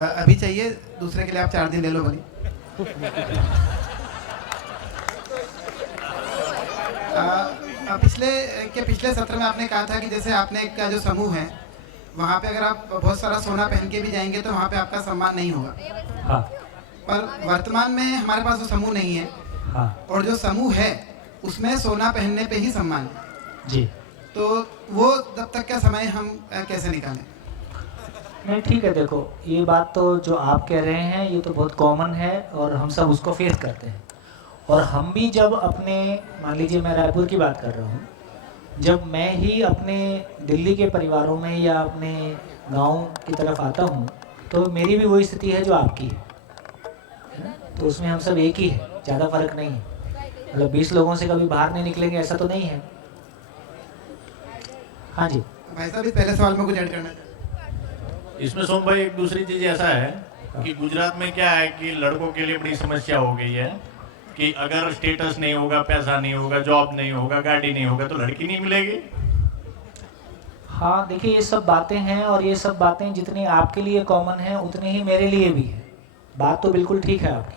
अभी चाहिए, दूसरे के लिए आप 4 दिन ले लो भली। पिछले सत्र में आपने कहा था कि जैसे आपने का जो समूह है वहाँ पे अगर आप बहुत सारा सोना पहन के भी जाएंगे तो वहाँ पे आपका सम्मान नहीं होगा। हाँ पर वर्तमान में हमारे पास वो समूह नहीं है हाँ और जो समूह है उसमें सोना पहनने पे ही सम्मान है। जी। तो वो तब तक का समय हम कैसे निकालें? नहीं ठीक है, देखो ये बात तो जो आप कह रहे हैं ये तो बहुत कॉमन है और हम सब उसको फेस करते हैं। और हम भी जब अपने, मान लीजिए मैं रायपुर की बात कर रहा हूँ, जब मैं ही अपने दिल्ली के परिवारों में या अपने गांव की तरफ आता हूँ तो मेरी भी वही स्थिति है जो आपकी है ना। तो उसमें हम सब एक ही है, ज़्यादा फर्क नहीं है। मतलब 20 लोगों से कभी बाहर नहीं निकलेंगे ऐसा तो नहीं है। हाँ जी भाई साहब, इस पहले सवाल में कुछ ऐड करना चाहिए। इसमें सोम भाई एक दूसरी चीज ऐसा है कि गुजरात में क्या है कि लड़कों के लिए बड़ी समस्या हो गई है कि अगर स्टेटस नहीं होगा, पैसा नहीं होगा, जॉब नहीं होगा, गाड़ी नहीं होगा तो लड़की नहीं मिलेगी। हाँ, देखिए ये सब बातें हैं और ये सब बातें जितनी आपके लिए कॉमन हैं उतनी ही मेरे लिए भी है। बात तो बिल्कुल ठीक है आपकी।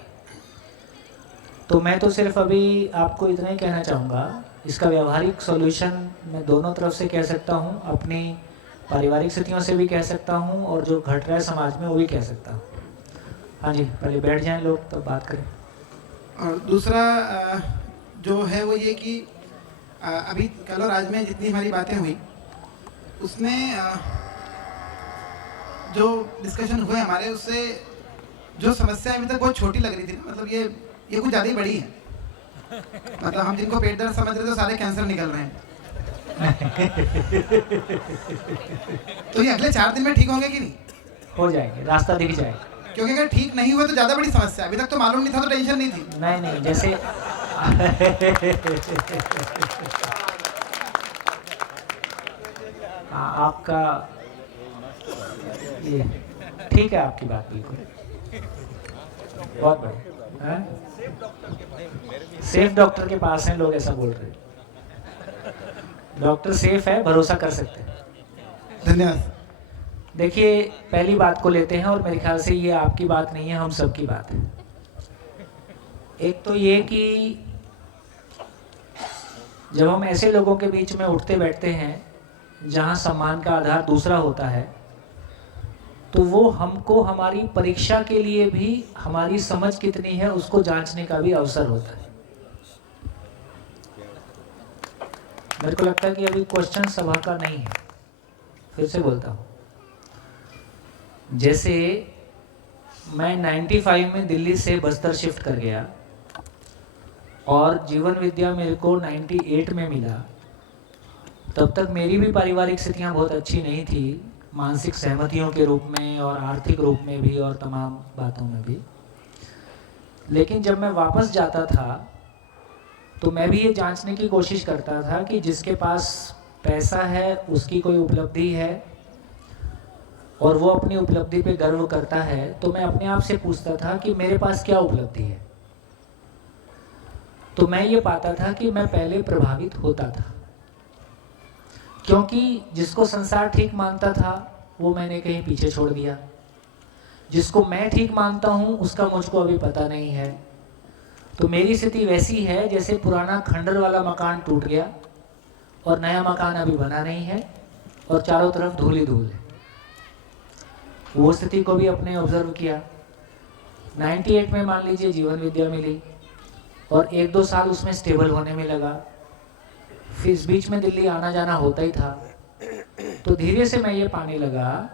तो मैं तो सिर्फ अभी आपको इतना ही कहना चाहूँगा, इसका व्यवहारिक सॉल्यूशन मैं दोनों तरफ से कह सकता हूँ, अपनी पारिवारिक स्थितियों से भी कह सकता हूँ और जो घट रहा है समाज में वो भी कह सकता हूँ। हाँ जी, पहले बैठ जाएं लोग तब बात करें। और दूसरा जो है वो ये कि अभी कल और आज में जितनी हमारी बातें हुई उसमें जो डिस्कशन हुए हमारे, उससे जो समस्या अभी तक बहुत छोटी लग रही थी ना, मतलब ये कुछ ज़्यादा ही बड़ी है। मतलब हम जिनको पेट दर्द समझ रहे थे सारे कैंसर निकल रहे हैं। तो ये अगले 4 दिन में ठीक होंगे कि नहीं? हो जाएंगे, रास्ता दिख जाएगा। क्योंकि अगर ठीक नहीं हुआ तो ज़्यादा बड़ी समस्या। अभी तक तो मालूम नहीं था तो टेंशन नहीं थी। नहीं नहीं, जैसे हाँ, आपका ये ठीक है, आपकी बात बिल्कुल बहुत बढ़िया। सेफ डॉक्टर के पास हैं लोग, ऐसा बोल रहे हैं। डॉक्टर सेफ है, भरोसा कर सकते हैं। धन्यवाद। देखिए पहली बात को लेते हैं और मेरे ख्याल से ये आपकी बात नहीं है, हम सब की बात है। एक तो ये कि जब हम ऐसे लोगों के बीच में उठते बैठते हैं जहाँ सम्मान का आधार दूसरा होता है, तो वो हमको हमारी परीक्षा के लिए भी हमारी समझ कितनी है उसको जांचने का भी अवसर होता है। मेरे को लगता है कि अभी क्वेश्चन सभा का नहीं है, फिर से बोलता हूँ। जैसे मैं 95 में दिल्ली से बस्तर शिफ्ट कर गया और जीवन विद्या मेरे को 98 में मिला। तब तक मेरी भी पारिवारिक स्थितियाँ बहुत अच्छी नहीं थी, मानसिक सहमतियों के रूप में और आर्थिक रूप में भी और तमाम बातों में भी। लेकिन जब मैं वापस जाता था तो मैं भी ये जांचने की कोशिश करता था कि जिसके पास पैसा है, उसकी कोई उपलब्धि है और वो अपनी उपलब्धि पे गर्व करता है, तो मैं अपने आप से पूछता था कि मेरे पास क्या उपलब्धि है। तो मैं ये पाता था कि मैं पहले प्रभावित होता था, क्योंकि जिसको संसार ठीक मानता था वो मैंने कहीं पीछे छोड़ दिया। जिसको मैं ठीक मानता हूँ उसका मुझको अभी पता नहीं है। तो मेरी स्थिति वैसी है जैसे पुराना खंडर वाला मकान टूट गया और नया मकान अभी बना नहीं है और चारों तरफ धूल ही धूल है। वो स्थिति को भी अपने ऑब्जर्व किया। 98 में मान लीजिए जीवन विद्या मिली और 1-2 साल उसमें स्टेबल होने में लगा। फिर इस बीच में दिल्ली आना जाना होता ही था। तो धीरे से मैं ये पाने लगा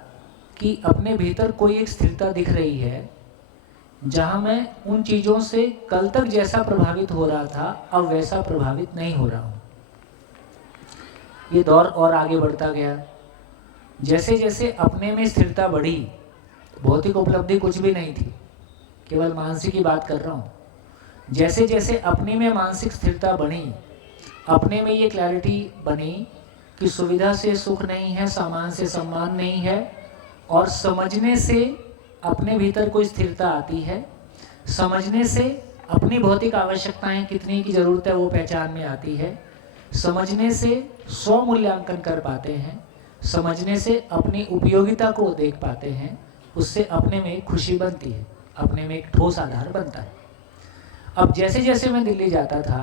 कि अपने भीतर कोई एक स्थिरता दिख रही है, जहाँ मैं उन चीज़ों से कल तक जैसा प्रभावित हो रहा था अब वैसा प्रभावित नहीं हो रहा हूँ। ये दौर और आगे बढ़ता गया। जैसे जैसे अपने में स्थिरता बढ़ी, भौतिक उपलब्धि कुछ भी नहीं थी, केवल मानसिक की बात कर रहा हूँ। जैसे जैसे अपने में मानसिक स्थिरता बनी, अपने में ये क्लैरिटी बनी कि सुविधा से सुख नहीं है, सामान से सम्मान नहीं है, और समझने से अपने भीतर कोई स्थिरता आती है। समझने से अपनी भौतिक आवश्यकताएं कितनी की ज़रूरत है वो पहचान में आती है। समझने से स्व मूल्यांकन कर पाते हैं। समझने से अपनी उपयोगिता को देख पाते हैं। उससे अपने में एक खुशी बनती है, अपने में एक ठोस आधार बनता है। अब जैसे जैसे मैं दिल्ली जाता था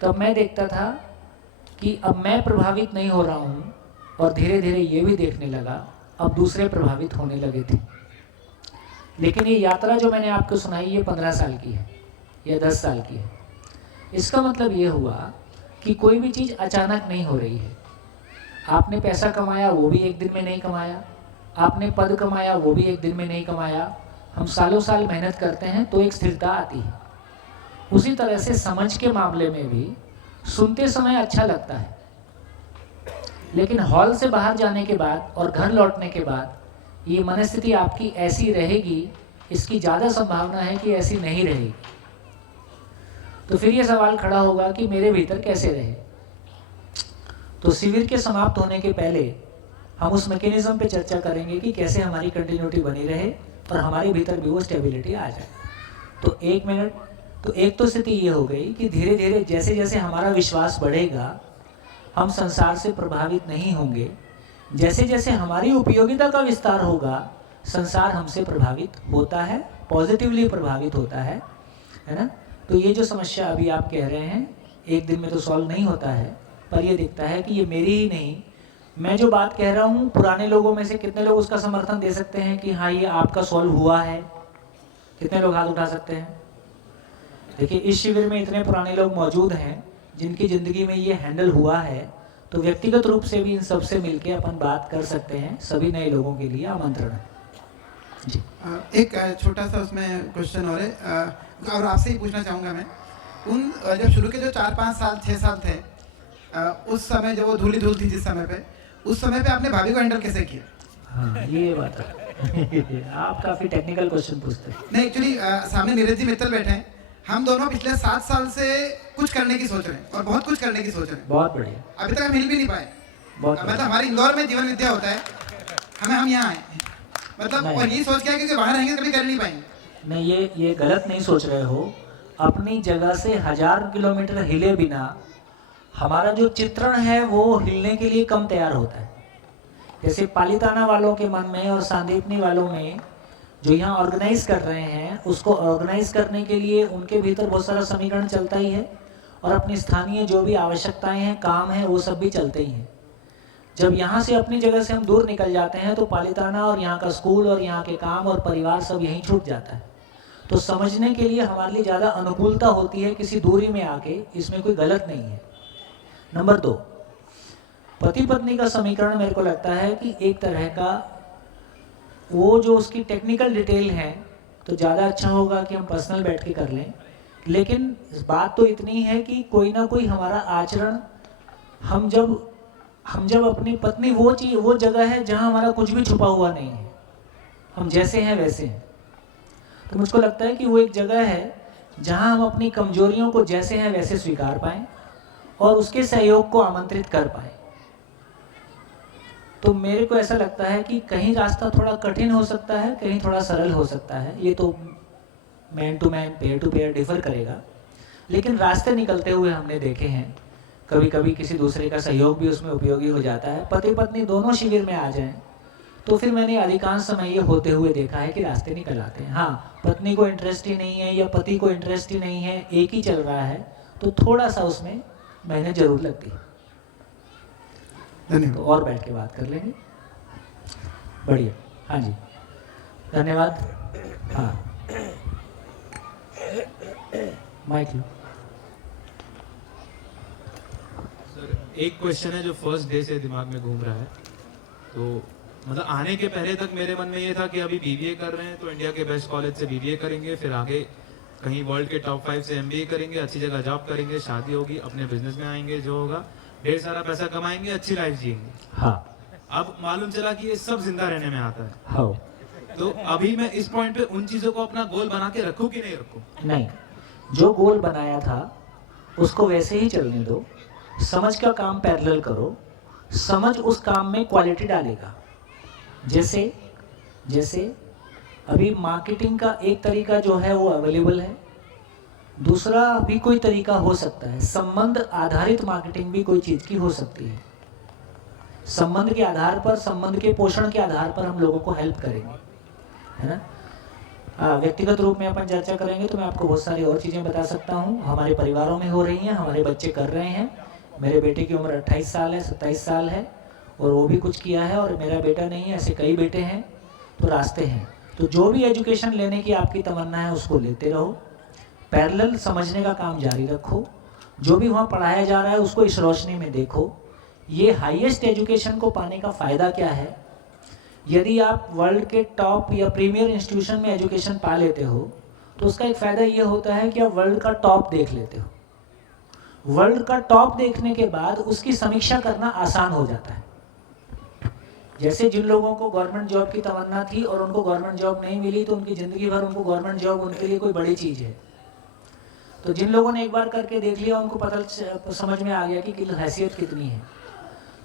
तब मैं देखता था कि अब मैं प्रभावित नहीं हो रहा हूँ, और धीरे धीरे ये भी देखने लगा अब दूसरे प्रभावित होने लगे थे। लेकिन ये यात्रा जो मैंने आपको सुनाई ये 15 साल की है या 10 साल की है। इसका मतलब ये हुआ कि कोई भी चीज़ अचानक नहीं हो रही है। आपने पैसा कमाया वो भी एक दिन में नहीं कमाया, आपने पद कमाया वो भी एक दिन में नहीं कमाया। हम सालों साल मेहनत करते हैं तो एक स्थिरता आती है। उसी तरह से समझ के मामले में भी सुनते समय अच्छा लगता है, लेकिन हॉल से बाहर जाने के बाद और घर लौटने के बाद ये मनस्थिति आपकी ऐसी रहेगी, इसकी ज़्यादा संभावना है कि ऐसी नहीं रहेगी। तो फिर ये सवाल खड़ा होगा कि मेरे भीतर कैसे रहे। तो शिविर के समाप्त होने के पहले हम उस मैकेनिज्म पे चर्चा करेंगे कि कैसे हमारी कंटिन्यूटी बनी रहे और हमारे भीतर भी वो स्टेबिलिटी आ जाए। तो 1 मिनट, तो एक तो स्थिति ये हो गई कि धीरे धीरे जैसे जैसे हमारा विश्वास बढ़ेगा हम संसार से प्रभावित नहीं होंगे। जैसे जैसे हमारी उपयोगिता का विस्तार होगा संसार हमसे प्रभावित होता है, पॉजिटिवली प्रभावित होता है ना। तो ये जो समस्या अभी आप कह रहे हैं एक दिन में तो सॉल्व नहीं होता है, पर ये दिखता है कि ये मेरी ही नहीं, मैं जो बात कह रहा हूँ पुराने लोगों में से कितने लोग उसका समर्थन दे सकते हैं कि हाँ ये आपका सॉल्व हुआ है? कितने लोग हाथ उठा सकते हैं? देखिए इस शिविर में इतने पुराने लोग मौजूद हैं जिनकी ज़िंदगी में ये हैंडल हुआ है, तो व्यक्तिगत रूप से भी इन सब से मिलके अपन बात कर सकते हैं। सभी नए लोगों के लिए आमंत्रण है जी। एक छोटा सा उसमें क्वेश्चन और है, और आपसे ही पूछना चाहूँगा मैं, उन जब शुरू के जो 4-5 साल 6 साल थे, उस समय जब वो धूली धूल थी जिस समय पे, उस समय पे आपने भाभी को हैंडल कैसे किया? हाँ ये बात है आप काफ़ी टेक्निकल क्वेश्चन पूछते हैं। नहीं, एक्चुअली सामने नीरज जी मित्तल बैठे हैं, हम दोनों पिछले 7 साल से कुछ करने की सोच रहे हैं और बहुत कुछ करने की सोच रहे हैं। बहुत बढ़िया। अभी तक हम हिल भी नहीं पाए। मतलब हमारे इंदौर में जीवन विद्या होता है, हम यहाँ आए मतलब, और यही सोच के आए कि बाहर रहेंगे कभी कर नहीं पाएंगे। नहीं ये गलत नहीं सोच रहे हो। अपनी जगह से 1000 किलोमीटर हिले बिना हमारा जो चित्रण है वो हिलने के लिए कम तैयार होता है। जैसे पालिताना वालों के मन में और सांदीपनी वालों में जो यहाँ ऑर्गेनाइज कर रहे हैं उसको ऑर्गेनाइज करने के लिए उनके भीतर बहुत सारा समीकरण चलता ही है, और अपनी स्थानीय जो भी आवश्यकताएं हैं, काम हैं, वो सब भी चलते ही हैं। जब यहाँ से अपनी जगह से हम दूर निकल जाते हैं तो पालिताना और यहाँ का स्कूल और यहाँ के काम और परिवार सब यहीं छूट जाता है। तो समझने के लिए हमारे लिए ज़्यादा अनुकूलता होती है किसी दूरी में आके, इसमें कोई गलत नहीं है। नंबर 2, पति पत्नी का समीकरण मेरे को लगता है कि एक तरह का वो जो उसकी टेक्निकल डिटेल है तो ज़्यादा अच्छा होगा कि हम पर्सनल बैठ के कर लें। लेकिन बात तो इतनी है कि कोई ना कोई हमारा आचरण, हम जब अपनी पत्नी वो जगह है जहाँ हमारा कुछ भी छुपा हुआ नहीं है, हम जैसे हैं वैसे हैं। तो मुझको लगता है कि वो एक जगह है जहाँ हम अपनी कमजोरियों को जैसे हैं वैसे स्वीकार पाएँ और उसके सहयोग को आमंत्रित कर पाएँ। तो मेरे को ऐसा लगता है कि कहीं रास्ता थोड़ा कठिन हो सकता है, कहीं थोड़ा सरल हो सकता है। ये तो man to man, pair to pair differ करेगा, लेकिन रास्ते निकलते हुए हमने देखे हैं। कभी कभी किसी दूसरे का सहयोग भी उसमें उपयोगी हो जाता है। पति पत्नी दोनों शिविर में आ जाएं तो फिर मैंने अधिकांश समय ये होते हुए देखा है कि रास्ते निकल आते हैं। हाँ, पत्नी को इंटरेस्ट ही नहीं है या पति को इंटरेस्ट ही नहीं है, एक ही चल रहा है, तो थोड़ा सा उसमें मेहनत जरूर लगती है। तो और बैठ के बात कर लेंगे। बढ़िया, हाँ जी, धन्यवाद। हाँ, माइक लो। सर, एक क्वेश्चन है जो फर्स्ट डे से दिमाग में घूम रहा है। तो मतलब आने के पहले तक मेरे मन में ये था कि अभी बीबीए कर रहे हैं तो इंडिया के बेस्ट कॉलेज से बीबीए करेंगे, फिर आगे कहीं वर्ल्ड के टॉप 5 से एमबीए करेंगे, अच्छी जगह जॉब करेंगे, शादी होगी, अपने बिजनेस में आएंगे, जो होगा ढेर सारा पैसा कमाएंगे, अच्छी लाइफ जिएंगे। हाँ, अब मालूम चला कि ये सब जिंदा रहने में आता है। हाँ, तो अभी मैं इस पॉइंट पे उन चीजों को अपना गोल बना के रखूं कि नहीं रखूं? नहीं, जो गोल बनाया था उसको वैसे ही चलने दो। समझ का काम पैरेलल करो, समझ उस काम में क्वालिटी डालेगा। जैसे अभी मार्केटिंग का एक तरीका जो है वो अवेलेबल है, दूसरा भी कोई तरीका हो सकता है। संबंध आधारित मार्केटिंग भी कोई चीज़ की हो सकती है। संबंध के आधार पर, संबंध के पोषण के आधार पर हम लोगों को हेल्प करेंगे। है ना। व्यक्तिगत रूप में अपन चर्चा करेंगे तो मैं आपको बहुत सारी और चीज़ें बता सकता हूँ, हमारे परिवारों में हो रही हैं, हमारे बच्चे कर रहे हैं। मेरे बेटे की उम्र 28 साल है, 27 साल है, और वो भी कुछ किया है, और मेरा बेटा नहीं है, ऐसे कई बेटे हैं। तो रास्ते हैं, तो जो भी एजुकेशन लेने की आपकी तमन्ना है उसको लेते रहो, पैरेलल समझने का काम जारी रखो, जो भी वहाँ पढ़ाया जा रहा है उसको इस रोशनी में देखो। ये हाईएस्ट एजुकेशन को पाने का फ़ायदा क्या है? यदि आप वर्ल्ड के टॉप या प्रीमियर इंस्टीट्यूशन में एजुकेशन पा लेते हो तो उसका एक फ़ायदा ये होता है कि आप वर्ल्ड का टॉप देख लेते हो। वर्ल्ड का टॉप देखने के बाद उसकी समीक्षा करना आसान हो जाता है। जैसे जिन लोगों को गवर्नमेंट जॉब की तमन्ना थी और उनको गवर्नमेंट जॉब नहीं मिली तो उनकी ज़िंदगी भर उनको गवर्नमेंट जॉब उनके लिए कोई बड़ी चीज़ है। तो जिन लोगों ने एक बार करके देख लिया उनको पता समझ में आ गया कि हैसियत कितनी है।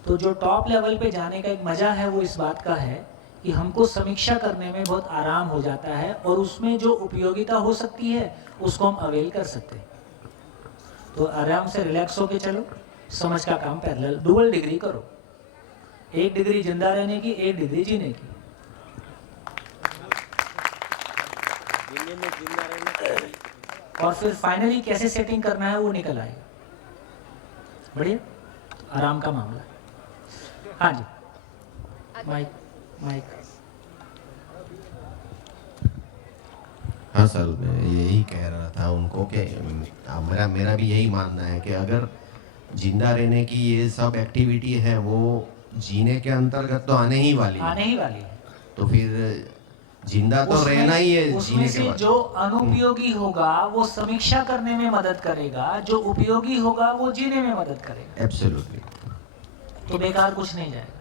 तो जो टॉप लेवल पे जाने का एक मज़ा है वो इस बात का है कि हमको समीक्षा करने में बहुत आराम हो जाता है और उसमें जो उपयोगिता हो सकती है उसको हम अवेल कर सकते हैं। तो आराम से रिलैक्स होके चलो, समझ का काम पैरेलल, डुअल डिग्री करो, एक डिग्री जिंदा रहने की, एक डिग्री जीने की। और फिर फाइनली कैसे सेटिंग करना है वो निकल आएगा। बढ़िया, आराम का मामला। हाँ जी, माइक। हाँ सर, मैं यही कह रहा था उनको कि मेरा भी यही मानना है कि अगर जिंदा रहने की ये सब एक्टिविटी है वो जीने के अंतर्गत तो आने ही वाली है। तो फिर जिंदा तो रहना ही है जीने के बाद। जो अनुपयोगी होगा वो समीक्षा करने में मदद करेगा, जो उपयोगी होगा वो जीने में मदद करेगा। एब्सोल्युटली। तो बेकार कुछ नहीं जाएगा।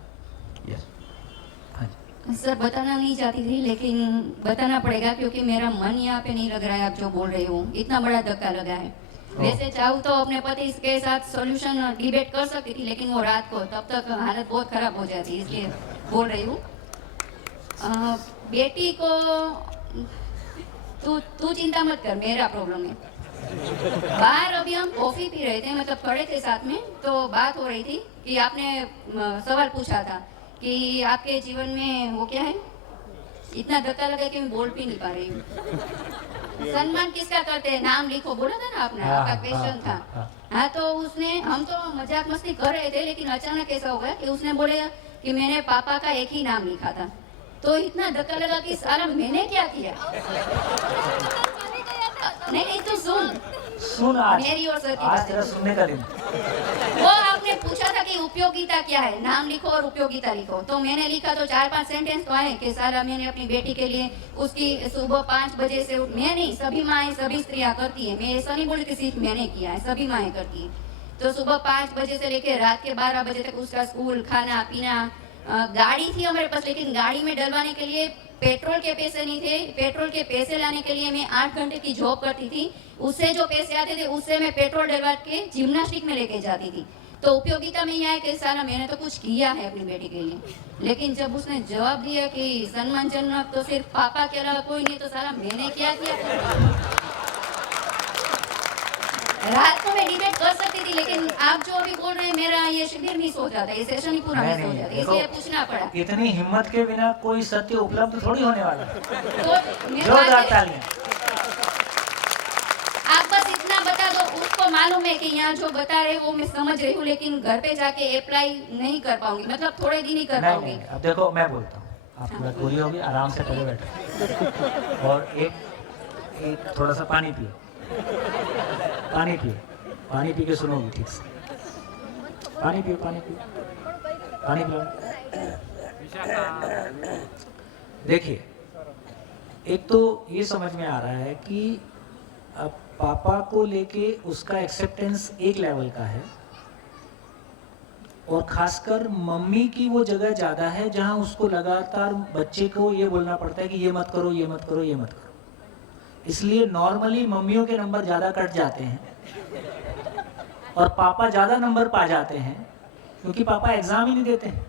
सर बताना नहीं चाहती थी लेकिन बताना पड़ेगा क्योंकि मेरा मन यहाँ पे नहीं लग रहा है। आप जो बोल रहे हो इतना बड़ा धक्का लगा है। वैसे चाहूँ तो अपने पति के साथ सॉल्यूशन डिबेट कर सकती थी लेकिन वो रात को, तब तक हालत बहुत खराब हो जाती, इसलिए बोल रही हूँ। बेटी को तू चिंता मत कर, मेरा प्रॉब्लम है। बाहर अभी हम कॉफी पी रहे थे, मतलब खड़े थे साथ में, तो बात हो रही थी कि आपने सवाल पूछा था कि आपके जीवन में वो क्या है। इतना धक्का लगा कि मैं बोल भी नहीं पा रही हूँ। सम्मान किसका करते हैं, नाम लिखो, बोला था ना आपने, आपका क्वेश्चन था। हाँ, तो उसने, हम तो मजाक मस्ती कर रहे थे लेकिन अचानक ऐसा हो गया कि उसने बोले कि मैंने पापा का एक ही नाम लिखा था। तो इतना धक्का लगा कि सारा मैंने क्या किया। नहीं तो सुन आज मेरी और सर की आज बात तेरा सुनने का दिन। वो आपने पूछा था कि उपयोगिता क्या है, नाम लिखो और उपयोगिता लिखो। तो मैंने लिखा तो 4-5 सेंटेंस तो आए कि सारा मैंने अपनी बेटी के लिए उसकी सुबह 5 बजे से मैं नहीं, सभी माएँ सभी स्त्रियाँ करती है। मैं ऐसा नहीं बोली कि सिर्फ मैंने किया है, सभी माएँ करती है। तो सुबह 5 बजे से लेकर रात के 12 बजे तक उसका स्कूल, खाना पीना। गाड़ी थी हमारे पास लेकिन गाड़ी में डलवाने के लिए पेट्रोल के पैसे नहीं थे। पेट्रोल के पैसे लाने के लिए मैं 8 घंटे की जॉब करती थी, उससे जो पैसे आते थे उससे मैं पेट्रोल डलवा के जिम्नास्टिक में लेके जाती थी। तो उपयोगिता में यह है कि सारा मैंने तो कुछ किया है अपनी बेटी के लिए। लेकिन जब उसने जवाब दिया कि सम्मानजनक तो सिर्फ पापा के अलावा कोई नहीं, तो सारा मैंने क्या किया। रात को मैं डिबेट कर सकती थी लेकिन आप जो अभी बोल रहे हैं मेरा ये शिविर मिस हो जाता है, ये सेशन ही पूरा मिस हो जाता है, इसलिए पूछना पड़ा। इतनी हिम्मत के बिना कोई सत्य उपलब्ध थोड़ी होने वाला है। तो जोरदार तालियां। आप बस इतना बता दो, उसको मालूम है कि यहाँ जो बता रहे वो मैं समझ रही हूँ लेकिन घर पे जाके अप्लाई नहीं कर पाऊंगी, मतलब थोड़े दिन ही कर पाऊंगी। नहीं, अब देखो मैं बोलता हूँ, आपकी बात पूरी होगी, आराम से पहले बैठो और एक थोड़ा सा पानी पिए, पानी पी के सुनोगी ठीक से। पानी पियो पानी पियो। देखिए, एक तो ये समझ में आ रहा है कि अब पापा को लेके उसका एक्सेप्टेंस एक लेवल का है और खासकर मम्मी की वो जगह ज़्यादा है जहाँ उसको लगातार बच्चे को ये बोलना पड़ता है कि ये मत करो, ये मत करो, ये मत करो। इसलिए नॉर्मली मम्मियों के नंबर ज़्यादा कट जाते हैं और पापा ज़्यादा नंबर पा जाते हैं क्योंकि पापा एग्ज़ाम ही नहीं देते हैं,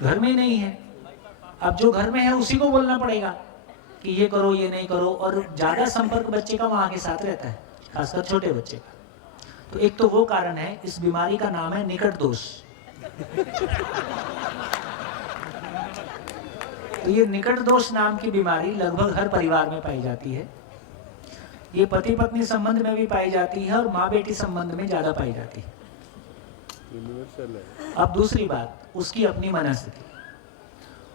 घर में ही नहीं है। अब जो घर में है उसी को बोलना पड़ेगा कि ये करो, ये नहीं करो, और ज़्यादा संपर्क बच्चे का वहाँ के साथ रहता है, खासकर छोटे बच्चे का। तो एक तो वो कारण है, इस बीमारी का नाम है निकट दोष। तो ये निकट दोष नाम की बीमारी लगभग हर परिवार में पाई जाती है। ये पति पत्नी संबंध में भी पाई जाती है और माँ बेटी संबंध में ज्यादा पाई जाती है। अब दूसरी बात, उसकी अपनी मनस्थिति।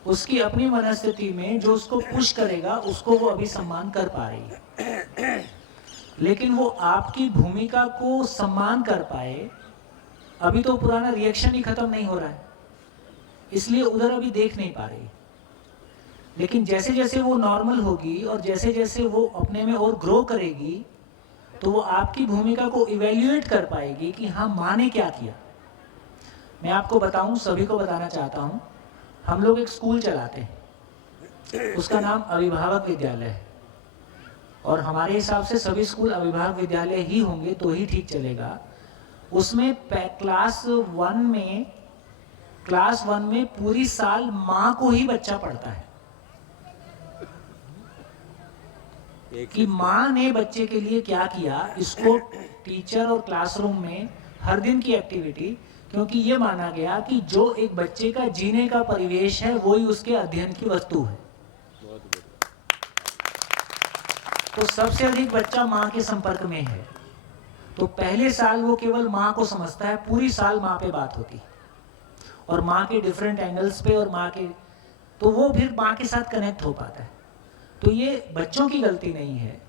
उसकी अपनी मनस्थिति में जो उसको पुश करेगा उसको वो अभी सम्मान कर पा रही है, लेकिन वो आपकी भूमिका को सम्मान कर पाए अभी तो पुराना रिएक्शन ही खत्म नहीं हो रहा है, इसलिए उधर अभी देख नहीं पा रही। लेकिन जैसे जैसे वो नॉर्मल होगी और जैसे जैसे वो अपने में और ग्रो करेगी तो वो आपकी भूमिका को इवेल्युएट कर पाएगी कि हाँ माँ ने क्या किया। मैं आपको बताऊं, सभी को बताना चाहता हूं, हम लोग एक स्कूल चलाते हैं, उसका नाम अभिभावक विद्यालय है और हमारे हिसाब से सभी स्कूल अभिभावक विद्यालय ही होंगे तो ही ठीक चलेगा। उसमें क्लास वन में पूरी साल माँ को ही बच्चा पढ़ता है कि माँ ने बच्चे के लिए क्या किया। इसको टीचर और क्लासरूम में हर दिन की एक्टिविटी, क्योंकि ये माना गया कि जो एक बच्चे का जीने का परिवेश है वही उसके अध्ययन की वस्तु है। तो सबसे अधिक बच्चा माँ के संपर्क में है, तो पहले साल वो केवल माँ को समझता है, पूरी साल माँ पे बात होती है और माँ के डिफरेंट एंगल्स पे और माँ के, तो वो फिर माँ के साथ कनेक्ट हो पाता है। तो ये बच्चों की गलती नहीं है,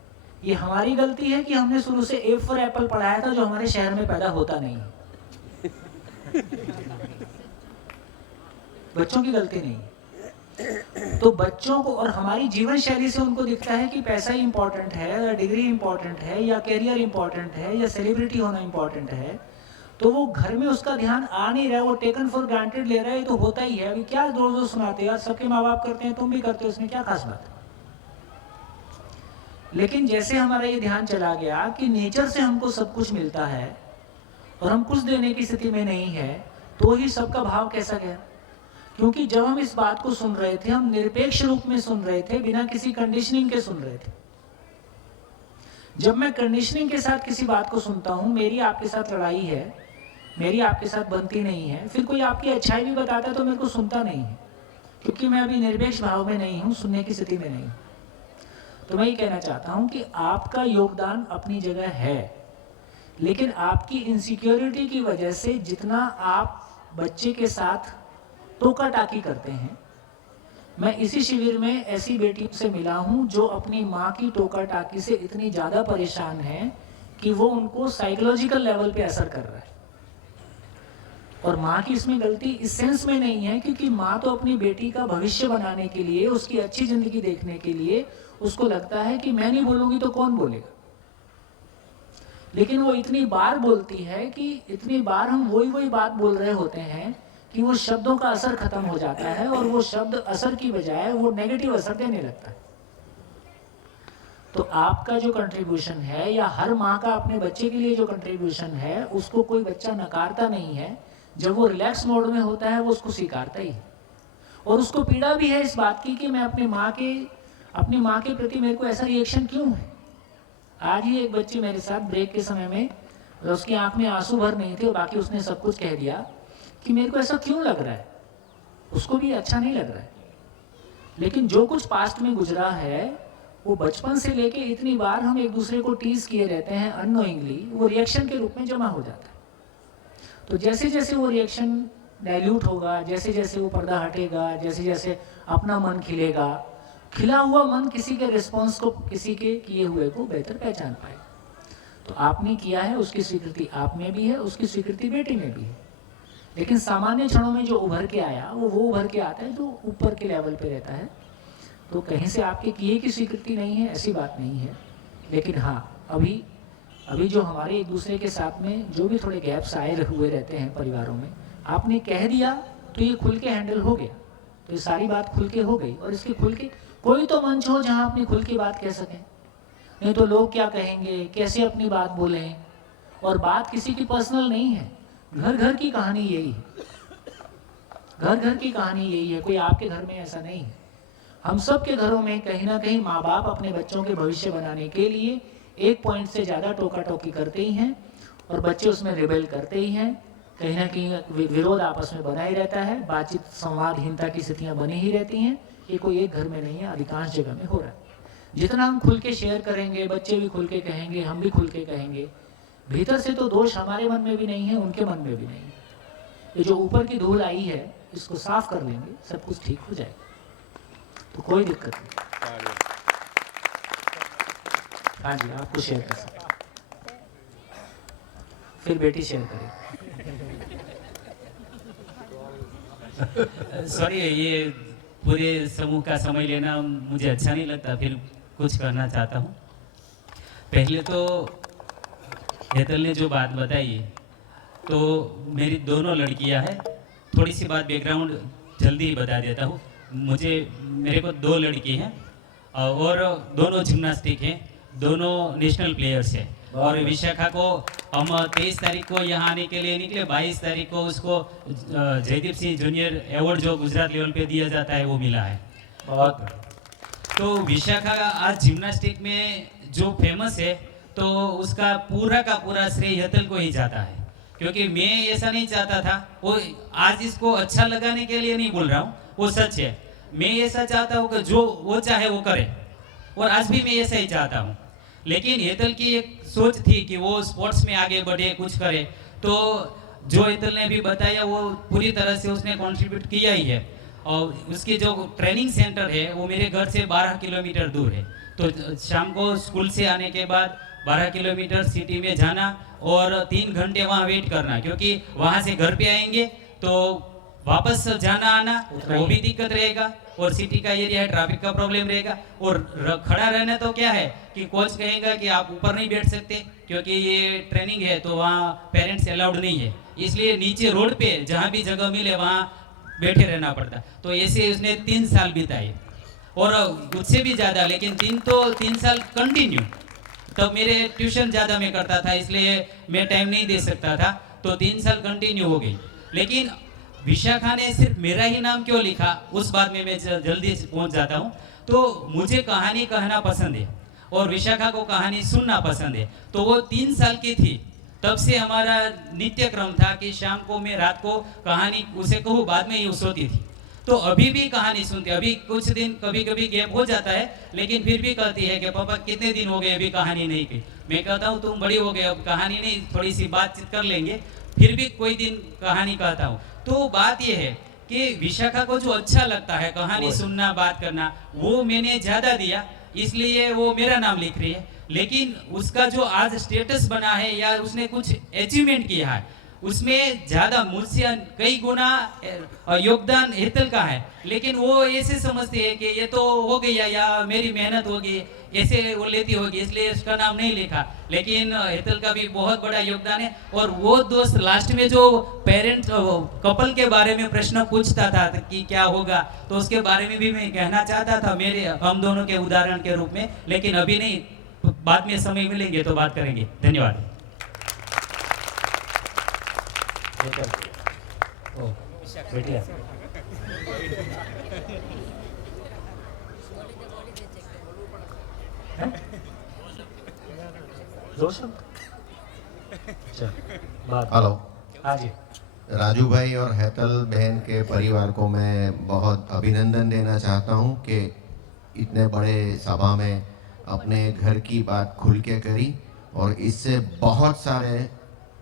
ये हमारी गलती है कि हमने शुरू से ए फॉर एप्पल पढ़ाया था जो हमारे शहर में पैदा होता नहीं है। बच्चों की गलती नहीं है। तो बच्चों को और हमारी जीवन शैली से उनको दिखता है कि पैसा ही इंपॉर्टेंट है या डिग्री इंपॉर्टेंट है या कैरियर इंपॉर्टेंट है या सेलिब्रिटी होना इंपॉर्टेंट है, तो वो घर में उसका ध्यान आ नहीं रहा है, वो टेकन फॉर ग्रांटेड ले रहा है। तो होता ही है, अभी क्या रोज रोज सुनाते यार, सबके माँ बाप करते हैं तुम भी करते हो, इसमें क्या खास बात है। लेकिन जैसे हमारा ये ध्यान चला गया कि नेचर से हमको सब कुछ मिलता है और हम कुछ देने की स्थिति में नहीं है, तो ही सबका भाव कैसा गया। क्योंकि जब हम इस बात को सुन रहे थे, हम निरपेक्ष रूप में सुन रहे थे, बिना किसी कंडीशनिंग के सुन रहे थे। जब मैं कंडीशनिंग के साथ किसी बात को सुनता हूं, मेरी आपके साथ लड़ाई है, मेरी आपके साथ बनती नहीं है, फिर कोई आपकी अच्छाई भी बताता है तो मेरे को सुनता नहीं है, क्योंकि मैं अभी निरपेक्ष भाव में नहीं हूं, सुनने की स्थिति में नहीं हूं। तो मैं ये कहना चाहता हूं कि आपका योगदान अपनी जगह है, लेकिन आपकी इनसिक्योरिटी की वजह से जितना आप बच्चे के साथ टोका टाकी करते हैं, मैं इसी शिविर में ऐसी बेटियों से मिला हूं जो अपनी माँ की टोका टाकी से इतनी ज्यादा परेशान है कि वो उनको साइकोलॉजिकल लेवल पे असर कर रहा है। और माँ की इसमें गलती इस सेंस में नहीं है, क्योंकि माँ तो अपनी बेटी का भविष्य बनाने के लिए, उसकी अच्छी जिंदगी देखने के लिए उसको लगता है कि मैं नहीं बोलूंगी तो कौन बोलेगा। लेकिन वो इतनी बार बोलती है कि इतनी बार हम वही बात बोल रहे होते हैं कि वो शब्दों का असर खत्म हो जाता है और वो शब्द असर की बजाय वो नेगेटिव असर देने लगता है। तो आपका जो कंट्रीब्यूशन है या हर माँ का अपने बच्चे के लिए जो कंट्रीब्यूशन है, उसको कोई बच्चा नकारता नहीं है। जब वो रिलैक्स मोड में होता है वो उसको स्वीकारता ही है। और उसको पीड़ा भी है इस बात की कि मैं अपनी माँ के प्रति मेरे को ऐसा रिएक्शन क्यों है। आज ही एक बच्ची मेरे साथ ब्रेक के समय में, उसकी आंख में आंसू भर नहीं थे और बाकी उसने सब कुछ कह दिया कि मेरे को ऐसा क्यों लग रहा है। उसको भी अच्छा नहीं लग रहा है, लेकिन जो कुछ पास्ट में गुजरा है वो बचपन से लेके इतनी बार हम एक दूसरे को टीज किए रहते हैं अननोइंगली, वो रिएक्शन के रूप में जमा हो जाता है। तो जैसे जैसे वो रिएक्शन डाइल्यूट होगा, जैसे जैसे वो पर्दा हटेगा, जैसे जैसे अपना मन खिलेगा, खिला हुआ मन किसी के रिस्पॉन्स को, किसी के किए हुए को बेहतर पहचान पाए। तो आपने किया है, उसकी स्वीकृति आप में भी है, उसकी स्वीकृति बेटी में भी है। लेकिन सामान्य क्षणों में जो उभर के आया वो उभर के आता है जो ऊपर के लेवल पे रहता है। तो कहीं से आपके किए की स्वीकृति नहीं है, ऐसी बात नहीं है। लेकिन हाँ, अभी जो हमारे एक दूसरे के साथ में जो भी थोड़े गैप्स आए हुए रहते हैं परिवारों में, आपने कह दिया तो ये खुल के हैंडल हो गया, तो ये सारी बात खुल के हो गई। और इसके खुल के कोई तो मंच हो जहाँ अपनी खुल की बात कह सकें, नहीं तो लोग क्या कहेंगे, कैसे अपनी बात बोलें। और बात किसी की पर्सनल नहीं है, घर घर की कहानी यही है, घर घर की कहानी यही है। कोई आपके घर में ऐसा नहीं है। हम सब के घरों में कहीं ना कहीं माँ बाप अपने बच्चों के भविष्य बनाने के लिए एक पॉइंट से ज़्यादा टोका टोकी करते ही हैं और बच्चे उसमें रिबेल करते ही हैं। कहीं ना कहीं विरोध आपस में बना ही रहता है, बातचीत संवादहीनता की स्थितियाँ बनी ही रहती हैं। ये कोई एक घर में नहीं है, अधिकांश जगह में हो रहा है। जितना हम खुल के शेयर करेंगे, बच्चे भी खुल के कहेंगे, हम भी खुल के कहेंगे, भीतर से तो दोष हमारे मन में भी नहीं है, उनके मन में भी नहीं है। ये जो ऊपर की धूल आई है, इसको साफ कर लेंगे, सब कुछ ठीक हो जाएगा, तो कोई दिक्कत नहीं। हाँ जी, आपको शेयर कर सकते, फिर बेटी शेयर करेगी। सॉरी, ये पूरे समूह का समय लेना मुझे अच्छा नहीं लगता, फिर कुछ करना चाहता हूँ। पहले तो हेतल ने जो बात बताई है, तो मेरी दोनों लड़कियां हैं। थोड़ी सी बात बैकग्राउंड जल्दी ही बता देता हूँ। मेरे को 2 लड़की हैं और दोनों जिम्नास्टिक हैं, दोनों नेशनल प्लेयर्स हैं। और विशाखा को हम 23 तारीख को यहाँ आने के लिए निकले, 22 तारीख को उसको जयदीप सिंह जूनियर अवार्ड जो गुजरात लेवल पे दिया जाता है वो मिला है। बहुत तो विशाखा आज जिम्नास्टिक में जो फेमस है, तो उसका पूरा का पूरा श्रेय हेतल को ही जाता है, क्योंकि मैं ऐसा नहीं चाहता था। वो आज इसको अच्छा लगाने के लिए नहीं बोल रहा हूँ, वो सच है। मैं ऐसा चाहता हूँ कि जो वो चाहे वो करे, और आज भी मैं ऐसा ही चाहता हूँ। लेकिन हेतल की एक सोच थी कि वो स्पोर्ट्स में आगे बढ़े, कुछ करे। तो जो हेतल ने भी बताया वो पूरी तरह से उसने कंट्रीब्यूट किया ही है। और उसकी जो ट्रेनिंग सेंटर है वो मेरे घर से 12 किलोमीटर दूर है। तो शाम को स्कूल से आने के बाद 12 किलोमीटर सिटी में जाना और 3 घंटे वहाँ वेट करना, क्योंकि वहाँ से घर पे आएंगे तो वापस जाना आना वो भी दिक्कत रहेगा, और सिटी का एरिया है, ट्रैफिक का प्रॉब्लम रहेगा। और खड़ा रहना तो क्या है कि कोच कहेगा कि आप ऊपर नहीं बैठ सकते, क्योंकि ये ट्रेनिंग है, तो वहाँ पेरेंट्स अलाउड नहीं है, इसलिए नीचे रोड पे जहाँ भी जगह मिले वहाँ बैठे रहना पड़ता। तो ऐसे उसने 3 साल बिताए, और उससे भी ज़्यादा, लेकिन 3 साल कंटिन्यू। तब मेरे ट्यूशन ज़्यादा मैं करता था, इसलिए मैं टाइम नहीं दे सकता था, तो 3 साल कंटिन्यू हो गई। लेकिन विशाखा ने सिर्फ मेरा ही नाम क्यों लिखा, उस बात में मैं जल्दी पहुंच जाता हूं। तो मुझे कहानी कहना पसंद है और विशाखा को कहानी सुनना पसंद है। तो वो 3 साल की थी, तब से हमारा नित्य क्रम था कि शाम को मैं रात को कहानी उसे कहूँ, बाद में ही सोती थी। तो अभी भी कहानी सुनती, अभी कुछ दिन कभी कभी गैप हो जाता है, लेकिन फिर भी कहती है कि पापा कितने दिन हो गए अभी कहानी नहीं की। मैं कहता हूँ तुम बड़ी हो गए, अब कहानी नहीं, थोड़ी सी बातचीत कर लेंगे, फिर भी कोई दिन कहानी कहता हूँ। तो बात यह है कि विशाखा को जो अच्छा लगता है कहानी सुनना, बात करना, वो मैंने ज़्यादा दिया, इसलिए वो मेरा नाम लिख रही है। लेकिन उसका जो आज स्टेटस बना है या उसने कुछ अचीवमेंट किया है, उसमें ज़्यादा मुझसे कई गुना योगदान हेतल का है। लेकिन वो ऐसे समझती है कि ये तो हो गया या मेरी मेहनत होगी, ऐसे वो लेती होगी, इसलिए उसका नाम नहीं लिखा। लेकिन हेतल का भी बहुत बड़ा योगदान है। और वो दोस्त लास्ट में जो पेरेंट्स कपल के बारे में प्रश्न पूछता था कि क्या होगा, तो उसके बारे में भी मैं कहना चाहता था, मेरे हम दोनों के उदाहरण के रूप में। लेकिन अभी नहीं, बाद में समय मिलेंगे तो बात करेंगे। धन्यवाद। बेटिया हेलो, हाँ जी, राजू भाई और हेतल बहन के परिवार को मैं बहुत अभिनंदन देना चाहता हूं कि इतने बड़े सभा में अपने घर की बात खुल के करी, और इससे बहुत सारे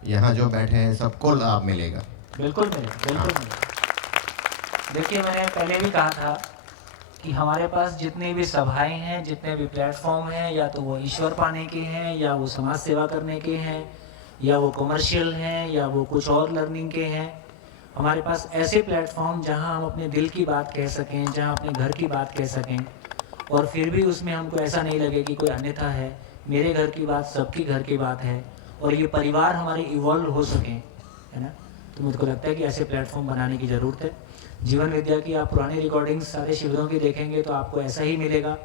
यहाँ जो बैठे हैं सबको लाभ मिलेगा। बिल्कुल मिलेगा, बिल्कुल मिलेगा। देखिए, मैंने पहले भी कहा था कि हमारे पास जितनी भी सभाएं हैं, जितने भी प्लेटफॉर्म हैं, या तो वो ईश्वर पाने के हैं, या वो समाज सेवा करने के हैं, या वो कमर्शियल हैं, या वो कुछ और लर्निंग के हैं। हमारे पास ऐसे प्लेटफॉर्म जहां हम अपने दिल की बात कह सकें, जहां अपने घर की बात कह सकें, और फिर भी उसमें हमको ऐसा नहीं लगे कि कोई अन्यथा है। मेरे घर की बात सबकी घर की बात है, और ये परिवार हमारे इवॉल्व हो सकें, है ना। तो मुझको लगता है कि ऐसे प्लेटफॉर्म बनाने की ज़रूरत है। जीवन विद्या की आप पुरानी रिकॉर्डिंग्स सारे शिविरों की देखेंगे तो आपको ऐसा ही मिलेगा।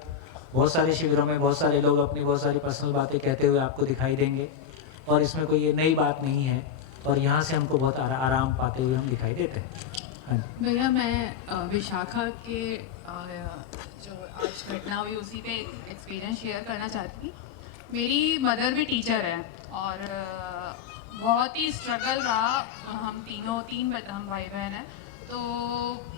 बहुत सारे शिविरों में बहुत सारे लोग अपनी बहुत सारी पर्सनल बातें कहते हुए आपको दिखाई देंगे, और इसमें कोई ये नई बात नहीं है, और यहाँ से हमको बहुत आराम पाते हुए हम दिखाई देते हैं। हाँ जी भैया, मैं विशाखा के जो आज घटना हुई उसी पे एक्सपीरियंस शेयर करना चाहती थी। मेरी मदर भी टीचर है, और बहुत ही स्ट्रगल रहा। हम तीन हम भाई बहन हैं, तो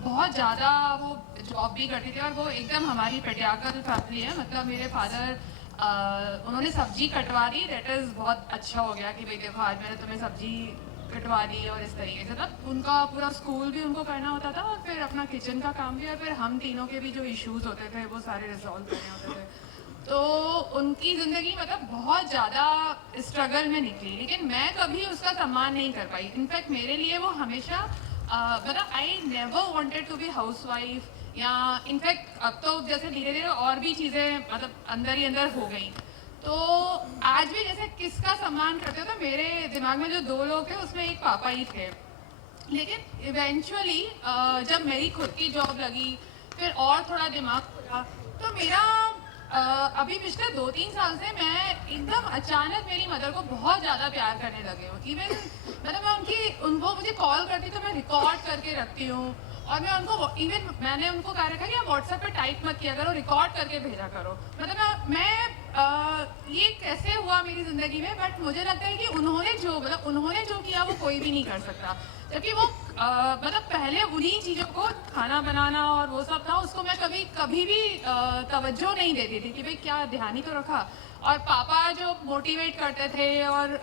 बहुत ज़्यादा वो जॉब भी करती थी और वो एकदम हमारी पेट्रियार्कल फैमिली है, मतलब मेरे फादर उन्होंने सब्जी कटवा दी, दैट इज़ बहुत अच्छा हो गया कि भाई देखो आज मैंने तुम्हें सब्जी कटवा दी, और इस तरीके से तब उनका पूरा स्कूल भी उनको करना होता था और फिर अपना किचन का काम भी, और फिर हम तीनों के भी जो इश्यूज होते थे वो सारे रिजॉल्व करने होते थे। तो उनकी ज़िंदगी मतलब बहुत ज़्यादा स्ट्रगल में निकली, लेकिन मैं कभी उसका सम्मान नहीं कर पाई। इनफैक्ट मेरे लिए वो हमेशा मतलब I never wanted to be housewife, या इनफैक्ट अब तो जैसे धीरे धीरे और भी चीज़ें मतलब अंदर ही अंदर हो गई। तो आज भी जैसे किसका सम्मान करते हो, तो मेरे दिमाग में जो दो लोग थे उसमें एक पापा ही थे, लेकिन इवेंचुअली जब मेरी खुद की जॉब लगी, फिर और थोड़ा दिमाग खुला, तो मेरा अभी पिछले 2-3 साल से मैं एकदम अचानक मेरी मदर को बहुत ज़्यादा प्यार करने लगे हूँ। इवन मतलब मैं वो मुझे कॉल करती तो मैं रिकॉर्ड करके रखती हूँ, और मैं उनको इवन मैंने उनको कहा रखा कि आप व्हाट्सएप पे टाइप मत किया करो, रिकॉर्ड करके भेजा करो। मतलब मैं ये कैसे हुआ मेरी ज़िंदगी में, बट मुझे लगता है कि उन्होंने जो किया वो कोई भी नहीं कर सकता। जबकि वो मतलब पहले उन्हीं चीज़ों को, खाना बनाना और वो सब था, उसको मैं कभी भी तवज्जो नहीं देती थी कि भाई क्या ध्यान ही तो रखा। और पापा जो मोटिवेट करते थे और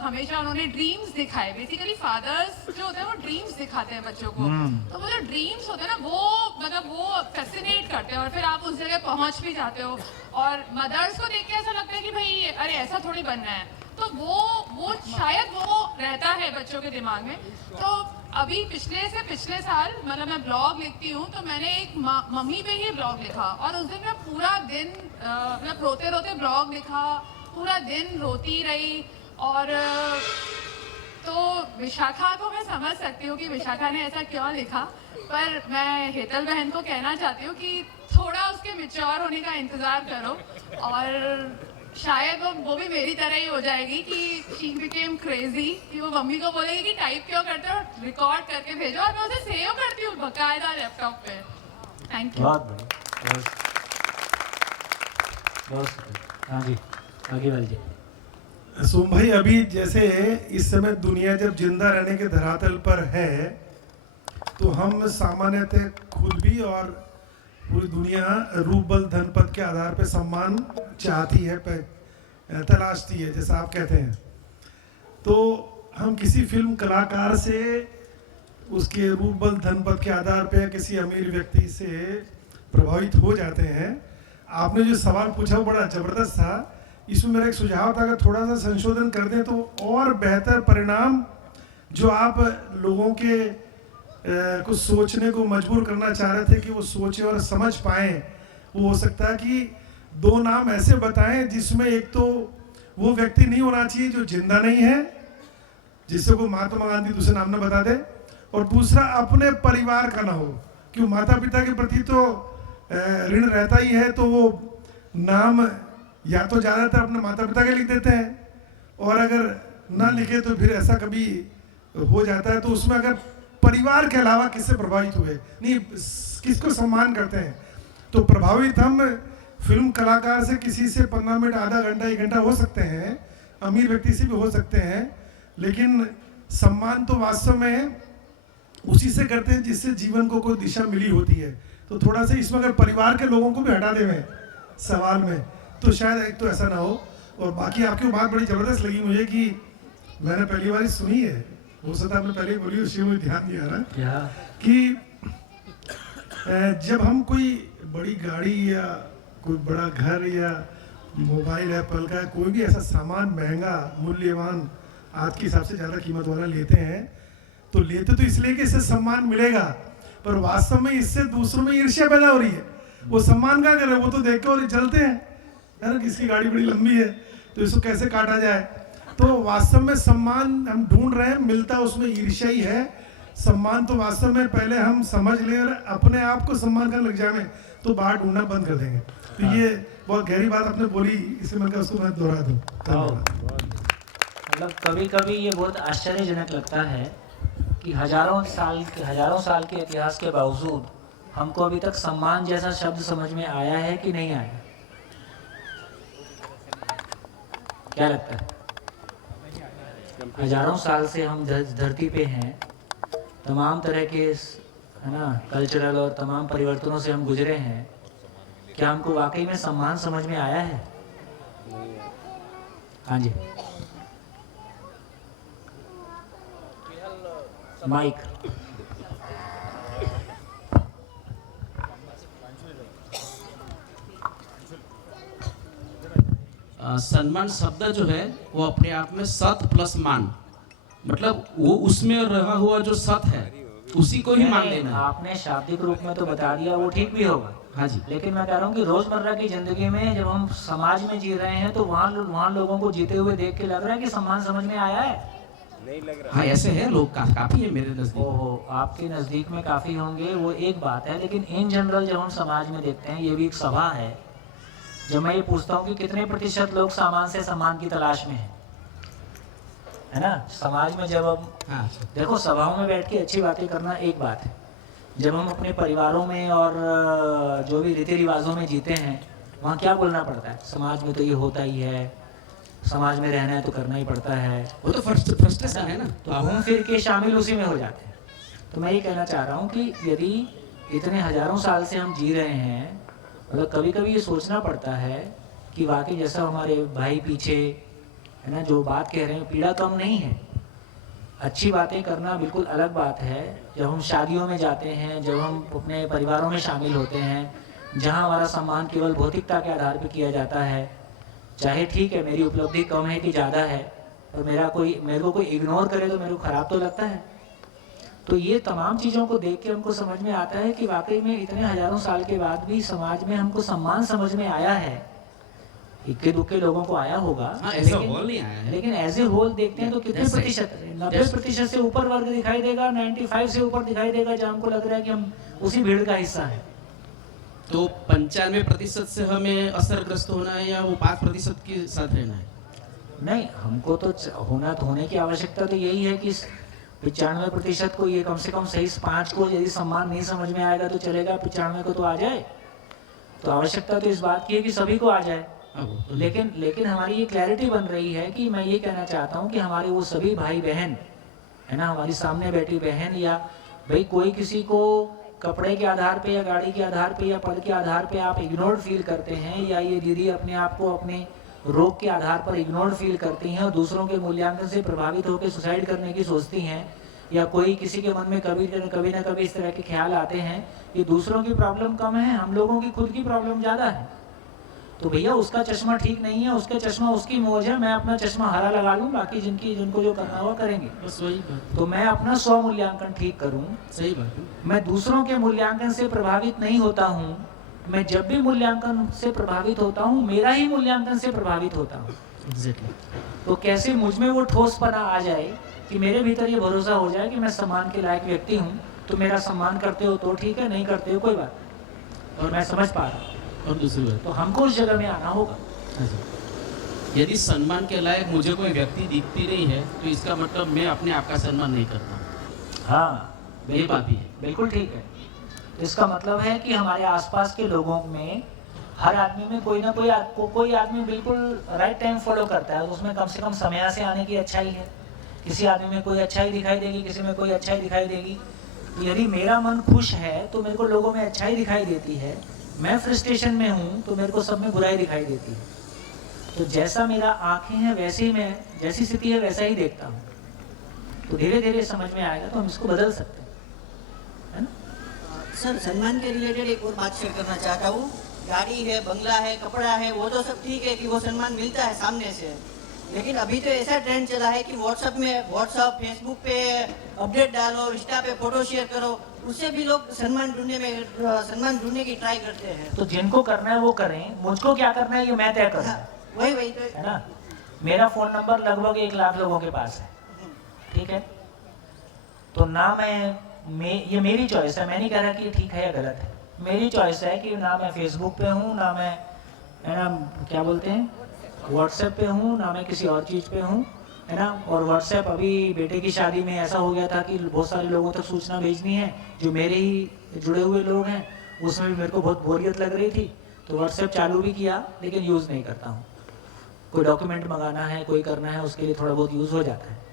हमेशा उन्होंने ड्रीम्स दिखाए। बेसिकली फादर्स जो होते हैं वो ड्रीम्स दिखाते हैं बच्चों को, तो वो जो ड्रीम्स होते हैं ना वो मतलब वो फैसिनेट करते हैं, और फिर आप उस जगह पहुंच भी जाते हो। और मदर्स को देख के ऐसा लगता है कि भाई अरे ऐसा थोड़ी बनना है, तो वो शायद वो रहता है बच्चों के दिमाग में। तो अभी पिछले साल मतलब मैं ब्लॉग लिखती हूँ, तो मैंने एक मम्मी पे ही ब्लॉग लिखा, और उस दिन मैं पूरा दिन मतलब रोते रोते ब्लॉग लिखा, पूरा दिन रोती रही। और तो विशाखा को मैं समझ सकती हूँ कि विशाखा ने ऐसा क्यों लिखा, पर मैं हेतल बहन को कहना चाहती हूँ कि थोड़ा उसके मैच्योर होने का इंतज़ार करो, और शायद वो भी मेरी तरह ही हो जाएगी कि शी बिकेम क्रेजी, कि वो मम्मी को बोलेगी कि टाइप क्यों करते हो, रिकॉर्ड करके भेजो, और मैं उसे सेव करती हूँ बकायदा लैपटॉप पे। Thank you. बहुत बढ़िया, बहुत हाँ जी, आगे वाली। सोम भाई, अभी जैसे इस समय दुनिया जब जिंदा रहने के धरातल पर है, तो हम सामान्यतः खुद भी और पूरी दुनिया रूप बल धन पद के आधार पर सम्मान चाहती है, तलाशती है, जैसा आप कहते हैं। तो हम किसी फिल्म कलाकार से उसके रूप बल धन पद के आधार पर किसी अमीर व्यक्ति से प्रभावित हो जाते हैं। आपने जो सवाल पूछा वो बड़ा ज़बरदस्त था। इसमें मेरा एक सुझाव था, अगर थोड़ा सा संशोधन कर दें तो और बेहतर परिणाम जो आप लोगों के कुछ सोचने को मजबूर करना चाह रहे थे कि वो सोचें और समझ पाएं, वो हो सकता है कि 2 नाम ऐसे बताएं जिसमें एक तो वो व्यक्ति नहीं होना चाहिए जो जिंदा नहीं है, जिससे कोई महात्मा गांधी दूसरे नाम न बता दे, और दूसरा अपने परिवार का ना हो, क्यों माता पिता के प्रति तो ऋण रहता ही है, तो वो नाम या तो ज़्यादातर अपने माता पिता के लिख देते हैं, और अगर ना लिखे तो फिर ऐसा कभी हो जाता है। तो उसमें अगर परिवार के अलावा किससे प्रभावित हुए, नहीं किसको सम्मान करते हैं, तो प्रभावित हम फिल्म कलाकार से किसी से 15 मिनट, आधा घंटा, 1 घंटा हो सकते हैं, अमीर व्यक्ति से भी हो सकते हैं, लेकिन सम्मान तो वास्तव में उसी से करते हैं जिससे जीवन को कोई दिशा मिली होती है। तो थोड़ा सा इसमें अगर परिवार के लोगों को भी हटा दें सवाल में, तो शायद एक तो ऐसा ना हो। और बाकी आपकी बात बड़ी ज़बरदस्त लगी मुझे कि मैंने पहली बार सुनी है, हो सकता आपने पहले बोली, उसी में ध्यान दिया ना कि जब हम कोई बड़ी गाड़ी या कोई बड़ा घर या मोबाइल एप्पल का कोई भी ऐसा सामान महंगा मूल्यवान आज के हिसाब से ज़्यादा कीमत वाला लेते हैं, तो लेते तो इसलिए कि इससे सम्मान मिलेगा, पर वास्तव में इससे दूसरों में ईर्ष्या पैदा हो रही है। वो सम्मान क्या कर रहे हैं, वो तो देख के और जलते हैं, है ना, किसकी गाड़ी बड़ी लंबी है तो इसको कैसे काटा जाए। तो वास्तव में सम्मान हम ढूंढ रहे हैं, मिलता उसमें ईर्ष्या ही है। सम्मान तो वास्तव में पहले हम समझ लें और अपने आप को सम्मान करने लग जाए तो बाहर ढूंढना बंद कर देंगे। तो ये बहुत गहरी बात आपने बोली, इसलिए मैं उसको मैं दोहरा दूँ। मतलब कभी कभी ये बहुत आश्चर्यजनक लगता है कि हजारों साल के इतिहास के बावजूद हमको अभी तक सम्मान जैसा शब्द समझ में आया है कि नहीं आया, क्या लगता है? हजारों साल से हम धरती पे हैं, तमाम तरह के है ना, कल्चरल और तमाम परिवर्तनों से हम गुजरे हैं, क्या हमको वाकई में सम्मान समझ में आया है? हाँ जी, माइक। सम्मान शब्द जो है वो अपने आप में सत प्लस मान, मतलब वो उसमें रहा हुआ जो सत है उसी को ही मान लेना है। आपने शाब्दिक रूप में तो बता दिया, वो ठीक भी होगा। हाँ जी, लेकिन मैं कह रहा हूँ कि रोजमर्रा की जिंदगी में जब हम समाज में जी रहे हैं तो वहाँ लोगों को जीते हुए देख के लग रहा है कि सम्मान समझ में आया है? नहीं लग रहा। हाँ ऐसे है लोग, काफी है मेरे नजदीक। ओहो, आपके नजदीक में काफी होंगे, वो एक बात है। लेकिन इन जनरल जब हम समाज में देखते हैं, ये भी एक सभा है, जब मैं ये पूछता हूँ कि कितने प्रतिशत लोग सामान से सम्मान की तलाश में है ना, समाज में जब हम देखो सभाओं में बैठ के अच्छी बातें करना एक बात है, जब हम अपने परिवारों में और जो भी रीति रिवाजों में जीते हैं वहाँ क्या बोलना पड़ता है? समाज में तो ये होता ही है, समाज में रहना है तो करना ही पड़ता है, वो तो फ्रस्ट्रेशन है ना, तो घूम फिर के शामिल उसी में हो जाते हैं। तो मैं ये कहना चाह रहा हूँ कि यदि इतने हजारों साल से हम जी रहे हैं, मतलब कभी कभी ये सोचना पड़ता है कि वाकई जैसा हमारे भाई पीछे है ना जो बात कह रहे हैं, पीड़ा कम नहीं है। अच्छी बातें करना बिल्कुल अलग बात है, जब हम शादियों में जाते हैं, जब हम अपने परिवारों में शामिल होते हैं, जहाँ हमारा सम्मान केवल भौतिकता के आधार पर किया जाता है, चाहे ठीक है मेरी उपलब्धि कम है कि ज़्यादा है, और मेरे को कोई इग्नोर करे तो मेरे को ख़राब तो लगता है। तो ये तमाम चीज़ों को देख के हमको समझ में आता है कि वाकई में इतने हजारों साल के बाद भी समाज में हमको सम्मान समझ में आया है। इक्के दुक्के लोगों को आया होगा, लेकिन एज ए होल देखते हैं तो कितने प्रतिशत, 90% से ऊपर वर्ग दिखाई देगा, 95 से ऊपर दिखाई देगा, जहाँ हमको लग रहा है कि हम उसी भीड़ का हिस्सा है। तो 95% से हमें असरग्रस्त होना है या वो 5% के साथ रहना है? नहीं, हमको तो होने की आवश्यकता तो यही है कि 95% को ये कम से कम सही 5 को यदि सम्मान नहीं समझ में आएगा तो चलेगा, 95 को तो आ जाए। तो आवश्यकता तो इस बात की है कि सभी को आ जाए। लेकिन हमारी ये क्लैरिटी बन रही है कि मैं ये कहना चाहता हूँ कि हमारे वो सभी भाई बहन है ना, हमारी सामने बैठी बहन, या भाई कोई किसी को कपड़े के आधार पे या गाड़ी के आधार पे या पद के आधार पे आप इग्नोर्ड फील करते हैं, या ये दीदी अपने आप को अपने रोग के आधार पर इग्नोर्ड फील करती हैं और दूसरों के मूल्यांकन से प्रभावित होकर सुसाइड करने की सोचती हैं, या कोई किसी के मन में कभी ना कभी इस तरह के ख्याल आते हैं, ये दूसरों की प्रॉब्लम कम है, हम लोगों की खुद की प्रॉब्लम ज़्यादा है। तो भैया उसका चश्मा ठीक नहीं है, उसका चश्मा उसकी मौज है, मैं अपना चश्मा हरा लगा लूँ, बाकी जिनको जो करना हुआ करेंगे। बस वही बात। तो मैं अपना स्व मूल्यांकन ठीक करूँ। सही बात है। मैं दूसरों के मूल्यांकन से प्रभावित नहीं होता हूँ। मैं जब भी मूल्यांकन से प्रभावित होता हूँ, मेरा ही मूल्यांकन से प्रभावित होता हूँ। तो कैसे मुझ में वो ठोसपना आ जाए कि मेरे भीतर ये भरोसा हो जाए कि मैं सम्मान के लायक व्यक्ति हूँ, तो मेरा सम्मान करते हो तो ठीक है, नहीं करते हो कोई बात, और मैं समझ पा रहा हूँ। और दूसरी बात, तो हमको उस जगह में आना होगा। यदि सम्मान के लायक मुझे कोई व्यक्ति दिखती नहीं है तो इसका मतलब मैं अपने आप का सम्मान नहीं करता। हाँ, ये बात भी है। बिल्कुल ठीक है। इसका मतलब है कि हमारे आसपास के लोगों में हर आदमी में कोई ना कोई आदमी बिल्कुल राइट टाइम फॉलो करता है, उसमें कम से कम समय से आने की अच्छाई है। किसी आदमी में कोई अच्छाई दिखाई देगी, किसी में कोई अच्छाई दिखाई देगी। यदि मेरा मन खुश है तो मेरे को लोगों में अच्छाई दिखाई देती है, मैं फ्रस्ट्रेशन में हूँ तो मेरे को सब में बुराई दिखाई देती है। तो जैसा मेरा आँखें हैं वैसे ही मैं, जैसी स्थिति है वैसा ही देखता हूँ। तो धीरे धीरे समझ में आएगा तो हम इसको बदल सकते हैं, है ना। सर, सम्मान के रिलेटेड एक और बात शेयर करना चाहता हूँ। गाड़ी है, बंगला है, कपड़ा है, वो तो सब ठीक है कि वो सम्मान मिलता है सामने से, लेकिन अभी तो ऐसा ट्रेंड चला है कि व्हाट्सएप फेसबुक पे अपडेट डालो, इंस्टा पे फोटो शेयर करो, उससे भी लोग सम्मान ढूंढने की ट्राई करते हैं। तो जिनको करना है वो करें, मुझको क्या करना है ये मैं तय करूँ। वही तो है ना। मेरा फोन नंबर लगभग 1 लाख लोगों के पास है, ठीक है। तो ना ये मेरी चॉइस है, मैं नहीं कह रहा कि ये ठीक है या गलत है, मेरी चॉइस है कि ना मैं फेसबुक पे हूँ, ना मैं है ना क्या बोलते हैं व्हाट्सएप पे हूँ, ना मैं किसी और चीज़ पे हूँ, है ना। और व्हाट्सएप अभी बेटे की शादी में ऐसा हो गया था कि बहुत सारे लोगों तक सूचना भेजनी है जो मेरे ही जुड़े हुए लोग हैं, उसमें भी मेरे को बहुत बोरियत लग रही थी, तो व्हाट्सएप चालू भी किया लेकिन यूज़ नहीं करता हूँ। कोई डॉक्यूमेंट मंगाना है, कोई करना है, उसके लिए थोड़ा बहुत यूज़ हो जाता है।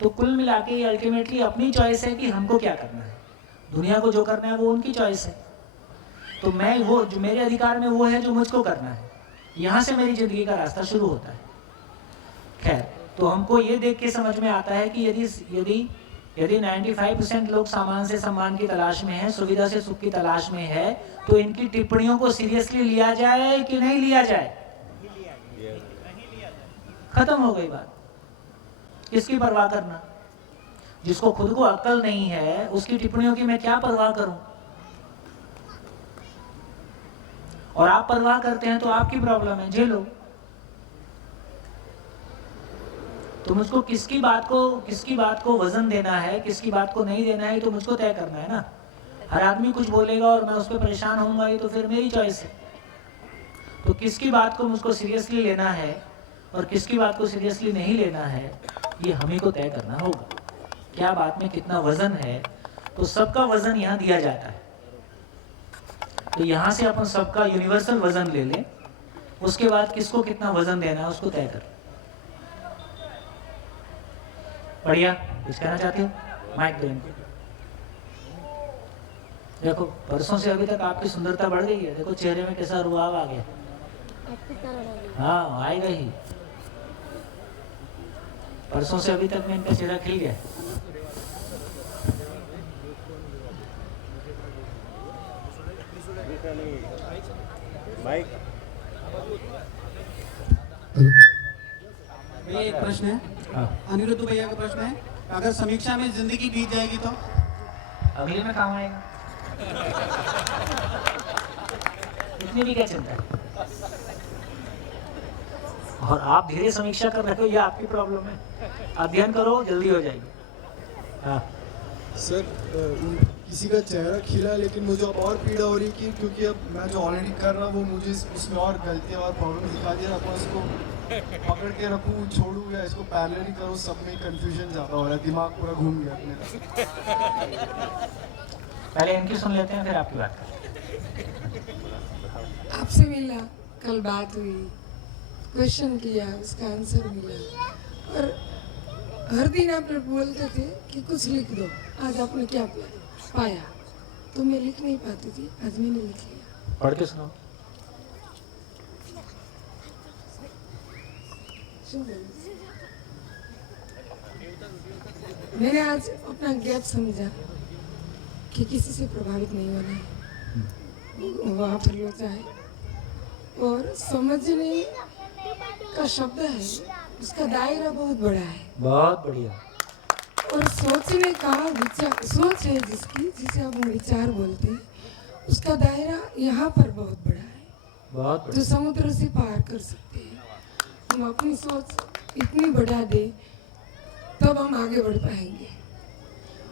तो कुल मिला के अल्टीमेटली अपनी चॉइस है कि हमको क्या करना है। दुनिया को जो करना है वो उनकी चॉइस है, तो मैं वो जो मेरे अधिकार में वो है जो मुझको करना है, यहाँ से मेरी ज़िंदगी का रास्ता शुरू होता है। खैर, तो हमको ये देख के समझ में आता है कि यदि 95% लोग सामान से सम्मान की तलाश में हैं, सुविधा से सुख की तलाश में है, तो इनकी टिप्पणियों को सीरियसली लिया जाए कि नहीं लिया जाए? खत्म हो गई बात। किसकी परवाह करना? जिसको खुद को अक्ल नहीं है उसकी टिप्पणियों की मैं क्या परवाह करूं? और आप परवाह करते हैं तो आपकी प्रॉब्लम है, झेलो। तो मुझको किसकी बात को वजन देना है, किसकी बात को नहीं देना है, तो मुझको तय करना है ना। हर आदमी कुछ बोलेगा और मैं उस पर परेशान होऊंगा, ये तो फिर मेरी चॉइस है। तो किसकी बात को मुझको सीरियसली लेना है और किसकी बात को सीरियसली नहीं लेना है, ये हमें को तय करना होगा। क्या बात में कितना वजन है, तो सबका वजन यहाँ दिया जाता है। तो यहाँ से अपन सबका यूनिवर्सल वजन ले लें, उसके बाद किसको कितना वजन देना है उसको तय कर। बढ़िया, कुछ कहना चाहते हो? माइक दो इनको। देखो परसों से अभी तक आपकी सुंदरता बढ़ गई है, देखो चेहरे में कैसा रुआब आ गया। हाँ आएगा ही, परसों से अभी तक में इनका चेहरा खिल गया। भैया एक प्रश्न है, अनिरुद्ध भैया का प्रश्न है, अगर समीक्षा में जिंदगी बीत जाएगी तो अगले में काम आएगा। इतनी भी क्या चिंता है? और आप धीरे समीक्षा कर रहे हो, ये आपकी प्रॉब्लम है। अध्ययन करो, जल्दी हो जाएगी। हाँ सर, किसी का चेहरा खिला, लेकिन मुझे अब और पीड़ा हो रही है कि क्योंकि अब मैं जो ऑलरेडी कर रहा हूँ वो मुझे उसमें और गलतियाँ और प्रॉब्लम दिखा दिया। अब उसको पकड़ के रखूँ, छोड़ूँ या इसको पैरेलल ही करूँ, सब में कन्फ्यूजन ज़्यादा हो रहा है, दिमाग पूरा घूम गया अपने। पहले इनकी सुन लेते हैं, फिर आपकी बात करते हैं। आपसे मिला, कल बात हुई, क्वेश्चन किया, उसका आंसर मिला, और हर दिन आप लोग बोलते थे कि कुछ लिख दो। आज आपने क्या पाया? तो मैं लिख नहीं पाती थी, आज मैंने लिख लिया। पढ़ के सुनाओ। मैंने आज अपना गैप समझा कि किसी से प्रभावित नहीं होना है, वहाँ पर लोचा है, और समझने का शब्द है, उसका दायरा बहुत बड़ा है। बहुत बढ़िया। और सोचने का विचार, सोच है जिसे आप विचार बोलते हैं, उसका दायरा यहाँ पर बहुत बड़ा है, बहुत जो समुद्र से पार कर सकते हैं। हम अपनी सोच इतनी बढ़ा दे तब हम आगे बढ़ पाएंगे।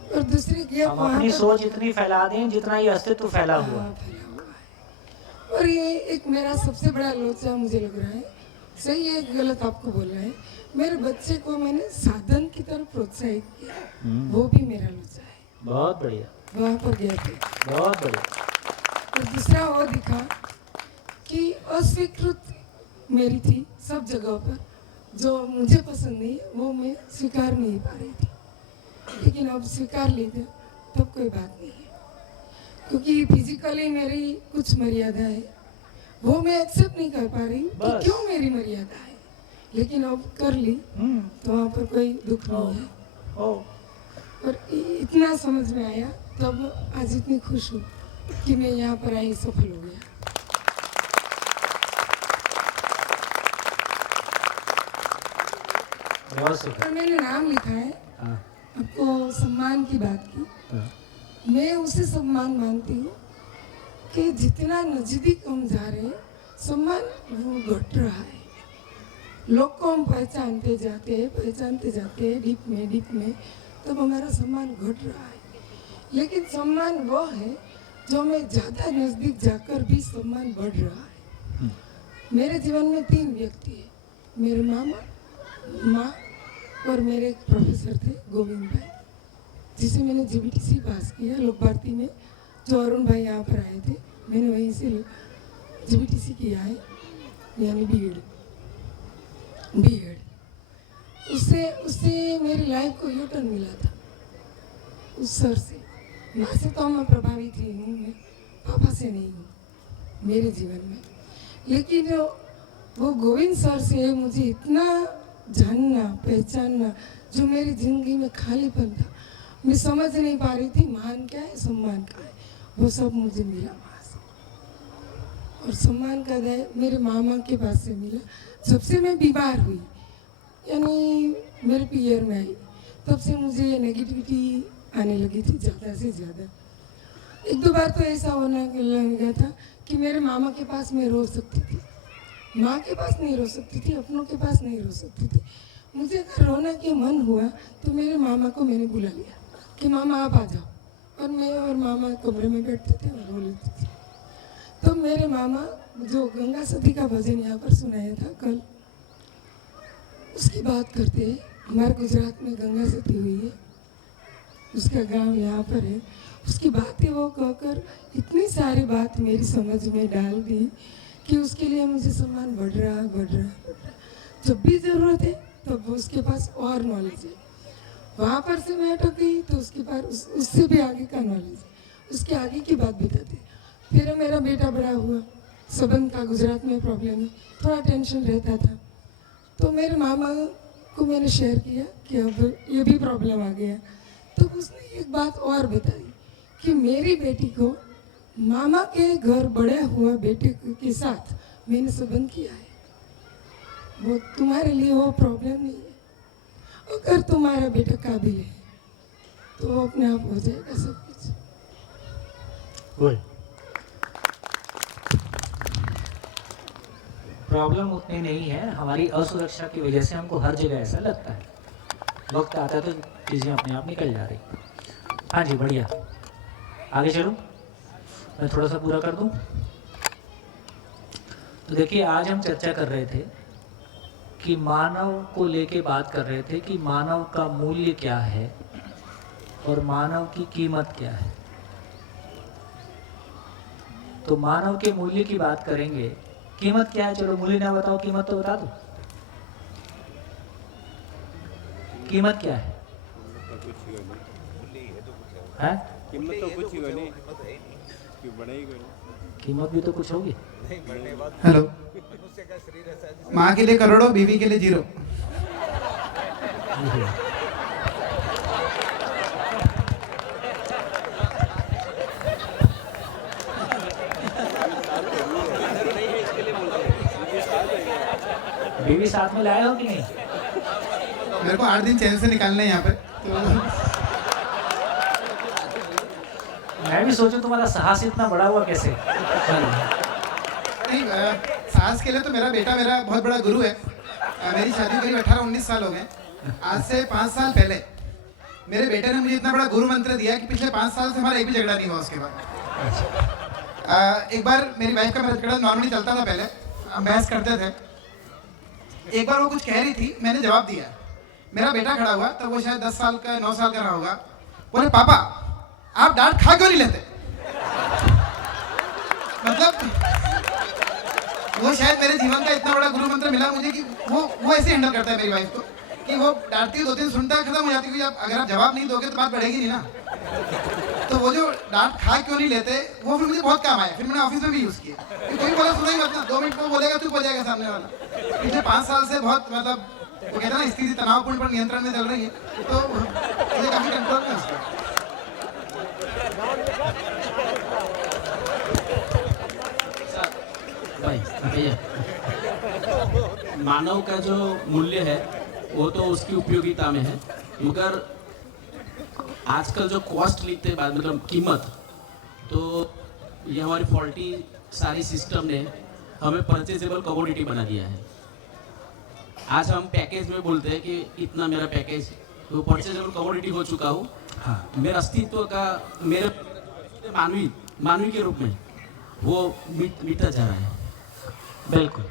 और दूसरी हम अपनी सोच इतनी फैला दें जितना ये अस्तित्व फैला हुआ है। और ये एक मेरा सबसे बड़ा लोचा मुझे लग रहा है, सही है गलत आपको बोलना है, मेरे बच्चे को मैंने साधन की तरफ प्रोत्साहित किया, वो भी मेरा लोचा है। बहुत बढ़िया, वहाँ पर गए थे। बहुत बढ़िया। और दूसरा वो दिखा कि अस्वीकृत मेरी थी सब जगह पर, जो मुझे पसंद नहीं वो मैं स्वीकार नहीं पा रही थी, लेकिन अब स्वीकार लीजिए तब कोई बात नहीं है, क्योंकि फिजिकली मेरी कुछ मर्यादा है, वो मैं एक्सेप्ट नहीं कर पा रही कि क्यों मेरी मर्यादा है, लेकिन अब कर ली तो वहाँ पर कोई दुख नहीं है। और इतना समझ में आया तब आज इतनी खुश हूँ कि मैं यहाँ पर आई, सफल हो गया। और मैंने नाम लिखा है, आपको सम्मान की बात की, मैं उसे सम्मान मानती हूँ कि जितना नजदीक हम जा रहे हैं सम्मान वो घट रहा है। लोग को हम पहचानते जाते हैं डीप में, तब हमारा सम्मान घट रहा है। लेकिन सम्मान वो है जो हमें ज़्यादा नज़दीक जाकर भी सम्मान बढ़ रहा है। मेरे जीवन में 3 व्यक्ति हैं, मेरे मामा, माँ और मेरे एक प्रोफेसर थे गोविंद भाई, जिसे मैंने जीबीटीसी पास किया लोक भारती में, जो अरुण भाई यहाँ पर आए थे, मैंने वहीं से जीबीटीसी किया है, यानी बीएड। उससे मेरी लाइफ को यूटर्न मिला था उस सर से। माँ से तो मैं प्रभावित ही हूँ, मैं पापा से नहीं हूँ मेरे जीवन में। लेकिन वो गोविंद सर से मुझे इतना जानना पहचानना, जो मेरी ज़िंदगी में खालीपन था, मैं समझ नहीं पा रही थी मान क्या है सम्मान क्या है, वो सब मुझे मिला वहाँ से। और सम्मान का दया मेरे मामा के पास से मिला। जब से मैं बीमार हुई, यानी मेरे पीरियड में आई, तब से मुझे नेगेटिविटी आने लगी थी ज़्यादा से ज़्यादा। एक दो बार तो ऐसा होने लगा था कि मेरे मामा के पास मैं रो सकती थी, माँ के पास नहीं रो सकती थी, अपनों के पास नहीं रो सकती थी। मुझे अगर रोना के मन हुआ तो मेरे मामा को मैंने बुला लिया कि मामा आप आ जाओ, और मैं और मामा कमरे में बैठते थे और रो लेती थी। तो मेरे मामा जो गंगा सती का भजन यहाँ पर सुनाया था कल, उसकी बात करते हैं। हमारे गुजरात में गंगा सती हुई है, उसका गांव यहाँ पर है। उसकी बातें वो कहकर इतनी सारी बात मेरी समझ में डाल दी कि उसके लिए मुझे सम्मान बढ़ रहा। जब भी ज़रूरत है तब वो उसके पास और नॉलेज है। वहाँ पर से मैं अटक गई तो उसके पास उससे भी आगे का नॉलेज है, उसके आगे की बात बताते। फिर मेरा बेटा बड़ा हुआ, संबंध का गुजरात में प्रॉब्लम है, थोड़ा टेंशन रहता था, तो मेरे मामा को मैंने शेयर किया कि अब ये भी प्रॉब्लम आ गया। तो उसने एक बात और बताई कि मेरी बेटी को मामा के घर बड़े हुआ बेटे के साथ मैंने संबंध किया है, वो तुम्हारे लिए वो प्रॉब्लम नहीं है। अगर तुम्हारा बेटा काबिल है तो वो अपने आप हो जाएगा सब कुछ। प्रॉब्लम उतनी नहीं है, हमारी असुरक्षा की वजह से हमको हर जगह ऐसा लगता है, वक्त आता है तो चीज़ें अपने आप निकल जा रही। हाँ जी, बढ़िया, आगे चलूँ, मैं थोड़ा सा पूरा कर दूँ। तो देखिए, आज हम चर्चा कर रहे थे कि मानव को लेके बात कर रहे थे कि मानव का मूल्य क्या है और मानव की कीमत क्या है। तो मानव के मूल्य की बात करेंगे, कीमत क्या है, चलो मूल्य ना बताओ, कीमत तो बता दो। कीमत क्या है? कीमत तो कुछ ही नहीं, कीमत भी तो कुछ होगी। हेलो, माँ के लिए करोड़ों, बीवी के लिए जीरो। बीवी साथ में लाए हो कि नहीं? मेरे को 8 दिन चैन से निकालने हैं यहाँ पे, तो मैं भी सोचूं तुम्हारा साहस इतना बड़ा हुआ कैसे? नहीं, साहस के लिए तो मेरा बेटा मेरा बहुत बड़ा गुरु है। मेरी शादी करीब 18-19 साल हो गए। आज से 5 साल पहले मेरे बेटे ने मुझे इतना बड़ा गुरु मंत्र दिया कि पिछले 5 साल से हमारा एक भी झगड़ा नहीं हुआ। उसके बाद एक बार मेरी वाइफ का मेरा झगड़ा नॉर्मली चलता था, पहले हम बहस करते थे। एक बार वो कुछ कह रही थी, मैंने जवाब दिया, मेरा बेटा खड़ा हुआ, तब वो शायद 10 साल का 9 साल का रहा होगा। बोले, पापा आप डांट खा क्यों नहीं लेते? मतलब वो शायद मेरे जीवन का इतना बड़ा गुरु मंत्र मिला मुझे कि वो ऐसे हैंडल करता है मेरी वाइफ को कि वो डांटती है, 2-3 सुनता है, खत्म हो जाती है। अगर आप जवाब नहीं दोगे तो बात बढ़ेगी नहीं ना। तो वो जो डांट खा क्यों नहीं लेते, वो फिर मुझे बहुत काम आया। फिर मैंने ऑफिस में भी यूज़ किया। कोई बोला सुना ही मत ना, 2 मिनट में बोलेगा चुप हो जाएगा सामने वाला। पिछले 5 साल से बहुत, मतलब वो कहते हैं ना, स्थिति तनावपूर्ण पर नियंत्रण में चल रही है, तो मुझे काफ़ी कंट्रोल में उसका। भाई भैया, मानव का जो मूल्य है वो तो उसकी उपयोगिता में है, मगर आजकल जो कॉस्ट लिखते हैं, मतलब कीमत, तो ये हमारी फॉल्टी सारी सिस्टम ने हमें परचेजेबल कमोडिटी बना दिया है। आज हम पैकेज में बोलते हैं कि इतना मेरा पैकेज, तो परचेजेबल कमोडिटी हो चुका हूँ। हाँ, मेरा अस्तित्व का, मेरे मानवी के रूप में वो मिटता जा रहा है। बिल्कुल,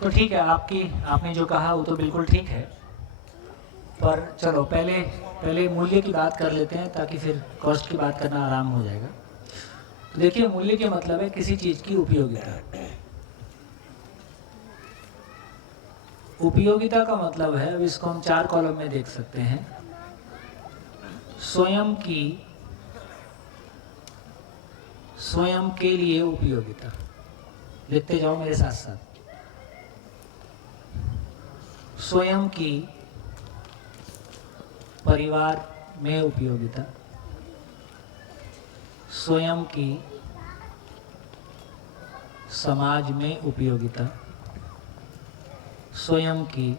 तो ठीक है, आपने जो कहा वो तो बिल्कुल ठीक है, पर चलो पहले मूल्य की बात कर लेते हैं, ताकि फिर कॉस्ट की बात करना आराम हो जाएगा। तो देखिए, मूल्य के मतलब है किसी चीज़ की उपयोगिता। उपयोगिता का मतलब है, अब इसको हम 4 कॉलम में देख सकते हैं। स्वयं की स्वयं के लिए उपयोगिता। लिखते जाओ मेरे साथ साथ। स्वयं की परिवार में उपयोगिता, स्वयं की समाज में उपयोगिता, स्वयं की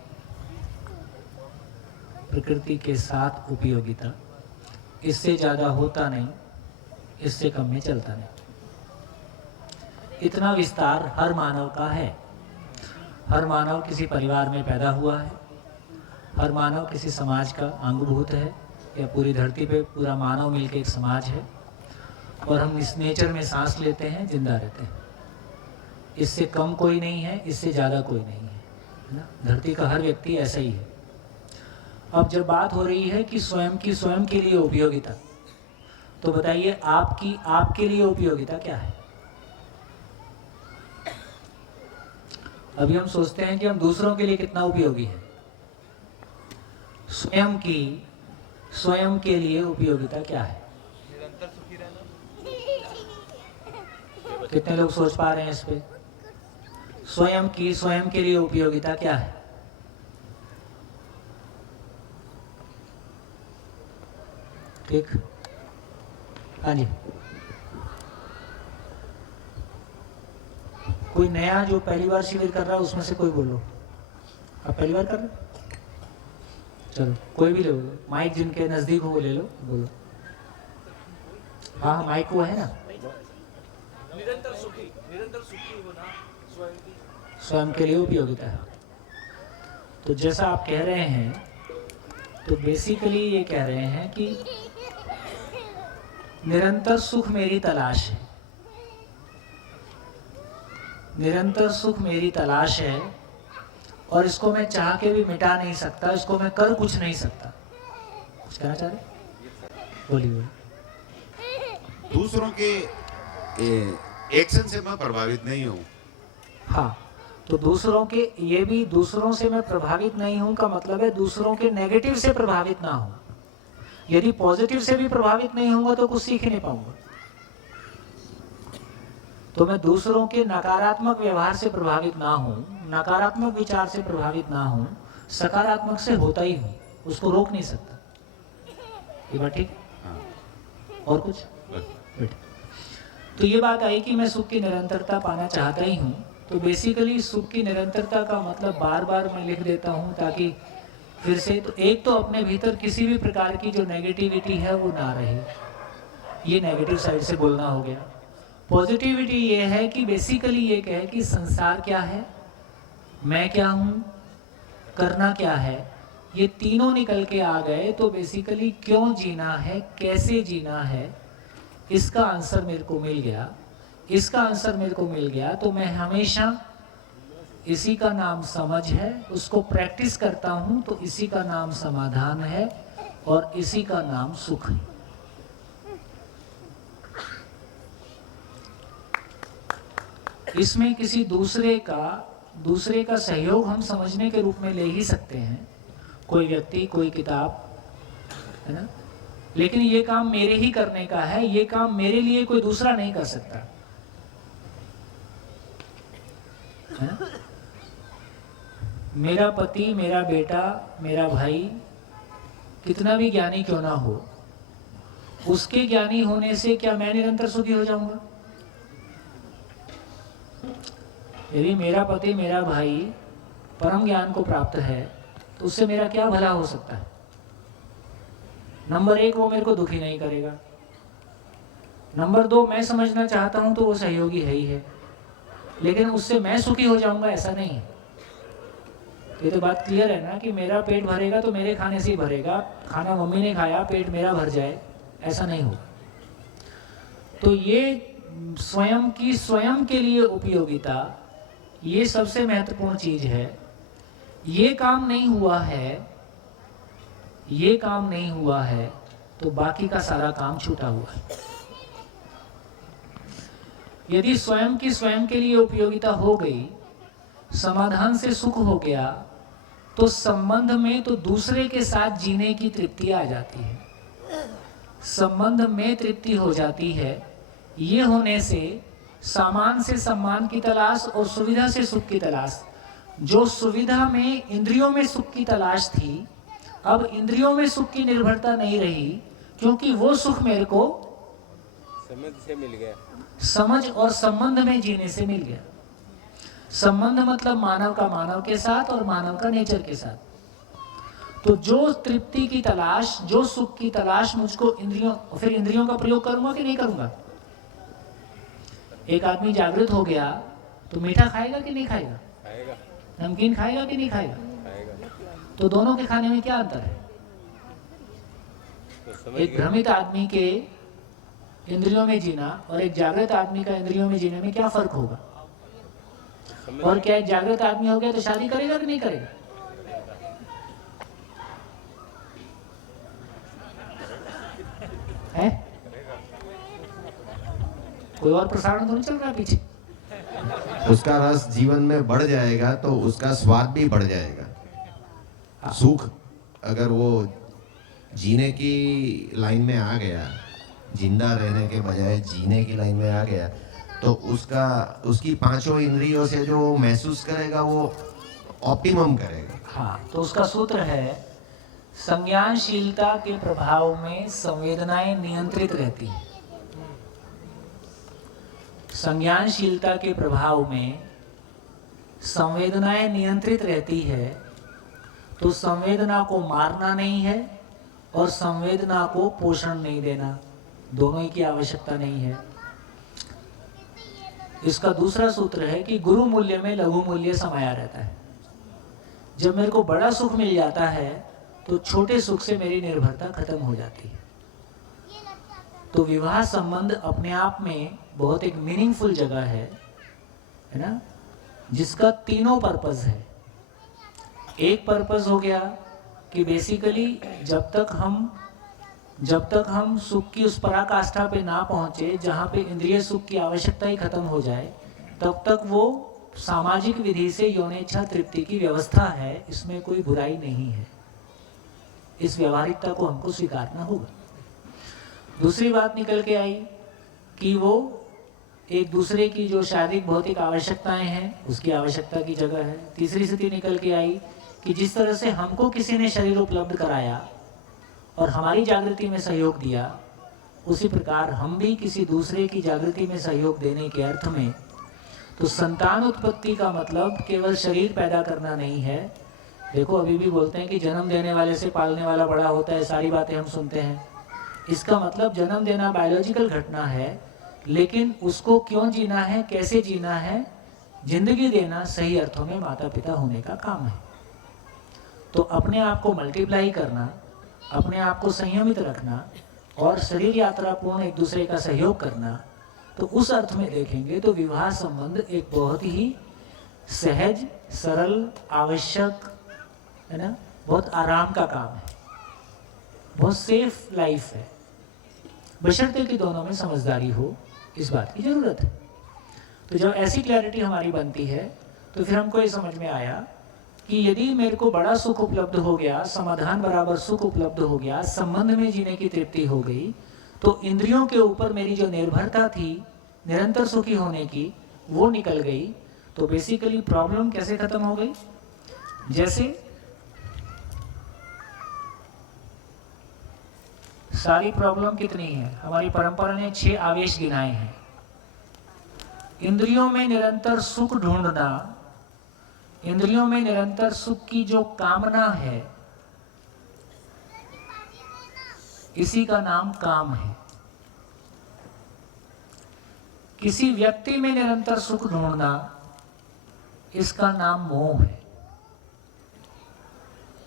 प्रकृति के साथ उपयोगिता। इससे ज़्यादा होता नहीं, इससे कम में चलता नहीं। इतना विस्तार हर मानव का है। हर मानव किसी परिवार में पैदा हुआ है, हर मानव किसी समाज का अंगभूत है, या पूरी धरती पे पूरा मानव मिलकर एक समाज है, और हम इस नेचर में सांस लेते हैं, जिंदा रहते हैं। इससे कम कोई नहीं है, इससे ज़्यादा कोई नहीं है ना। धरती का हर व्यक्ति ऐसा ही है। अब जब बात हो रही है कि स्वयं के लिए उपयोगिता, तो बताइए आपके लिए उपयोगिता क्या है? अभी हम सोचते हैं कि हम दूसरों के लिए कितना उपयोगी है। स्वयं के लिए उपयोगिता क्या है? कितने लोग सोच पा रहे हैं इस पे? स्वयं के लिए उपयोगिता क्या है? ठीक, हाँ जी। कोई नया जो पहली बार शिविर कर रहा है उसमें से कोई बोलो। आप पहली बार कर रहे हो? चलो कोई भी ले लो, माइक जिनके नजदीक हो वो ले लो, बोलो। हाँ माइक वो है ना। निरंतर सुखी होना स्वयं के लिए उपयोगिता है। तो जैसा आप कह रहे हैं, तो बेसिकली ये कह रहे हैं कि निरंतर सुख मेरी तलाश है, निरंतर सुख मेरी तलाश है, और इसको मैं चाह के भी मिटा नहीं सकता, इसको मैं कर कुछ नहीं सकता। कुछ कहना चाह रहे? बोलिए। दूसरों के एक्शन से मैं प्रभावित नहीं हूँ। हाँ, तो दूसरों से मैं प्रभावित नहीं हूं का मतलब है दूसरों के नेगेटिव से प्रभावित ना हूं। यदि पॉजिटिव से भी प्रभावित नहीं होऊंगा तो कुछ सीख ही नहीं पाऊंगा। तो मैं दूसरों के नकारात्मक व्यवहार से प्रभावित ना हूं, नकारात्मक विचार से प्रभावित ना हूं, सकारात्मक से होता ही हूं, उसको रोक नहीं सकता। ये बात ठीक? और कुछ? तो ये बात आई कि मैं सुख की निरंतरता पाना चाहता ही हूं। तो बेसिकली सुख की निरंतरता का मतलब बार बार मैं लिख देता हूं ताकि फिर से तो एक तो अपने भीतर किसी भी प्रकार की जो नेगेटिविटी है वो ना रहे। ये नेगेटिव साइड से बोलना हो गया। पॉजिटिविटी ये है कि बेसिकली ये कहे कि संसार क्या है, मैं क्या हूँ, करना क्या है, ये तीनों निकल के आ गए तो बेसिकली क्यों जीना है, कैसे जीना है, इसका आंसर मेरे को मिल गया। इसका आंसर मेरे को मिल गया तो मैं हमेशा इसी का नाम समझ है, उसको प्रैक्टिस करता हूँ तो इसी का नाम समाधान है और इसी का नाम सुख है। इसमें किसी दूसरे का सहयोग हम समझने के रूप में ले ही सकते हैं, कोई व्यक्ति, कोई किताब, है ना। लेकिन ये काम मेरे ही करने का है, ये काम मेरे लिए कोई दूसरा नहीं कर सकता, है ना? मेरा पति, मेरा बेटा, मेरा भाई कितना भी ज्ञानी क्यों ना हो, उसके ज्ञानी होने से क्या मैं निरंतर सुखी हो जाऊंगा? यदि मेरा पति, मेरा भाई परम ज्ञान को प्राप्त है तो उससे मेरा क्या भला हो सकता है? नंबर 1, वो मेरे को दुखी नहीं करेगा। नंबर 2, मैं समझना चाहता हूं तो वो सहयोगी है ही है, लेकिन उससे मैं सुखी हो जाऊंगा ऐसा नहीं है। ये तो बात क्लियर है ना कि मेरा पेट भरेगा तो मेरे खाने से ही भरेगा, खाना मम्मी ने खाया पेट मेरा भर जाए ऐसा नहीं हो। तो ये स्वयं के लिए उपयोगिता, ये सबसे महत्वपूर्ण चीज है। ये काम नहीं हुआ है तो बाकी का सारा काम छूटा हुआ है। यदि स्वयं के लिए उपयोगिता हो गई, समाधान से सुख हो गया, तो संबंध में तो दूसरे के साथ जीने की तृप्ति आ जाती है। संबंध में तृप्ति हो जाती है, ये होने से सामान से सम्मान की तलाश और सुविधा से सुख की तलाश, जो सुविधा में इंद्रियों में सुख की तलाश थी, अब इंद्रियों में सुख की निर्भरता नहीं रही, क्योंकि वो सुख मेरे को समझ से मिल गया, समझ और संबंध में जीने से मिल गया। संबंध मतलब मानव का मानव के साथ और मानव का नेचर के साथ। तो जो तृप्ति की तलाश, जो सुख की तलाश मुझको फिर इंद्रियों का प्रयोग करूंगा कि नहीं करूंगा? एक आदमी जागृत हो गया तो मीठा खाएगा कि नहीं खाएगा? खाएगा। नमकीन खाएगा कि नहीं खाएगा? खाएगा। तो दोनों के खाने में क्या अंतर है? तो एक भ्रमित आदमी के इंद्रियों में जीना और एक जागृत आदमी का इंद्रियों में जीने में क्या फर्क होगा? और क्या एक जागृत आदमी हो गया तो शादी करेगा कि नहीं करेगा? है? कोई और प्रसारण तो नहीं चल रहा पीछे? उसका रस जीवन में बढ़ जाएगा तो उसका स्वाद भी बढ़ जाएगा। सुख अगर वो जीने की लाइन में आ गया, जिंदा रहने के बजाय जीने की लाइन में आ गया, तो उसकी पांचों इंद्रियों से जो महसूस करेगा वो ऑप्टिमम करेगा। हाँ, तो उसका सूत्र है संज्ञानशीलता के प्रभाव में संवेदनाएं नियंत्रित रहती हैं। संज्ञानशीलता के प्रभाव में संवेदनाएं नियंत्रित रहती है, तो संवेदना को मारना नहीं है और संवेदना को पोषण नहीं देना, दोनों ही की आवश्यकता नहीं है। इसका दूसरा सूत्र है कि गुरु मूल्य में लघु मूल्य समाया रहता है। जब मेरे को बड़ा सुख मिल जाता है तो छोटे सुख से मेरी निर्भरता खत्म हो जाती है। तो विवाह संबंध अपने आप में बहुत एक मीनिंगफुल जगह है ना, जिसका तीनों पर्पस है। एक पर्पस हो गया कि बेसिकली जब तक हम सुख की उस पराकाष्ठा पे ना पहुंचे जहाँ पे इंद्रिय सुख की आवश्यकता ही खत्म हो जाए, तब तक वो सामाजिक विधि से यौनेच्छा तृप्ति की व्यवस्था है, इसमें कोई बुराई नहीं है। इस व्यवहारिकता को हमको स्वीकारना होगा। दूसरी बात निकल के आई कि वो एक दूसरे की जो शारीरिक भौतिक आवश्यकताएं हैं उसकी आवश्यकता की जगह है। तीसरी स्थिति निकल के आई कि जिस तरह से हमको किसी ने शरीर उपलब्ध कराया और हमारी जागृति में सहयोग दिया, उसी प्रकार हम भी किसी दूसरे की जागृति में सहयोग देने के अर्थ में, तो संतान उत्पत्ति का मतलब केवल शरीर पैदा करना नहीं है। देखो अभी भी बोलते हैं कि जन्म देने वाले से पालने वाला बड़ा होता है, सारी बातें हम सुनते हैं। इसका मतलब जन्म देना बायोलॉजिकल घटना है, लेकिन उसको क्यों जीना है, कैसे जीना है, जिंदगी देना सही अर्थों में माता पिता होने का काम है। तो अपने आप को मल्टीप्लाई करना, अपने आप को संयमित रखना और शरीर यात्रा पूर्ण एक दूसरे का सहयोग करना, तो उस अर्थ में देखेंगे तो विवाह संबंध एक बहुत ही सहज, सरल, आवश्यक है ना, बहुत आराम का काम है, बहुत सेफ लाइफ है, बशर्ते कि दोनों में समझदारी हो, इस बात की जरूरत है। तो जब ऐसी क्लैरिटी हमारी बनती है तो फिर हमको ये समझ में आया कि यदि मेरे को बड़ा सुख उपलब्ध हो गया, समाधान बराबर सुख उपलब्ध हो गया, संबंध में जीने की तृप्ति हो गई, तो इंद्रियों के ऊपर मेरी जो निर्भरता थी निरंतर सुखी होने की, वो निकल गई। तो बेसिकली प्रॉब्लम कैसे खत्म हो गई? जैसे सारी प्रॉब्लम कितनी है, हमारी परंपरा ने 6 आवेश गिनाए हैं। इंद्रियों में निरंतर सुख ढूंढना, इंद्रियों में निरंतर सुख की जो कामना है, इसी का नाम काम है। किसी व्यक्ति में निरंतर सुख ढूंढना, इसका नाम मोह है।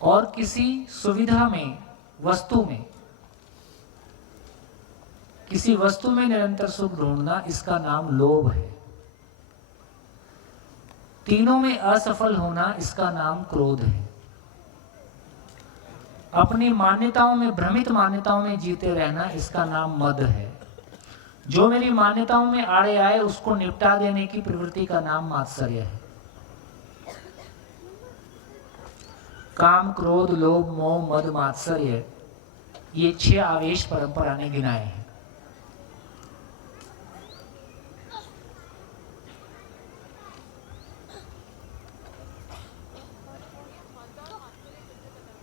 और किसी सुविधा में, वस्तु में, किसी वस्तु में निरंतर सुख ढूंढना, इसका नाम लोभ है। तीनों में असफल होना, इसका नाम क्रोध है। अपनी मान्यताओं में, भ्रमित मान्यताओं में जीते रहना, इसका नाम मद है। जो मेरी मान्यताओं में आड़े आए उसको निपटा देने की प्रवृत्ति का नाम मात्सर्य है। काम, क्रोध, लोभ, मोह, मद, मात्सर्य, ये 6 आवेश परंपरा ने गिनाए हैं।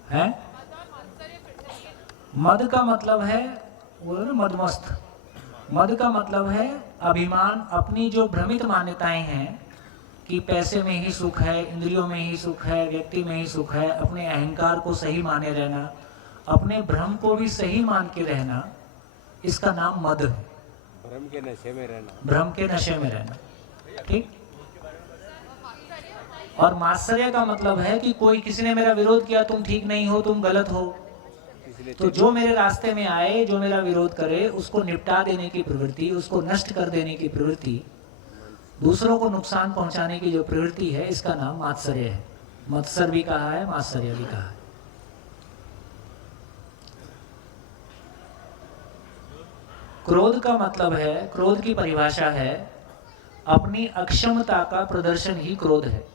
है। मद का मतलब है वो ना मदमस्त। मद का मतलब है अभिमान, अपनी जो भ्रमित मान्यताएं हैं कि पैसे में ही सुख है, इंद्रियों में ही सुख है, व्यक्ति में ही सुख है, अपने अहंकार को सही माने रहना, अपने भ्रम को भी सही मान के रहना, इसका नाम मद है। भ्रम के नशे में रहना, भ्रम के नशे में रहना, ठीक। और मात्सर्य का मतलब है कि कोई किसी ने मेरा विरोध किया, तुम ठीक नहीं हो, तुम गलत हो, तो जो मेरे रास्ते में आए, जो मेरा विरोध करे, उसको निपटा देने की प्रवृत्ति, उसको नष्ट कर देने की प्रवृत्ति, दूसरों को नुकसान पहुंचाने की जो प्रवृत्ति है, इसका नाम मात्सर्य है। मत्सर भी कहा है, मात्सर्य भी कहा है। क्रोध का मतलब है, क्रोध की परिभाषा है अपनी अक्षमता का प्रदर्शन ही क्रोध है।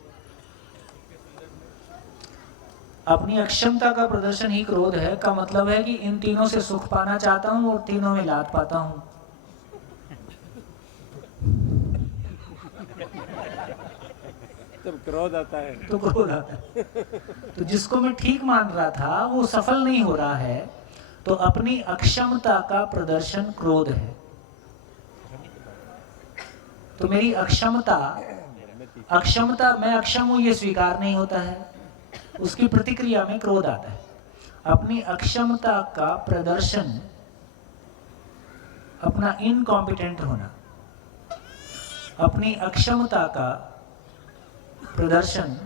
अपनी अक्षमता का प्रदर्शन ही क्रोध है का मतलब है कि इन तीनों से सुख पाना चाहता हूं और तीनों में लात पाता हूं। तो क्रोध आता है, तो क्रोध आता है। तो जिसको मैं ठीक मान रहा था वो सफल नहीं हो रहा है, तो अपनी अक्षमता का प्रदर्शन क्रोध है। तो मेरी अक्षमता, मैं अक्षम हूं ये स्वीकार नहीं होता है, उसकी प्रतिक्रिया में क्रोध आता है। अपनी अक्षमता का प्रदर्शन, अपना इनकॉम्पिटेंट होना, अपनी अक्षमता का प्रदर्शन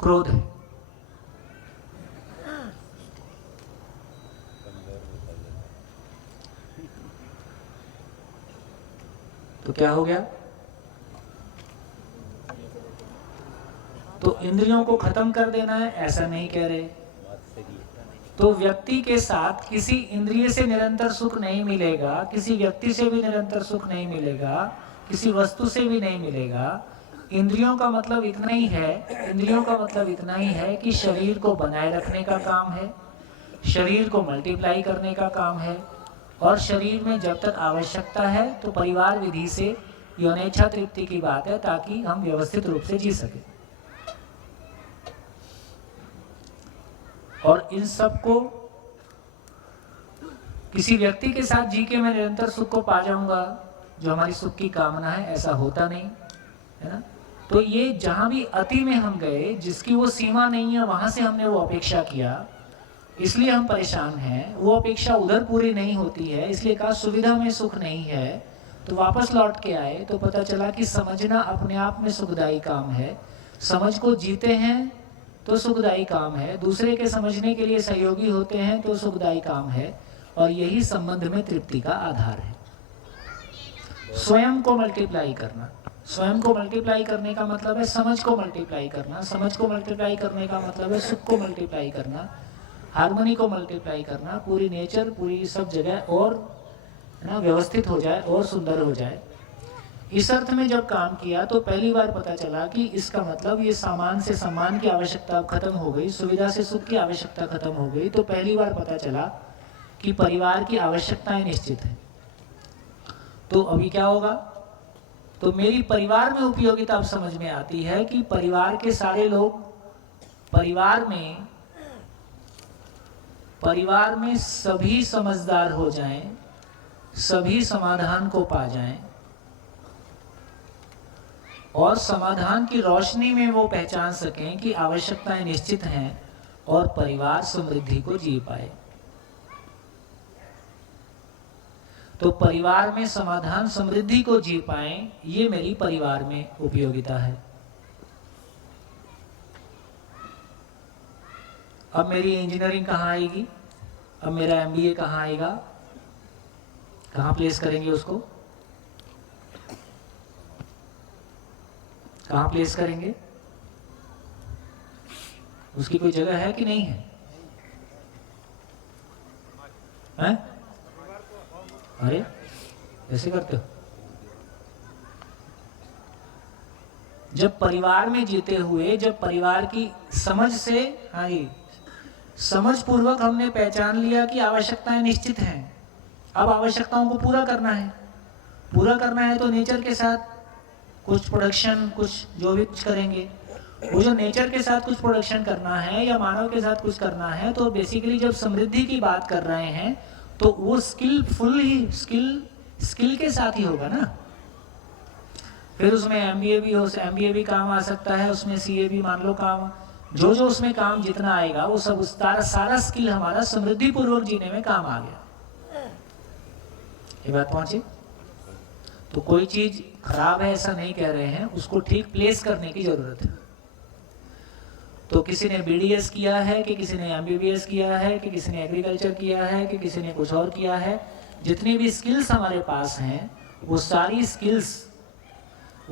क्रोध है। तो क्या हो गया? तो इंद्रियों को खत्म कर देना है, ऐसा नहीं कह रहे। तो व्यक्ति के साथ किसी इंद्रिय से निरंतर सुख नहीं मिलेगा, किसी व्यक्ति से भी निरंतर सुख नहीं मिलेगा, किसी वस्तु से भी नहीं मिलेगा। इंद्रियों का मतलब इतना ही है, इंद्रियों का मतलब इतना ही है कि शरीर को बनाए रखने का काम है, शरीर को मल्टीप्लाई करने का काम है, और शरीर में जब तक आवश्यकता है तो परिवार विधि से यौनेच्छा तृप्ति की बात है, ताकि हम व्यवस्थित रूप से जी सके। और इन सब को किसी व्यक्ति के साथ जी के मैं निरंतर सुख को पा जाऊंगा, जो हमारी सुख की कामना है, ऐसा होता नहीं है ना। तो ये जहां भी अति में हम गए, जिसकी वो सीमा नहीं है, वहां से हमने वो अपेक्षा किया, इसलिए हम परेशान हैं। वो अपेक्षा उधर पूरी नहीं होती है, इसलिए कहा सुविधा में सुख नहीं है। तो वापस लौट के आए तो पता चला कि समझना अपने आप में सुखदायी काम है, समझ को जीते हैं तो सुखदायी काम है, दूसरे के समझने के लिए सहयोगी होते हैं तो सुखदायी काम है, और यही संबंध में तृप्ति का आधार है। स्वयं को मल्टीप्लाई करना, स्वयं को मल्टीप्लाई करने का मतलब है समझ को मल्टीप्लाई करना, समझ को मल्टीप्लाई करने का मतलब है सुख को मल्टीप्लाई करना, हार्मनी को मल्टीप्लाई करना, पूरी नेचर, पूरी सब जगह और ना व्यवस्थित हो जाए और सुंदर हो जाए। इस अर्थ में जब काम किया तो पहली बार पता चला कि इसका मतलब ये सामान से सम्मान की आवश्यकता खत्म हो गई, सुविधा से सुख की आवश्यकता खत्म हो गई। तो पहली बार पता चला कि परिवार की आवश्यकताएं निश्चित है। तो अभी क्या होगा? तो मेरी परिवार में उपयोगिता अब समझ में आती है कि परिवार के सारे लोग परिवार में सभी समझदार हो जाएं, सभी समाधान को पा जाएं, और समाधान की रोशनी में वो पहचान सकें कि आवश्यकताएं निश्चित हैं और परिवार समृद्धि को जी पाए। तो परिवार में समाधान समृद्धि को जी पाए, ये मेरी परिवार में उपयोगिता है। अब मेरी इंजीनियरिंग कहाँ आएगी? अब मेरा MBA कहाँ आएगा? कहाँ प्लेस करेंगे उसको? कहाँ प्लेस करेंगे? उसकी कोई जगह है कि नहीं है? हैं? अरे ऐसे करते हो? जब परिवार में जीते हुए, जब परिवार की समझ से, हाँ जी, समझ पूर्वक हमने पहचान लिया कि आवश्यकताएं निश्चित हैं, अब आवश्यकताओं को पूरा करना है। पूरा करना है तो नेचर के साथ कुछ प्रोडक्शन, कुछ जो भी कुछ करेंगे, वो जो नेचर के साथ कुछ प्रोडक्शन करना है या मानव के साथ कुछ करना है, तो बेसिकली जब समृद्धि की बात कर रहे हैं तो वो स्किल के साथ ही होगा ना। फिर उसमें एमबीए भी हो, एमबीए भी काम आ सकता है, उसमें सीए भी मान लो काम, जो उसमें काम जितना आएगा वो सब सारा स्किल हमारा समृद्धि पूर्वक जीने में काम आ गया। ये बात पहुंची? तो कोई चीज खराब है ऐसा नहीं कह रहे हैं, उसको ठीक प्लेस करने की जरूरत है। तो किसी ने बीडीएस किया है कि किसी ने एमबीबीएस किया है कि किसी ने एग्रीकल्चर किया है कि किसी ने कुछ और किया है, जितनी भी स्किल्स हमारे पास हैं वो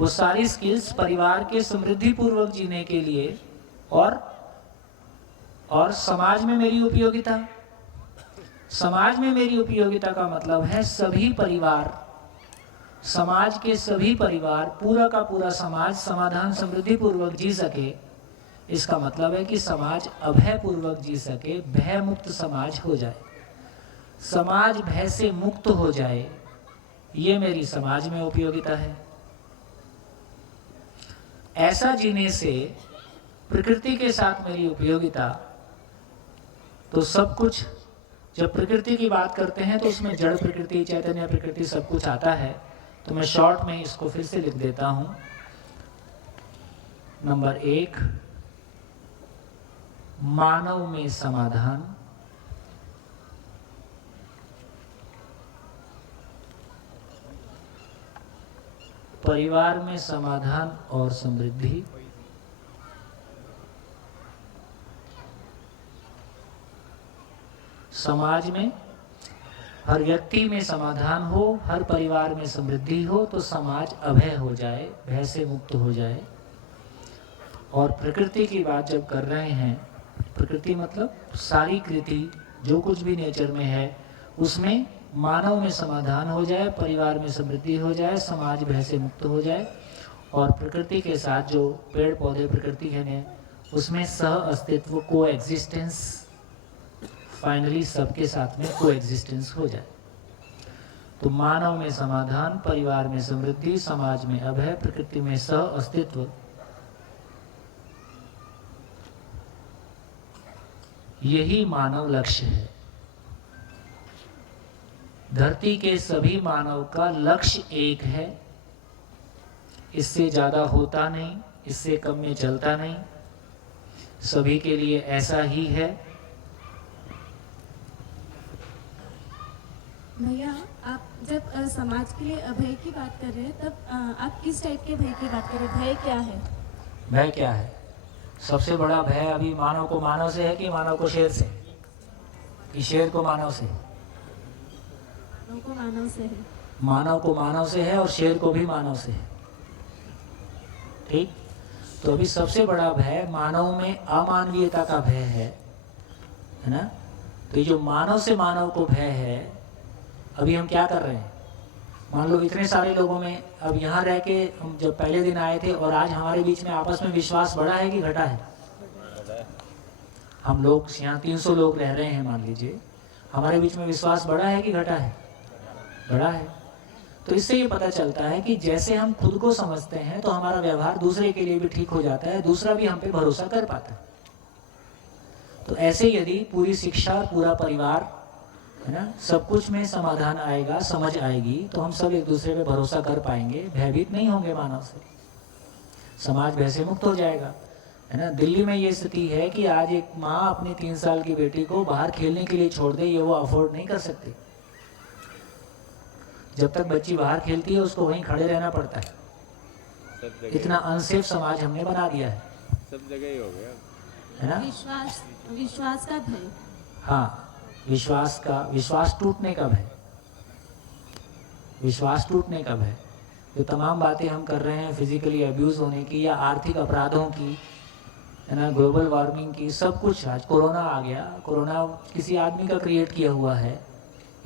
सारी स्किल्स परिवार के समृद्धि पूर्वक जीने के लिए और समाज में मेरी उपयोगिता। समाज में मेरी उपयोगिता का मतलब है सभी परिवार, समाज के सभी परिवार, पूरा का पूरा समाज समाधान समृद्धि पूर्वक जी सके। इसका मतलब है कि समाज अभय पूर्वक जी सके, भय मुक्त समाज हो जाए, समाज भय से मुक्त हो जाए, ये मेरी समाज में उपयोगिता है। ऐसा जीने से प्रकृति के साथ मेरी उपयोगिता, तो सब कुछ जब प्रकृति की बात करते हैं तो उसमें जड़ प्रकृति, चैतन्य प्रकृति सब कुछ आता है। तो मैं शॉर्ट में इसको फिर से लिख देता हूं। नंबर 1, मानव में समाधान, परिवार में समाधान और समृद्धि, समाज में हर व्यक्ति में समाधान हो, हर परिवार में समृद्धि हो, तो समाज अभय हो जाए, भय से मुक्त हो जाए। और प्रकृति की बात जब कर रहे हैं, प्रकृति मतलब सारी कृति जो कुछ भी नेचर में है, उसमें मानव में समाधान हो जाए, परिवार में समृद्धि हो जाए, समाज भय से मुक्त हो जाए। और प्रकृति के साथ जो पेड़ पौधे प्रकृति है, उसमें सह अस्तित्व, को एग्जिस्टेंस, फाइनली सबके साथ में को एग्जिस्टेंस हो जाए। तो मानव में समाधान, परिवार में समृद्धि, समाज में अभय, प्रकृति में सह अस्तित्व, यही मानव लक्ष्य है। धरती के सभी मानव का लक्ष्य एक है, इससे ज्यादा होता नहीं, इससे कम में चलता नहीं, सभी के लिए ऐसा ही है। भैया, आप जब समाज के लिए अभय की बात कर रहे हैं, तब आप किस टाइप के भय की बात कर रहे हैं? भय क्या है? भय क्या है? सबसे बड़ा भय अभी मानव को मानव से है कि मानव को शेर से, कि शेर को मानव से? मानव को मानव से है। मानव को मानव से है और शेर को भी मानव से है। ठीक? तो अभी सबसे बड़ा भय मानव में अमानवीयता का भय है ना? तो ये जो मानव से मानव को भय है, अभी हम क्या कर रहे हैं? मान लो इतने सारे लोगों में, अब यहाँ रह के हम जब पहले दिन आए थे और आज हमारे बीच में आपस में विश्वास बढ़ा है कि घटा है? हम लोग यहाँ 300 लोग रह रहे हैं, मान लीजिए, हमारे बीच में विश्वास बढ़ा है कि घटा है? बढ़ा है। तो इससे ये पता चलता है कि जैसे हम खुद को समझते हैं तो हमारा व्यवहार दूसरे के लिए भी ठीक हो जाता है, दूसरा भी हम पे भरोसा कर पाता है। तो ऐसे यदि पूरी शिक्षा और पूरा परिवार है ना, सब कुछ में समाधान आएगा, समझ आएगी, तो हम सब एक दूसरे पे भरोसा कर पाएंगे, भयभीत नहीं होंगे मानव से, समाज भय से मुक्त हो जाएगा, है ना। दिल्ली में ये स्थिति है कि आज एक माँ अपनी 3 साल की बेटी को बाहर खेलने के लिए छोड़ दे, ये वो अफोर्ड नहीं कर सकती। जब तक बच्ची बाहर खेलती है उसको वहीं खड़े रहना पड़ता है। इतना अनसेफ समाज हमने बना दिया है, सब जगह ही हो गया, है ना। विश्वास का भय। हाँ, विश्वास टूटने का भय, विश्वास टूटने का भय। जो तमाम बातें हम कर रहे हैं फिजिकली अब्यूज होने की या आर्थिक अपराधों की, है ना, ग्लोबल वार्मिंग की, सब कुछ। आज कोरोना आ गया, कोरोना किसी आदमी का क्रिएट किया हुआ है।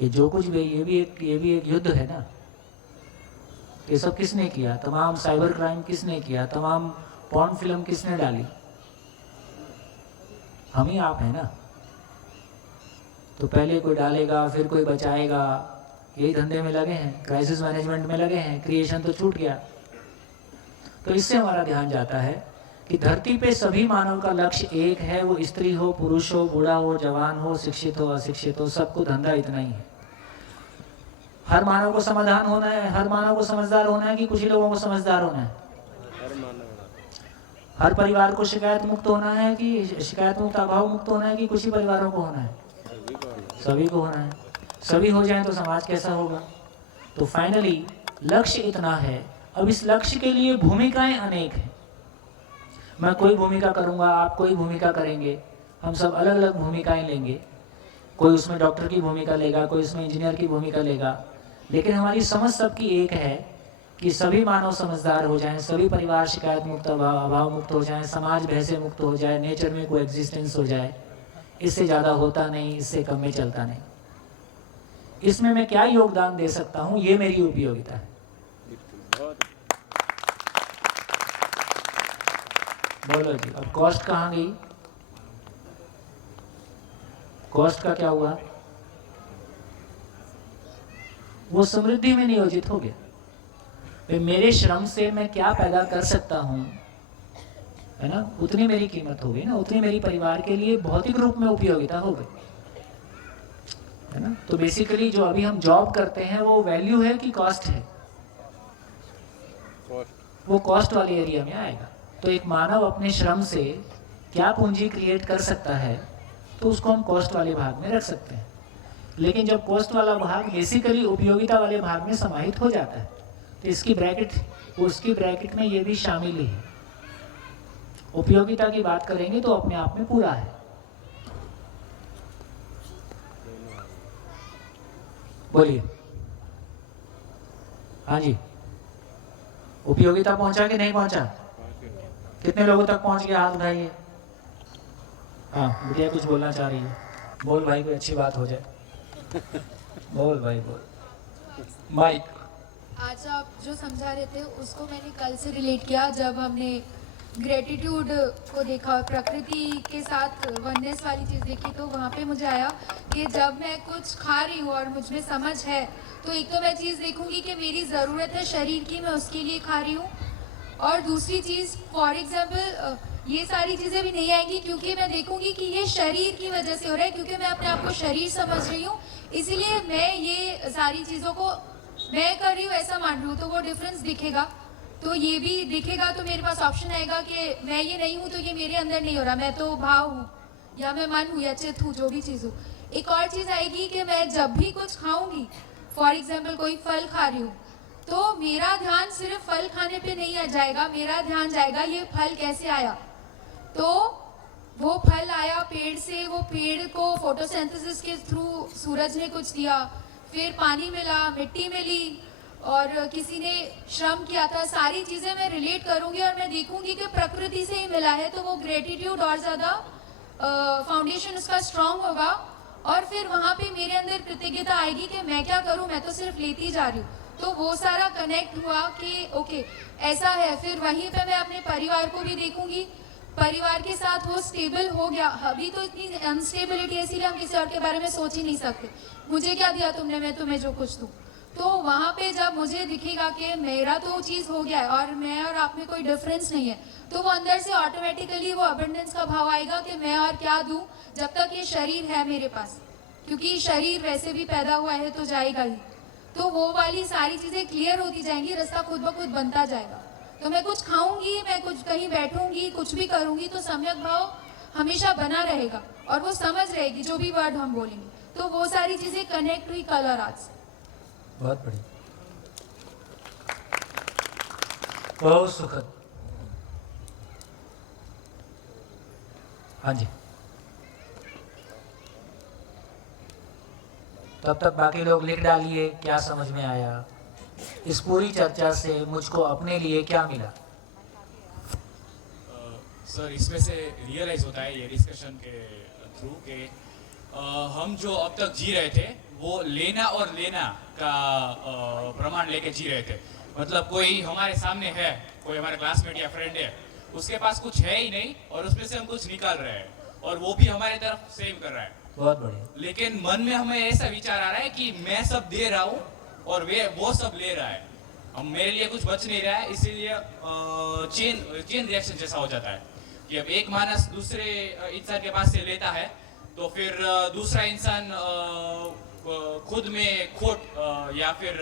ये जो कुछ भी, ये भी एक युद्ध है ना। ये सब किसने किया? तमाम साइबर क्राइम किसने किया? तमाम पॉर्न फिल्म किसने डाली? हम ही आप हैं ना। तो पहले कोई डालेगा, फिर कोई बचाएगा, यही धंधे में लगे हैं, क्राइसिस मैनेजमेंट में लगे हैं, क्रिएशन तो छूट गया। तो इससे हमारा ध्यान जाता है कि धरती पे सभी मानव का लक्ष्य एक है, वो स्त्री हो, पुरुष हो, बूढ़ा हो, जवान हो, शिक्षित हो, अशिक्षित हो, सबको धंधा इतना ही है। हर मानव को समाधान होना है, हर मानव को समझदार होना है कि कुछ ही लोगों को समझदार होना है? हर परिवार को शिकायत मुक्त होना है कि शिकायत मुक्त, अभाव मुक्त होना है कि कुछ ही परिवारों को होना है? सभी को होना है। सभी हो जाएं तो समाज कैसा होगा? तो फाइनली लक्ष्य इतना है। अब इस लक्ष्य के लिए भूमिकाएं अनेक हैं। मैं कोई भूमिका करूंगा, आप कोई भूमिका करेंगे, हम सब अलग अलग भूमिकाएं लेंगे। कोई उसमें डॉक्टर की भूमिका लेगा, कोई उसमें इंजीनियर की भूमिका लेगा, लेकिन हमारी समझ सबकी एक है कि सभी मानव समझदार हो जाएं, सभी परिवार शिकायत मुक्त, अभाव मुक्त हो जाएं, समाज भय से मुक्त हो जाए, नेचर में कोई एग्जिस्टेंस हो जाए। इससे ज़्यादा होता नहीं, इससे कम में चलता नहीं। इसमें मैं क्या योगदान दे सकता हूँ, ये मेरी उपयोगिता है। बोलो जी, अब कॉस्ट कहाँ गई? कॉस्ट का क्या हुआ? वो समृद्धि में नियोजित हो गया। मेरे श्रम से मैं क्या पैदा कर सकता हूँ, है ना, उतनी मेरी कीमत हो गई ना, उतनी मेरी परिवार के लिए भौतिक रूप में उपयोगिता हो गई, है ना। तो बेसिकली जो अभी हम जॉब करते हैं वो वैल्यू है कि कॉस्ट है? वो कॉस्ट वाले एरिया में आएगा। तो एक मानव अपने श्रम से क्या पूंजी क्रिएट कर सकता है, तो उसको हम कॉस्ट वाले भाग में रख सकते हैं। लेकिन जब कॉस्ट वाला भाग बेसिकली उपयोगिता वाले भाग में समाहित हो जाता है, तो इसकी ब्रैकेट, उसकी ब्रैकेट में ये भी शामिल ही है। उपयोगिता की बात करेंगे तो अपने आप में पूरा है। बोलिए। हाँ जी, उपयोगिता पहुंचा कि नहीं पहुंचा? कितने लोगों तक पहुंच गया? हाथ उठाइए। हाँ, बिटिया कुछ बोलना चाह रही है। बोल भाई, कोई अच्छी बात हो जाए। बोल भाई, बोल। माइक। आज आप जो समझा रहे थे उसको मैंने कल से रिलेट किया, जब हमने ग्रेटिट्यूड को देखा, प्रकृति के साथ वननेस वाली चीज़ देखी, तो वहाँ पे मुझे आया कि जब मैं कुछ खा रही हूँ और मुझ में समझ है, तो एक तो मैं चीज़ देखूँगी कि मेरी ज़रूरत है शरीर की, मैं उसके लिए खा रही हूँ। और दूसरी चीज़, फॉर एग्जाम्पल, ये सारी चीज़ें भी नहीं आएंगी क्योंकि मैं देखूँगी कि ये शरीर की वजह से हो रहा है, क्योंकि मैं अपने आप को शरीर समझ रही हूँ, इसीलिए मैं ये सारी चीज़ों को मैं कर रही हूँ ऐसा मान रही हूँ, तो वो डिफरेंस दिखेगा। तो ये भी दिखेगा, तो मेरे पास ऑप्शन आएगा कि मैं ये नहीं हूँ, तो ये मेरे अंदर नहीं हो रहा, मैं तो भाव हूँ या मैं मन हूँ या चित्त हूँ, जो भी चीज़ हो। एक और चीज़ आएगी कि मैं जब भी कुछ खाऊंगी, फॉर एग्जाम्पल कोई फल खा रही हूँ, तो मेरा ध्यान सिर्फ फल खाने पे नहीं आ जाएगा, मेरा ध्यान जाएगा ये फल कैसे आया। तो वो फल आया पेड़ से, वो पेड़ को फोटोसिंथेसिस के थ्रू सूरज ने कुछ दिया, फिर पानी मिला, मिट्टी मिली, और किसी ने श्रम किया था। सारी चीज़ें मैं रिलेट करूंगी और मैं देखूंगी कि प्रकृति से ही मिला है, तो वो ग्रेटिट्यूड और ज़्यादा फाउंडेशन उसका स्ट्रांग होगा। और फिर वहाँ पे मेरे अंदर कृतज्ञता आएगी कि मैं क्या करूँ, मैं तो सिर्फ लेती जा रही हूँ। तो वो सारा कनेक्ट हुआ कि ओके ऐसा है। फिर वहीं पे मैं अपने परिवार को भी देखूंगी, परिवार के साथ वो स्टेबल हो गया। अभी तो इतनी अनस्टेबिलिटी है, इसीलिए हम किसी और के बारे में सोच ही नहीं सकते, मुझे क्या दिया तुमने, मैं तुम्हें जो कुछ दूँ। तो वहाँ पे जब मुझे दिखेगा कि मेरा तो चीज़ हो गया है और मैं और आप में कोई डिफरेंस नहीं है, तो वो अंदर से ऑटोमेटिकली वो अबंडेंस का भाव आएगा कि मैं और क्या दूँ जब तक ये शरीर है मेरे पास, क्योंकि शरीर वैसे भी पैदा हुआ है तो जाएगा ही। तो वो वाली सारी चीज़ें क्लियर होती जाएंगी, रास्ता खुद ब खुद बनता जाएगा। तो मैं कुछ खाऊंगी, मैं कुछ कहीं बैठूंगी, कुछ भी करूंगी, तो सम्यक भाव हमेशा बना रहेगा और वो समझ रहेगी जो भी वर्ड हम बोलेंगे। तो वो सारी चीज़ें कनेक्ट हुई कल और आज। बहुत बढ़िया, बहुत सुखद। हाँ जी, तब तक बाकी लोग लिख डालिए क्या समझ में आया, इस पूरी चर्चा से मुझको अपने लिए क्या मिला। सर, इसमें से रियलाइज होता है ये डिस्कशन के थ्रू के हम जो अब तक जी रहे थे वो लेना और लेना का प्रमाण लेके जी रहे थे। मतलब कोई हमारे सामने है, कोई हमारे क्लासमेट या फ्रेंड है, उसके पास कुछ है ही नहीं और उसमें से हम कुछ निकाल रहे हैं और वो भी हमारी तरफ सेव कर रहा है। बहुत बढ़िया। लेकिन मन में हमें ऐसा विचार आ रहा है कि मैं सब दे रहा हूँ और वो सब ले रहा है। अब मेरे लिए कुछ बच नहीं रहा है, इसीलिए चेन रिएक्शन जैसा हो जाता है कि अब एक मानस दूसरे इंसान के पास से लेता है तो फिर दूसरा इंसान खुद में खोट या फिर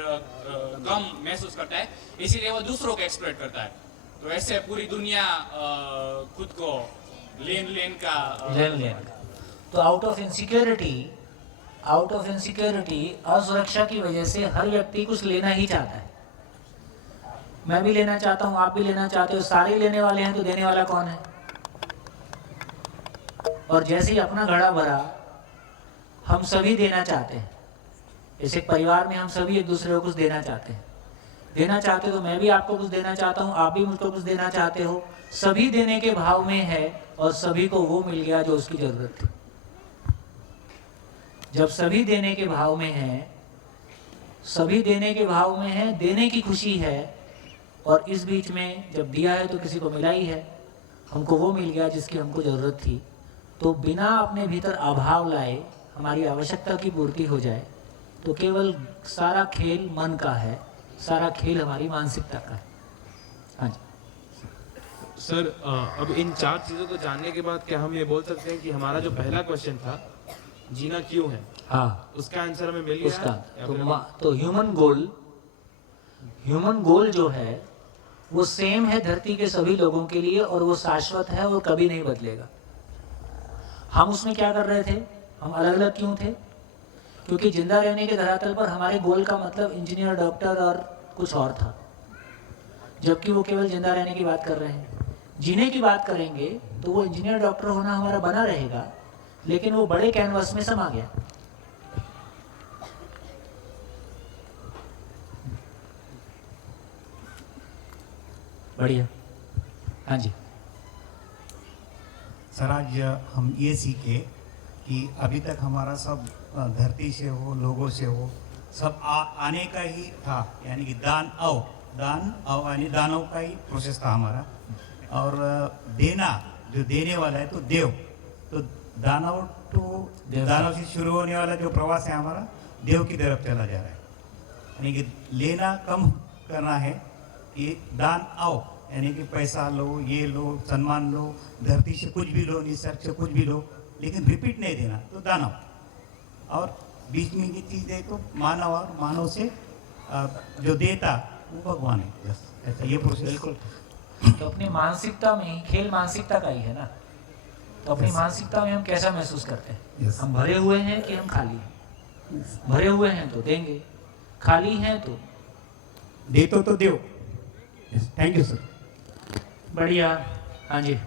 गम महसूस करता है, इसीलिए वो दूसरों को एक्सप्लॉइट करता है। तो ऐसे पूरी दुनिया खुद को लेन का तो आउट ऑफ इनसिक्योरिटी असुरक्षा की वजह से हर व्यक्ति कुछ लेना ही चाहता है। मैं भी लेना चाहता हूँ, आप भी लेना चाहते हो, सारे लेने वाले हैं तो देने वाला कौन है? और जैसे ही अपना घड़ा भरा हम सभी देना चाहते हैं। इस एक परिवार में हम सभी एक दूसरे को कुछ देना चाहते हैं। देना चाहते हो तो मैं भी आपको कुछ देना चाहता हूँ, आप भी मुझको कुछ देना चाहते हो। सभी देने के भाव में है और सभी को वो मिल गया जो उसकी जरूरत थी। जब सभी देने के भाव में है, सभी देने के भाव में है, देने की खुशी है, और इस बीच में जब दिया है तो किसी को मिला ही है, हमको वो मिल गया जिसकी हमको ज़रूरत थी। तो बिना अपने भीतर अभाव लाए हमारी आवश्यकता की पूर्ति हो जाए तो केवल सारा खेल मन का है, सारा खेल हमारी मानसिकता का है। हाँ जी सर, अब इन 4 चीज़ों को जानने के बाद क्या हम ये बोल सकते हैं कि हमारा जो पहला क्वेश्चन था, जीना क्यों है, हाँ, उसका आंसर हमें मिल गया उसका है? तो ह्यूमन गोल जो है वो सेम है धरती के सभी लोगों के लिए, और वो शाश्वत है और कभी नहीं बदलेगा। हम उसमें क्या कर रहे थे? हम अलग अलग क्यों थे? क्योंकि जिंदा रहने के धरातल पर हमारे गोल का मतलब इंजीनियर, डॉक्टर और कुछ और था, जबकि वो केवल जिंदा रहने की बात कर रहे हैं। जीने की बात करेंगे तो वो इंजीनियर, डॉक्टर होना हमारा बना रहेगा, लेकिन वो बड़े कैनवस में समा गया। बढ़िया। हाँ जी सर, आज हम ये सीखे कि अभी तक हमारा सब धरती से हो, लोगों से हो, सब आने का ही था, यानी कि दान आओ यानी दानव का ही प्रोसेस था हमारा। और देना, जो देने वाला है तो देव, तो दानव से शुरू होने वाला जो प्रवास है हमारा देव की तरफ चला जा रहा है। यानी कि लेना कम करना है, कि दान आओ, यानी कि पैसा लो, ये लो, सम्मान लो, धरती से कुछ भी लो, निसर्ग से कुछ भी लो, लेकिन रिपीट नहीं देना, तो दानव। और बीच में की चीज़ है तो मानव, और मानव से जो देता वो भगवान है। ऐसा ये प्रोसेस। बिल्कुल। तो अपनी मानसिकता में ही, खेल मानसिकता का ही है ना। तो अपनी मानसिकता में हम कैसा महसूस करते हैं? हम भरे हुए हैं कि हम खाली हैं? भरे हुए हैं तो देंगे, खाली हैं तो दे तो देव। Thank you sir. बढ़िया। हाँ जी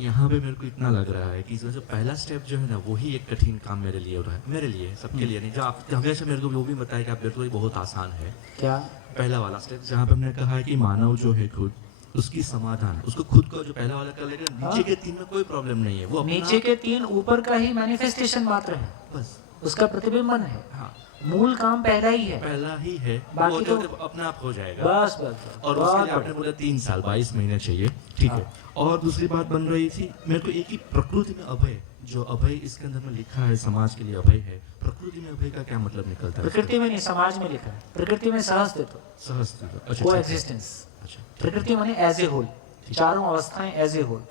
यहाँ पे मेरे को इतना लग रहा है कि जो पहला स्टेप जो है ना, वही एक कठिन काम मेरे लिए हो रहा है, मेरे लिए, सबके लिए नहीं। जो आप हमेशा मेरे को वो भी बताया कि आप मेरे को बहुत आसान है। क्या पहला वाला स्टेप जहाँ पे हमने कहा है कि मानव जो है खुद, उसकी समाधान, उसको खुद को जो पहला वाला कर लेगा, नीचे के 3 में कोई प्रॉब्लम नहीं है। वो नीचे के 3 ऊपर का ही मैनिफेस्टेशन मात्र है, बस उसका प्रतिबिंबन है। हाँ, मूल काम पहला ही है, बाकी वो तो अपने आप हो जाएगा। बस। और उसके लिए आपने बोला 3 साल 22 महीने चाहिए, ठीक है। और दूसरी बात बन रही थी मेरे को एक ही, प्रकृति में अभय, जो अभय इसके अंदर में लिखा है, समाज के लिए अभय है। प्रकृति में अभय का क्या मतलब निकलता है? प्रकृति में नहीं, समाज में लिखा है। प्रकृति में सहस्तित्व, अच्छा, कोएग्जिस्टेंस। प्रकृति माने एज ए होल, चारों अवस्थाएं एज ए होल।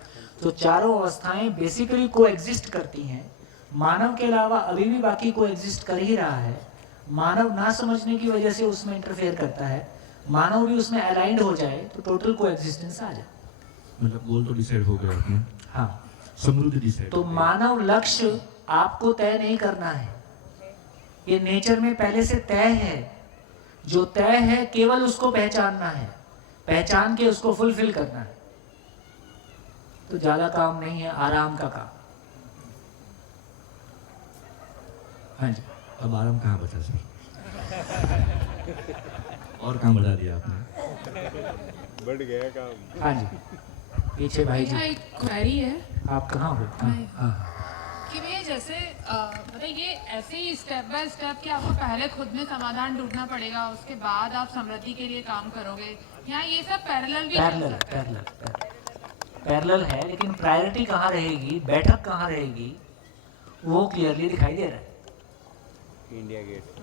तो चारों अवस्थाएं बेसिकली कोएग्जिस्ट करती हैं। मानव के अलावा अभी भी बाकी कोएग्जिस्ट कर ही रहा है। मानव ना समझने की वजह से उसमें इंटरफेयर करता है। मानव भी उसमें अलाइंड हो जाए तो टोटल कोएग्जिस्टेंस आ जाए। मतलब गोल तो डिसाइड हो गया आपने। हाँ, समृद्धि डिसाइड। तो मानव लक्ष्य आपको तय नहीं करना है, ये नेचर में पहले से तय है। जो तय है केवल उसको पहचानना है, पहचान के उसको फुलफिल करना है। तो ज्यादा काम नहीं है, आराम का काम। हाँ जी। अब आराम कहाँ बचा सर? और काम बढ़ा दिया आपने, बढ़ गया काम। हाँ जी, पीछे भाई जी। एक क्वेरी है। आप कहाँ हो? हाँ। कि मैं जैसे मतलब ये ऐसे ही स्टेप बाय स्टेप कि आपको पहले खुद में समाधान ढूंढना पड़ेगा, उसके बाद आप समृद्धि के लिए काम करोगे, यहाँ ये सब पैरेलल भी चल सकता है? पैरेलल है, लेकिन प्रायोरिटी कहाँ रहेगी, बैठक कहाँ रहेगी, वो क्लियरली दिखाई दे रहा है। India Gate.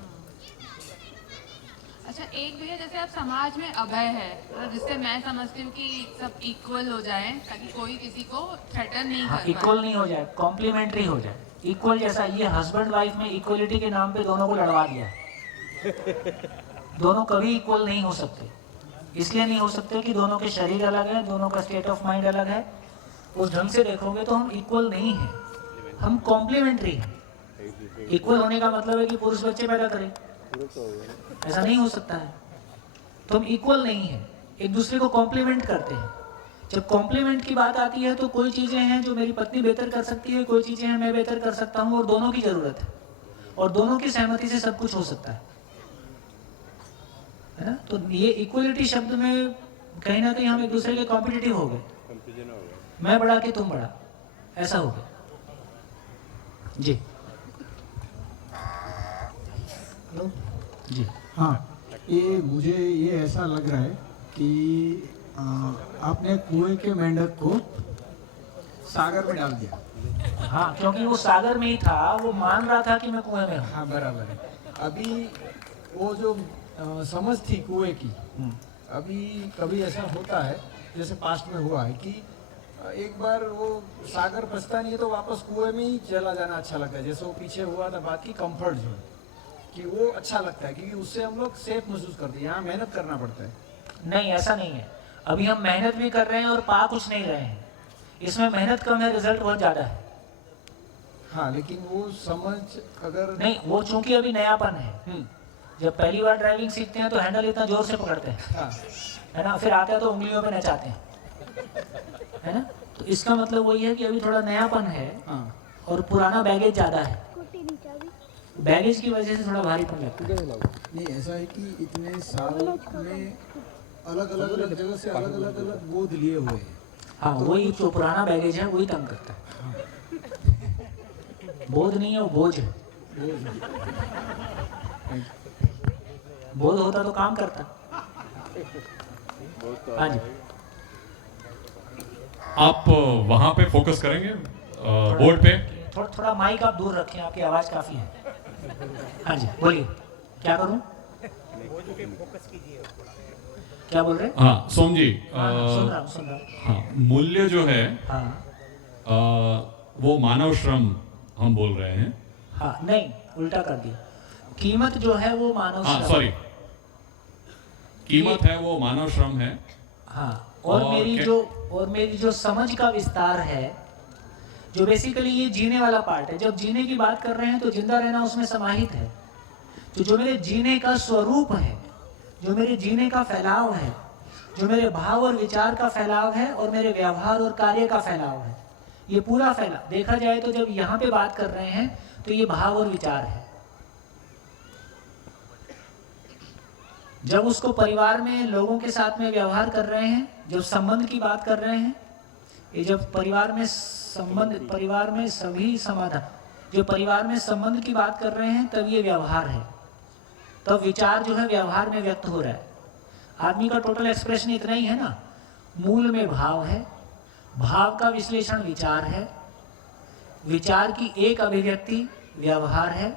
अच्छा, एक भैया जैसे आप समाज में अभय है, मतलब जिससे मैं समझती हूँ कि सब इक्वल हो जाए ताकि कोई किसी को थ्रेटन नहीं कर पाए। इक्वल नहीं हो जाए, कॉम्प्लीमेंट्री हो जाए। इक्वल जैसा ये हस्बैंड वाइफ में इक्वलिटी के नाम पे दोनों को लड़वा दिया। दोनों कभी इक्वल नहीं हो सकते। इसलिए नहीं हो सकते कि दोनों के शरीर अलग है, दोनों का स्टेट ऑफ माइंड अलग है। उस ढंग से देखोगे तो हम इक्वल नहीं हैं, हम कॉम्प्लीमेंट्री हैं। इक्वल होने का मतलब है कि पुरुष बच्चे पैदा करें, ऐसा नहीं हो सकता है। तो हम इक्वल नहीं हैं, एक दूसरे को कॉम्प्लीमेंट करते हैं। जब कॉम्प्लीमेंट की बात आती है तो कोई चीज़ें हैं जो मेरी पत्नी बेहतर कर सकती है, कोई चीज़ें हैं मैं बेहतर कर सकता हूँ, और दोनों की ज़रूरत है और दोनों की सहमति से सब कुछ हो सकता है ना। तो ये इक्वलिटी शब्द में कहीं ना कहीं हम एक दूसरे के कॉम्पिटिटिव हो गए, मैं बड़ा कि तुम बड़ा, ऐसा हो गया जी। हेलो जी हाँ, ये मुझे ये ऐसा लग रहा है कि आपने कुएं के मेंढक को सागर में डाल दिया। हाँ, क्योंकि वो सागर में ही था, वो मान रहा था कि मैं कुएं में हूँ। हाँ बराबर है। अभी वो जो समझ थी कुएं की, अभी कभी ऐसा होता है जैसे पास्ट में हुआ है कि एक बार वो सागर बचता नहीं है तो वापस कुएं में ही चला जाना अच्छा लगता है। जैसे वो पीछे हुआ था बात की कंफर्ट जोन, कि वो अच्छा लगता है क्योंकि उससे हम लोग सेफ महसूस करते हैं। यहाँ मेहनत करना पड़ता है। नहीं, ऐसा नहीं है। अभी हम मेहनत भी कर रहे हैं और पा कुछ नहीं रहे हैं। इसमें मेहनत कम है, रिजल्ट बहुत ज़्यादा है। हाँ, लेकिन वो समझ अगर नहीं, वो चूंकि अभी नयापन है। जब पहली बार ड्राइविंग सीखते हैं तो हैंडल इतना जोर से पकड़ते हैं, हाँ। है ना, फिर आते हैं तो उंगलियों पे नचाते हैं, है ना। तो इसका मतलब वही है कि अभी थोड़ा नयापन है और पुराना बैगेज ज़्यादा है। बैगेज की वजह से थोड़ा भारीपन लगता है। नहीं, ऐसा है कि इतने साल में अलग अलग जगह से अलग अलग बोध लिए हुए हैं। हाँ, तो वही जो पुराना बैगेज है वही तंग करता है। बोध नहीं है, वो बोझ है। बोध होता तो काम करता। हाँ जी, आप वहाँ पे फोकस करेंगे बोर्ड पे? थोड़ा माइक आप दूर रखें, आपकी आवाज़ काफ़ी है। हाँ जी, बोलिए, क्या करूँ? क्या बोल रहे? हाँ सोम जी, सुन रहा हूँ। हाँ, मूल्य जो है वो मानव श्रम हम बोल रहे हैं। हाँ, नहीं, उल्टा कर दिया। कीमत जो है वो मानव श्रम, सॉरी, कीमत है वो मानव श्रम है। हाँ, और मेरी जो समझ का विस्तार है, जो बेसिकली ये जीने वाला पार्ट है। जब जीने की बात कर रहे हैं तो जिंदा रहना उसमें समाहित है। तो जो मेरे जीने का स्वरूप है, जो मेरे जीने का फैलाव है, जो मेरे भाव और विचार का फैलाव है और मेरे व्यवहार और कार्य का फैलाव है, ये पूरा फैलाव देखा जाए तो जब यहाँ पे बात कर रहे हैं तो ये भाव और विचार है। जब उसको परिवार में लोगों के साथ में व्यवहार कर रहे हैं, जब संबंध की बात कर रहे हैं, ये जब परिवार में संबंध, परिवार में सभी समाधान, जो परिवार में संबंध की बात कर रहे हैं, तब ये व्यवहार है। तब विचार जो है व्यवहार में व्यक्त हो रहा है। आदमी का टोटल एक्सप्रेशन इतना ही है ना, मूल में भाव है, भाव का विश्लेषण विचार है, विचार की एक अभिव्यक्ति व्यवहार है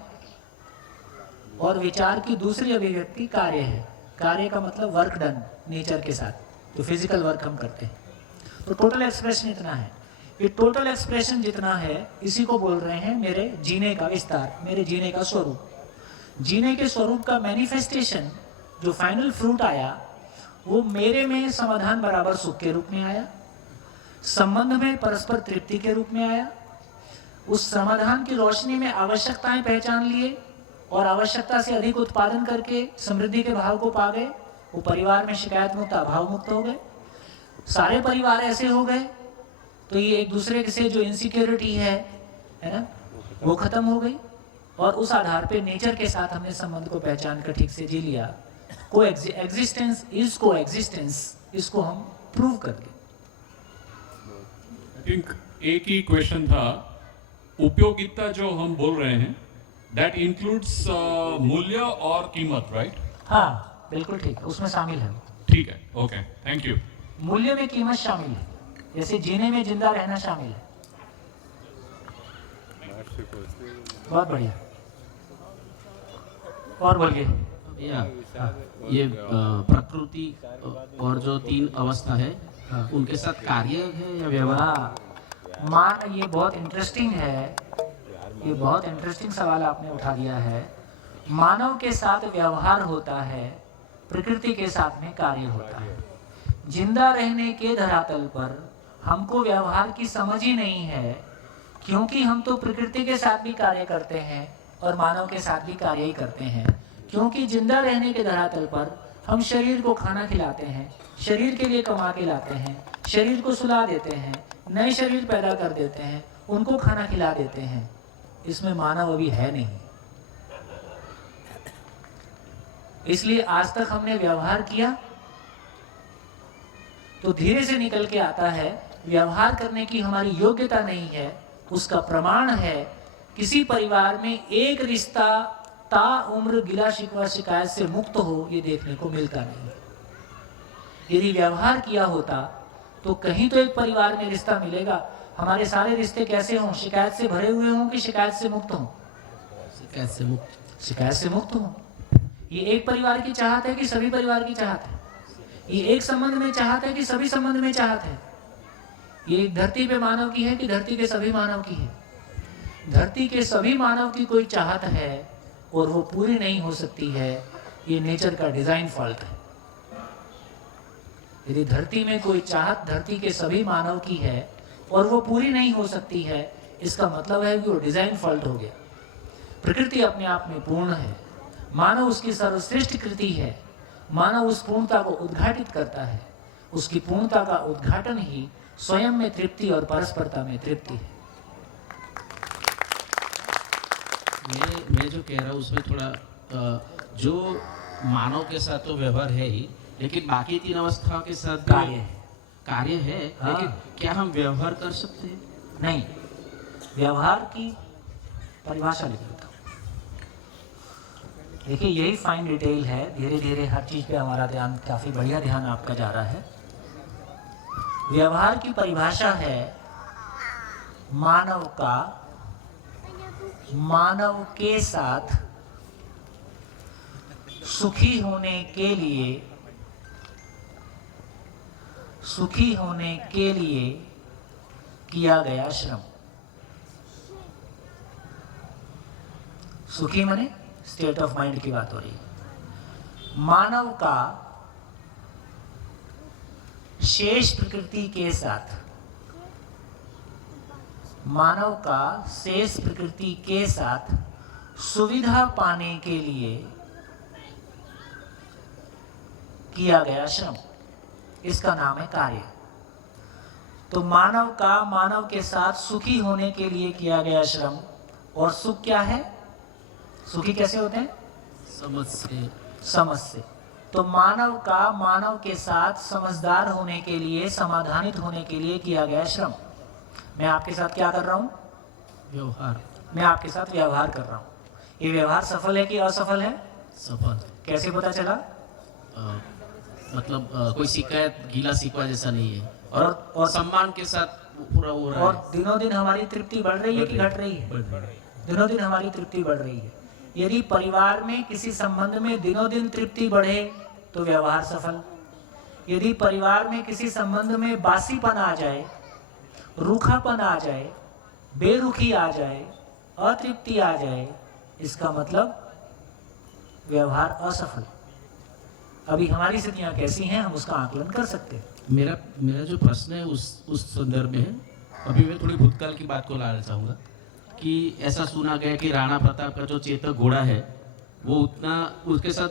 और विचार की दूसरी अभिव्यक्ति कार्य है। कार्य का मतलब वर्क डन नेचर के साथ, जो फिजिकल वर्क हम करते हैं। तो टोटल एक्सप्रेशन इतना है। ये टोटल एक्सप्रेशन जितना है, इसी को बोल रहे हैं मेरे जीने का विस्तार, मेरे जीने का स्वरूप। जीने के स्वरूप का मैनिफेस्टेशन, जो फाइनल फ्रूट आया, वो मेरे में समाधान बराबर सुख के रूप में आया, संबंध में परस्पर तृप्ति के रूप में आया। उस समाधान की रोशनी में आवश्यकताएं पहचान लिए और आवश्यकता से अधिक उत्पादन करके समृद्धि के भाव को पा गए। वो परिवार में शिकायत मुक्त, अभाव मुक्त हो गए। सारे परिवार ऐसे हो गए तो ये एक दूसरे से जो इनसिक्योरिटी है ना, वो खत्म हो गई। और उस आधार पे नेचर के साथ हमने संबंध को पहचान कर ठीक से जी लिया। को एग्जिस्टेंस इज को एग्जिस्टेंस, इसको हम प्रूव कर दिए। आई थिंक एक ही क्वेश्चन था, उपयोगिता जो हम बोल रहे हैं, दैट इंक्लूड्स मूल्य और कीमत, राइट? हाँ, बिल्कुल ठीक है, उसमें शामिल है। ठीक है, ओके, थैंक यू। मूल्य में कीमत शामिल है, जैसे जीने में जिंदा रहना शामिल है। बहुत बढ़िया, और बोलिए। भैया ये प्रकृति और जो 3 अवस्था है उनके साथ कार्य है या व्यवहार? मान, ये बहुत इंटरेस्टिंग है, ये बहुत इंटरेस्टिंग सवाल आपने उठा दिया है। मानव के साथ व्यवहार होता है, प्रकृति के साथ में कार्य होता है। जिंदा रहने के धरातल पर हमको व्यवहार की समझ ही नहीं है, क्योंकि हम तो प्रकृति के साथ भी कार्य करते हैं और मानव के साथ भी कार्य ही करते हैं। क्योंकि जिंदा रहने के धरातल पर हम शरीर को खाना खिलाते हैं, शरीर के लिए कमा के लाते हैं, शरीर को सुला देते हैं, नए शरीर पैदा कर देते हैं, उनको खाना खिला देते हैं। इसमें मानव अभी है नहीं, इसलिए आज तक हमने व्यवहार किया तो धीरे से निकल के आता है व्यवहार करने की हमारी योग्यता नहीं है। उसका प्रमाण है किसी परिवार में एक रिश्ता ता उम्र गिला शिकवा शिकायत से मुक्त हो, ये देखने को मिलता नहीं। यदि व्यवहार किया होता तो कहीं तो एक परिवार में रिश्ता मिलेगा। हमारे सारे रिश्ते कैसे हों? शिकायत से भरे हुए हों कि शिकायत से मुक्त हों? शिकायत से मुक्त। शिकायत से मुक्त हों। ये एक परिवार की चाहत है कि सभी परिवार की चाहत है? ये एक संबंध में चाहत है कि सभी संबंध में चाहत है? ये धरती पे मानव की है कि धरती के सभी मानव की है? धरती के सभी मानव की कोई चाहत है और वो पूरी नहीं हो सकती है, ये नेचर का डिजाइन फॉल्ट है। यदि धरती में कोई चाहत धरती के सभी मानव की है और वो पूरी नहीं हो सकती है, इसका मतलब है कि वो डिजाइन फॉल्ट हो गया। प्रकृति अपने आप में पूर्ण है, मानव उसकी सर्वश्रेष्ठ कृति है। मानव उस पूर्णता को उद्घाटित करता है, उसकी पूर्णता का उद्घाटन ही स्वयं में तृप्ति और परस्परता में तृप्ति है। मैं जो कह रहा हूँ उसमें थोड़ा जो मानव के साथ तो व्यवहार है ही, लेकिन बाकी 3 अवस्थाओं के साथ कार्य है। हाँ। लेकिन क्या हम व्यवहार कर सकते हैं? नहीं, व्यवहार की परिभाषा लिख देता हूँ। देखिए यही फाइन डिटेल है। धीरे धीरे हर चीज पे हमारा ध्यान, काफी बढ़िया ध्यान आपका जा रहा है। व्यवहार की परिभाषा है मानव के साथ सुखी होने के लिए किया गया श्रम। सुखी माने स्टेट ऑफ माइंड की बात हो रही है। मानव का शेष प्रकृति के साथ सुविधा पाने के लिए किया गया श्रम, इसका नाम है कार्य। तो मानव के साथ सुखी होने के लिए किया गया श्रम। और सुख क्या है? सुखी कैसे होते हैं? समझ से। तो मानव के साथ समझदार होने के लिए, समाधानित होने के लिए किया गया श्रम। मैं आपके साथ क्या कर रहा हूँ? व्यवहार। मैं आपके साथ व्यवहार कर रहा हूँ। ये व्यवहार सफल है कि असफल है? सफल। कैसे पता चला? मतलब कोई शिकायत गीला शिकवा जैसा नहीं है और सम्मान के साथ पूरा हो रहा है। और दिनों दिन हमारी तृप्ति बढ़ रही है कि घट रही है? दिनों दिन हमारी तृप्ति बढ़ रही है। यदि परिवार में किसी संबंध में दिनों दिन तृप्ति बढ़े तो व्यवहार सफल। यदि परिवार में किसी संबंध में बासीपन आ जाए, रूखापन आ जाए, बेरुखी आ जाए, अतृप्ति आ जाए, इसका मतलब व्यवहार असफल। अभी हमारी स्थितियां कैसी हैं, हम उसका आकलन कर सकते हैं। मेरा जो प्रश्न है उस संदर्भ में है। अभी मैं थोड़ी भूतकाल की बात को लाना चाहूँगा कि ऐसा सुना गया कि राणा प्रताप का जो चेतक घोड़ा है वो उतना उसके साथ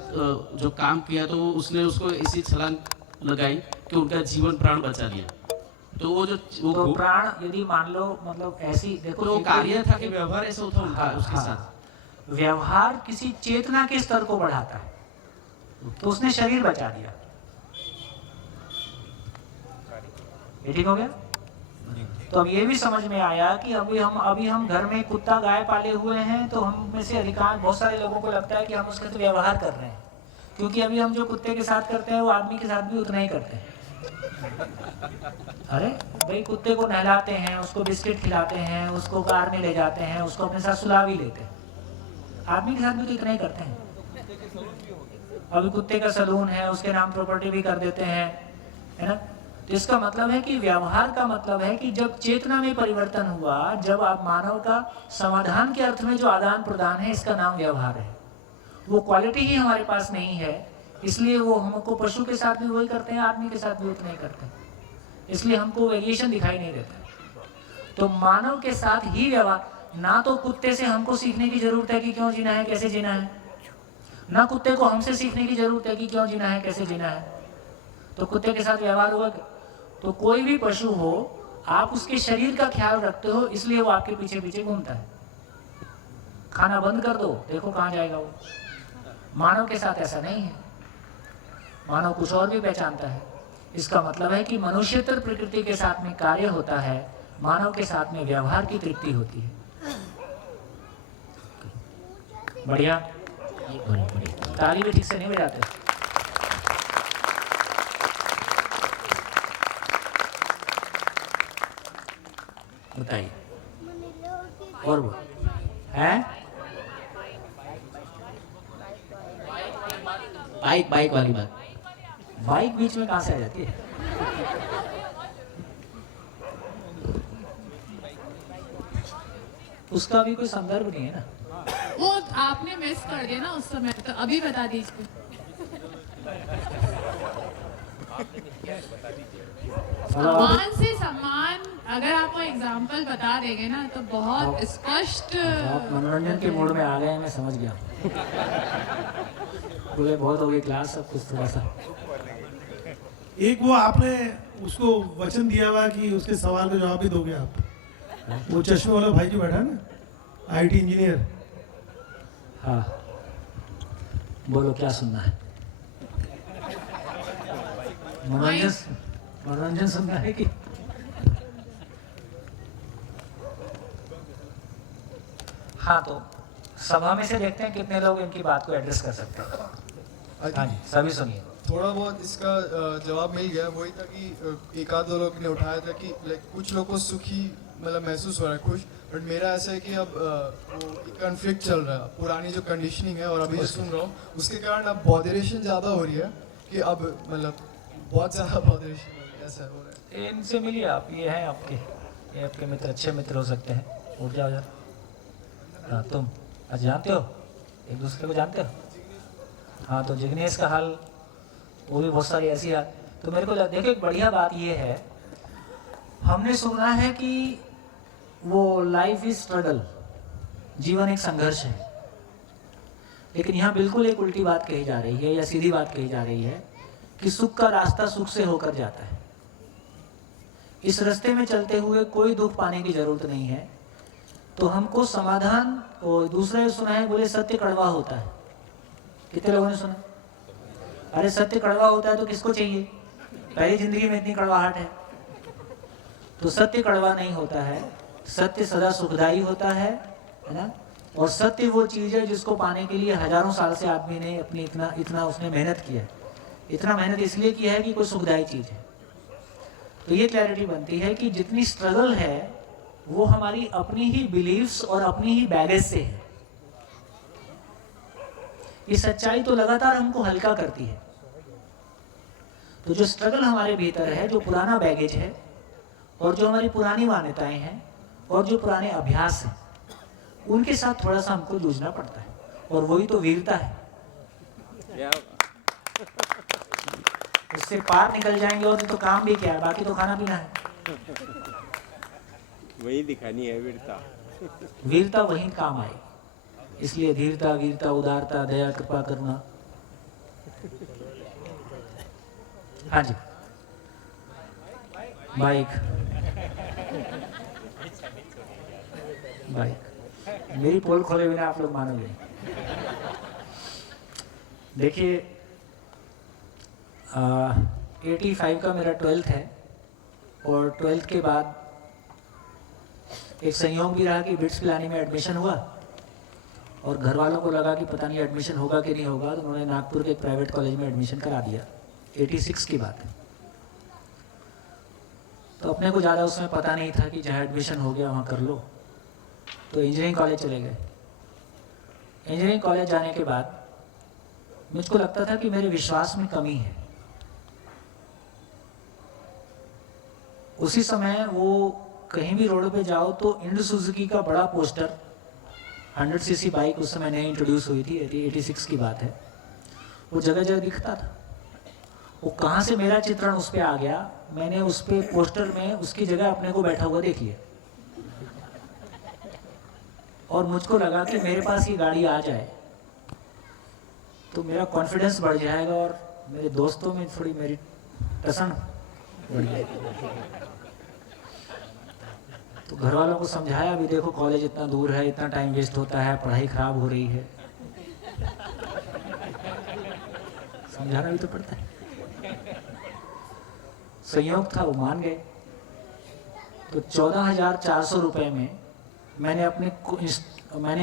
जो काम किया तो उसने उसको ऐसी छलांग लगाई कि उनका जीवन प्राण बचा लिया। तो वो प्राण यदि मान लो मतलब ऐसी देखो तो कार्य था कि व्यवहार ऐसा था उनका उसके साथ। व्यवहार किसी चेतना के स्तर को बढ़ाता है, तो उसने शरीर बचा दिया। ये ठीक हो गया? तो अब ये भी समझ में आया कि अभी हम घर में कुत्ता गाय पाले हुए हैं, तो हम में से अधिकांश बहुत सारे लोगों को लगता है कि हम उसके साथ व्यवहार कर रहे हैं, क्योंकि अभी हम जो कुत्ते के साथ करते हैं वो आदमी के साथ भी उतना ही करते हैं। अरे भाई कुत्ते को नहलाते हैं, उसको बिस्किट खिलाते हैं, उसको कार में ले जाते हैं, उसको अपने साथ सुला भी लेते हैं। आदमी के साथ भी तो इतना ही करते हैं। अभी कुत्ते का सलून है, उसके नाम प्रॉपर्टी भी कर देते हैं, है ना। तो इसका मतलब है कि व्यवहार का मतलब है कि जब चेतना में परिवर्तन हुआ, जब आप मानव का समाधान के अर्थ में जो आदान प्रदान है, इसका नाम व्यवहार है। वो क्वालिटी ही हमारे पास नहीं है, इसलिए वो हमको पशु के साथ भी वही करते हैं, आदमी के साथ भी उतना ही करते हैं, इसलिए हमको वेरिएशन दिखाई नहीं देता। तो मानव के साथ ही व्यवहार, ना तो कुत्ते से हमको सीखने की जरूरत है कि क्यों जीना है, कैसे जीना है, ना कुत्ते को हमसे सीखने की जरूरत है कि क्यों जीना है, कैसे जीना है। तो कुत्ते के साथ व्यवहार हुआ। तो कोई भी पशु हो, आप उसके शरीर का ख्याल रखते हो, इसलिए वो आपके पीछे पीछे घूमता है। खाना बंद कर दो, देखो कहाँ जाएगा वो। मानव के साथ ऐसा नहीं है, मानव कुछ और भी पहचानता है। इसका मतलब है कि मनुष्यतर प्रकृति के साथ में कार्य होता है, मानव के साथ में व्यवहार की तृप्ति होती है। बढ़िया, ताली भी ठीक से नहीं बजाते। बताइए और वो है बाइक वाली बात। बाइक बीच में कहाँ से आ जाती है? उसका भी कोई संदर्भ नहीं है ना। वो आपने मिस कर दिया ना उस समय, तो अभी बता दीजिए। सम्मान से सम्मान, अगर आपको एग्जाम्पल बता देंगे ना तो बहुत स्पष्ट। आप मनोरंजन के मूड में आ गए, मैं समझ गया। पूरे बहुत हो गई क्लास, सब कुछ थोड़ा सा। एक वो आपने उसको वचन दिया हुआ कि उसके सवाल का जवाब भी दोगे आप। वो चश्मे वाला भाई जो बैठा है ना, आईटी इंजीनियर। हाँ बोलो, क्या सुनना है? मनोरंजन सुनना है कि हाँ? तो सभा में से देखते हैं कितने लोग इनकी बात को एड्रेस कर सकते हैं। हाँ जी, सभी सुनिए। थोड़ा बहुत इसका जवाब मिल गया। वही था कि एक आध दो लोग ने उठाया था कि कुछ लोग को सुखी मतलब महसूस हो रहा है, खुश, बट मेरा ऐसा है कि अब वो कॉन्फ्लिक्ट चल रहा है। पुरानी जो कंडीशनिंग है और अभी जो सुन रहा हूँ उसके कारण अब बॉदरेशन ज़्यादा हो रही है कि अब मतलब बहुत ज़्यादा बॉदरेशन ऐसा हो रहा है। इनसे मिलिए आप, ये हैं आपके, ये आपके मित्र, अच्छे मित्र हो सकते हैं। उठ जाओ यार। हाँ तुम आज जानते हो, एक दूसरे को जानते हो? हाँ तो जिग्नेश का हाल, वो भी बहुत सारी ऐसी हाल। तो मेरे को देखो एक बढ़िया बात ये है, हमने सुना है कि वो लाइफ इज स्ट्रगल, जीवन एक संघर्ष है। लेकिन यहाँ बिल्कुल एक उल्टी बात कही जा रही है, या सीधी बात कही जा रही है कि सुख का रास्ता सुख से होकर जाता है। इस रास्ते में चलते हुए कोई दुख पाने की जरूरत नहीं है। तो हमको समाधान, और दूसरे सुना है, बोले सत्य कड़वा होता है। कितने लोगों ने सुना? अरे सत्य कड़वा होता है तो किसको चाहिए? पहली जिंदगी में इतनी कड़वाहट है। तो सत्य कड़वा नहीं होता है, सत्य सदा सुखदायी होता है ना। और सत्य वो चीज़ है जिसको पाने के लिए हजारों साल से आदमी ने अपनी इतना उसने मेहनत किया है। इतना मेहनत इसलिए किया है कि कोई सुखदायी चीज़ है। तो ये क्लैरिटी बनती है कि जितनी स्ट्रगल है वो हमारी अपनी ही बिलीव्स और अपनी ही बैगेज से है। ये सच्चाई तो लगातार हमको हल्का करती है। तो जो स्ट्रगल हमारे भीतर है, जो पुराना बैगेज है, और जो हमारी पुरानी मान्यताएं हैं, और जो पुराने अभ्यास हैं, उनके साथ थोड़ा सा हमको जूझना पड़ता है। और वही तो वीरता है। उससे पार निकल जाएंगे और तो काम भी क्या है, बाकी तो खाना पीना है। वही दिखानी है वीरता। वीरता वही काम आए। इसलिए धीरता, वीरता, उदारता, दया, कृपा करना। हाँ जी, बाइक मेरी पोल खोले बिना आप लोग मानोगे नहीं। देखिए 85 का मेरा 12th है, और 12th के बाद एक संयोग भी रहा कि बिट्स पिलानी में एडमिशन हुआ, और घर वालों को लगा कि पता नहीं एडमिशन होगा कि नहीं होगा, तो उन्होंने नागपुर के एक प्राइवेट कॉलेज में एडमिशन करा दिया। 86 की बात है। तो अपने को ज़्यादा उसमें पता नहीं था कि जहाँ एडमिशन हो गया वहाँ कर लो। तो इंजीनियरिंग कॉलेज चले गए। इंजीनियरिंग कॉलेज जाने के बाद मुझको लगता था कि मेरे विश्वास में कमी है। उसी समय वो कहीं भी रोड पे जाओ तो इंड सुजुकी का बड़ा पोस्टर, 100 सीसी बाइक उस समय नई इंट्रोड्यूस हुई थी, 86 की बात है, वो जगह जगह दिखता था। वो कहाँ से मेरा चित्रण उस पर आ गया, मैंने उस पे पोस्टर में उसकी जगह अपने को बैठा हुआ देख लिया और मुझको लगा कि मेरे पास ये गाड़ी आ जाए तो मेरा कॉन्फिडेंस बढ़ जाएगा और मेरे दोस्तों में थोड़ी मेरी टसन बढ़ जाएगी। तो घर वालों को समझाया भी, देखो कॉलेज इतना दूर है, इतना टाइम वेस्ट होता है, पढ़ाई खराब हो रही है, समझाना भी तो पड़ता है। संयोग था वो मान गए। तो 14,400 रुपए में मैंने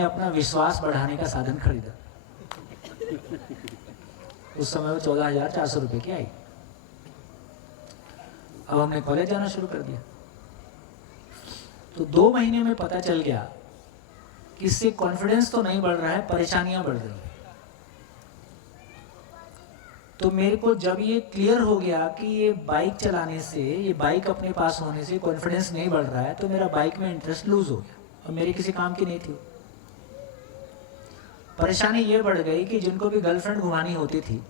अपना विश्वास बढ़ाने का साधन खरीदा। उस समय वो 14,400 रुपए की आई। अब हमने कॉलेज जाना शुरू कर दिया। तो 2 महीने में पता चल गया कि इससे कॉन्फिडेंस तो नहीं बढ़ रहा है, परेशानियां बढ़ रही हैं। तो मेरे को जब ये क्लियर हो गया कि ये बाइक चलाने से, ये बाइक अपने पास होने से कॉन्फिडेंस नहीं बढ़ रहा है, तो मेरा बाइक में इंटरेस्ट लूज हो गया और मेरे किसी काम की नहीं थी। परेशानी ये बढ़ गई कि जिनको भी गर्लफ्रेंड घुमानी होती थी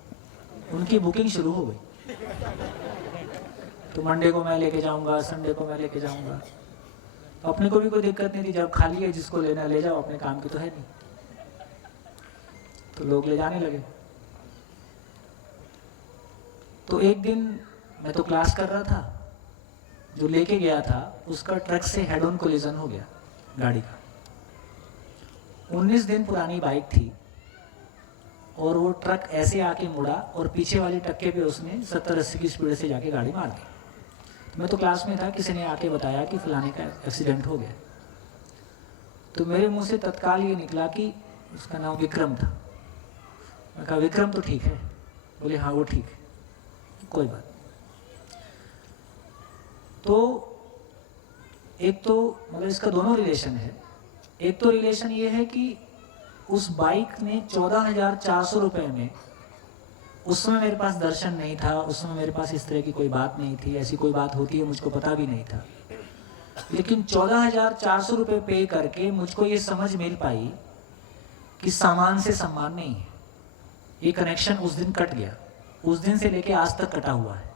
उनकी बुकिंग शुरू हो गई। तो मंडे को मैं लेके जाऊंगा, संडे को मैं लेके जाऊंगा। अपने को भी कोई दिक्कत नहीं थी, जब खाली है जिसको लेना ले जाओ, अपने काम की तो है नहीं। तो लोग ले जाने लगे। तो एक दिन मैं तो क्लास कर रहा था, जो लेके गया था उसका ट्रक से हेड ऑन कोलिजन हो गया गाड़ी का। 19 दिन पुरानी बाइक थी और वो ट्रक ऐसे आके मुड़ा और पीछे वाले टक्के पे उसने 70-80 की स्पीड से जाके गाड़ी मार दी। तो मैं तो क्लास में था, किसी ने आके बताया कि फलाने का एक्सीडेंट हो गया। तो मेरे मुंह से तत्काल ये निकला कि उसका नाम विक्रम था। मैं कहा विक्रम तो ठीक है? बोले हाँ वो ठीक है, कोई बात। तो एक तो मतलब इसका दोनों रिलेशन है। एक तो रिलेशन ये है कि उस बाइक ने 14,400 रुपए में, उस समय मेरे पास दर्शन नहीं था, उस समय मेरे पास इस तरह की कोई बात नहीं थी, ऐसी कोई बात होती है मुझको पता भी नहीं था। लेकिन 14,400 रुपए पे करके मुझको ये समझ मिल पाई कि सामान से सम्मान नहीं है। ये कनेक्शन उस दिन कट गया, उस दिन से लेके आज तक कटा हुआ है।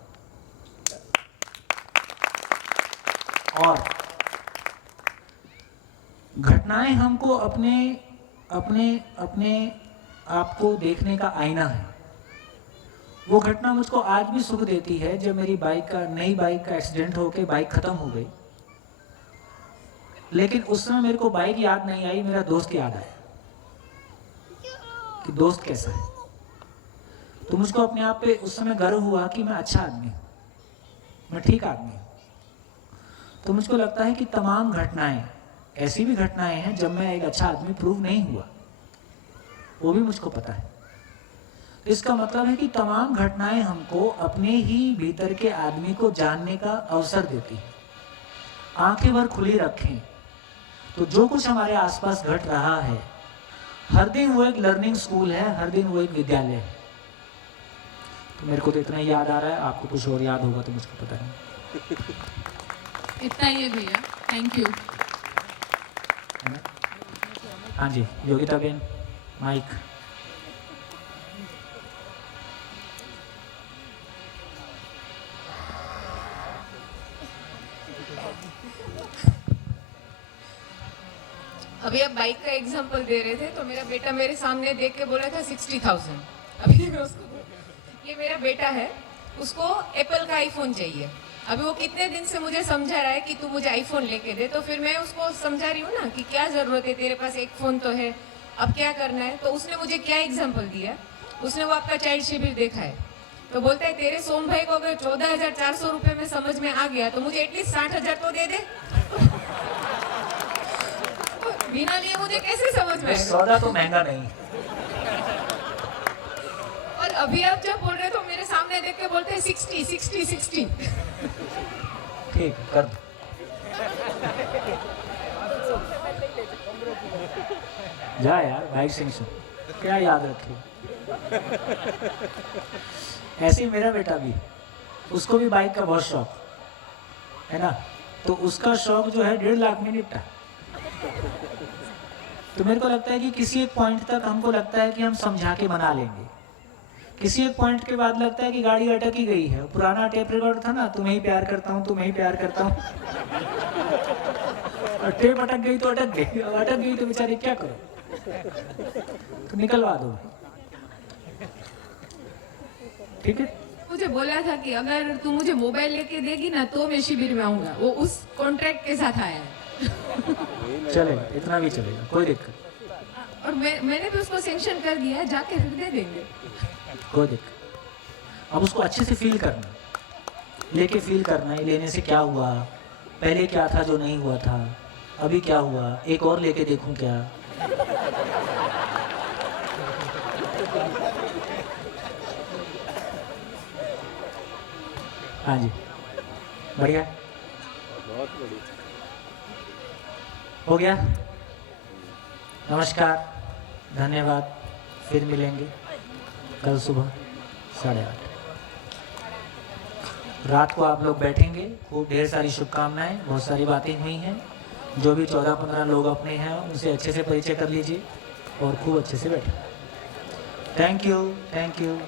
और घटनाएं हमको अपने अपने अपने आप को देखने का आईना है। वो घटना मुझको आज भी सुख देती है जब मेरी नई बाइक का एक्सीडेंट होके बाइक खत्म हो गई। लेकिन उस समय मेरे को बाइक याद नहीं आई, मेरा दोस्त याद आया कि दोस्त कैसा है। तो मुझको अपने आप पे उस समय गर्व हुआ कि मैं अच्छा आदमी हूं, मैं ठीक आदमी हूं। तो मुझको लगता है कि तमाम घटनाएं, ऐसी भी घटनाएं हैं जब मैं एक अच्छा आदमी प्रूव नहीं हुआ, वो भी मुझको पता है। तो इसका मतलब है कि तमाम घटनाएं हमको अपने ही भीतर के आदमी को जानने का अवसर देती है। आंखें भर खुली रखें तो जो कुछ हमारे आसपास घट रहा है, हर दिन वो एक लर्निंग स्कूल है, हर दिन वो एक विद्यालय है। तो मेरे को तो इतना याद आ रहा है, आपको कुछ और याद होगा तो मुझको पता नहीं। इतना ही है भैया, थैंक यू। हाँ जी, योगिता बेन, माइक। अभी आप बाइक का एग्जांपल दे रहे थे तो मेरा बेटा मेरे सामने देख के बोला था 60,000। अभी मैं उसको, ये मेरा बेटा है, उसको एप्पल का आईफोन चाहिए। अभी वो कितने दिन से मुझे समझा रहा है कि तू मुझे आईफोन लेके दे। तो फिर मैं उसको समझा रही हूँ ना कि क्या जरूरत है, तेरे पास एक फोन तो है, अब क्या करना है। तो उसने मुझे क्या एग्जाम्पल दिया, उसने वो आपका चाइल्ड शिविर देखा है, तो बोलता है तेरे सोम भाई को अगर 14,400 रुपए में समझ में आ गया तो मुझे एटलीस्ट 60,000 तो दे दे। बिना लिए मुझे कैसे समझ में? सौदा तो महंगा नहीं। और अभी आप जब बोल रहे तो मेरे सामने देख के बोलते हैं 60, 60, 60। ठीक है, कर दो। जा यार, बाइक से सुन, क्या याद रखे। ऐसे ही मेरा बेटा भी, उसको भी बाइक का बहुत शौक है ना, तो उसका शौक जो है 1.5 लाख में निपटा। तो मेरे को लगता है कि किसी एक पॉइंट तक हमको लगता है कि हम समझा के बना लेंगे, किसी एक पॉइंट के बाद लगता है कि गाड़ी अटक ही गई है। पुराना टेप रिकॉर्ड था ना, तुम्हें ही प्यार करता हूँ, तुम्हें ही प्यार करता हूँ। और टेप अटक गई तो अटक गई, अटक गई तो बेचारे क्या करो, तो निकलवा दो, ठीक है। मुझे बोला था कि अगर तू मुझे मोबाइल लेके देगी ना तो मैं शिविर में आऊंगा, वो उस कॉन्ट्रैक्ट के साथ आया है। चलेगा, इतना भी चलेगा, कोई दिक्कत, और मैंने भी उसको सैंक्शन कर दिया है, जाके फिर दे देंगे, कोई दिक्कत। अब उसको अच्छे से फील करना, लेके फील करना है, लेने से क्या हुआ, पहले क्या था जो नहीं हुआ था, अभी क्या हुआ, एक और लेके देखूं क्या। हाँ जी, बढ़िया, बहुत बढ़िया, हो गया। नमस्कार, धन्यवाद, फिर मिलेंगे कल सुबह 8:30। रात को आप लोग बैठेंगे, खूब ढेर सारी शुभकामनाएं, बहुत सारी बातें हुई हैं, जो भी 14-15 लोग अपने हैं उनसे अच्छे से परिचय कर लीजिए और खूब अच्छे से बैठे। Thank you, thank you.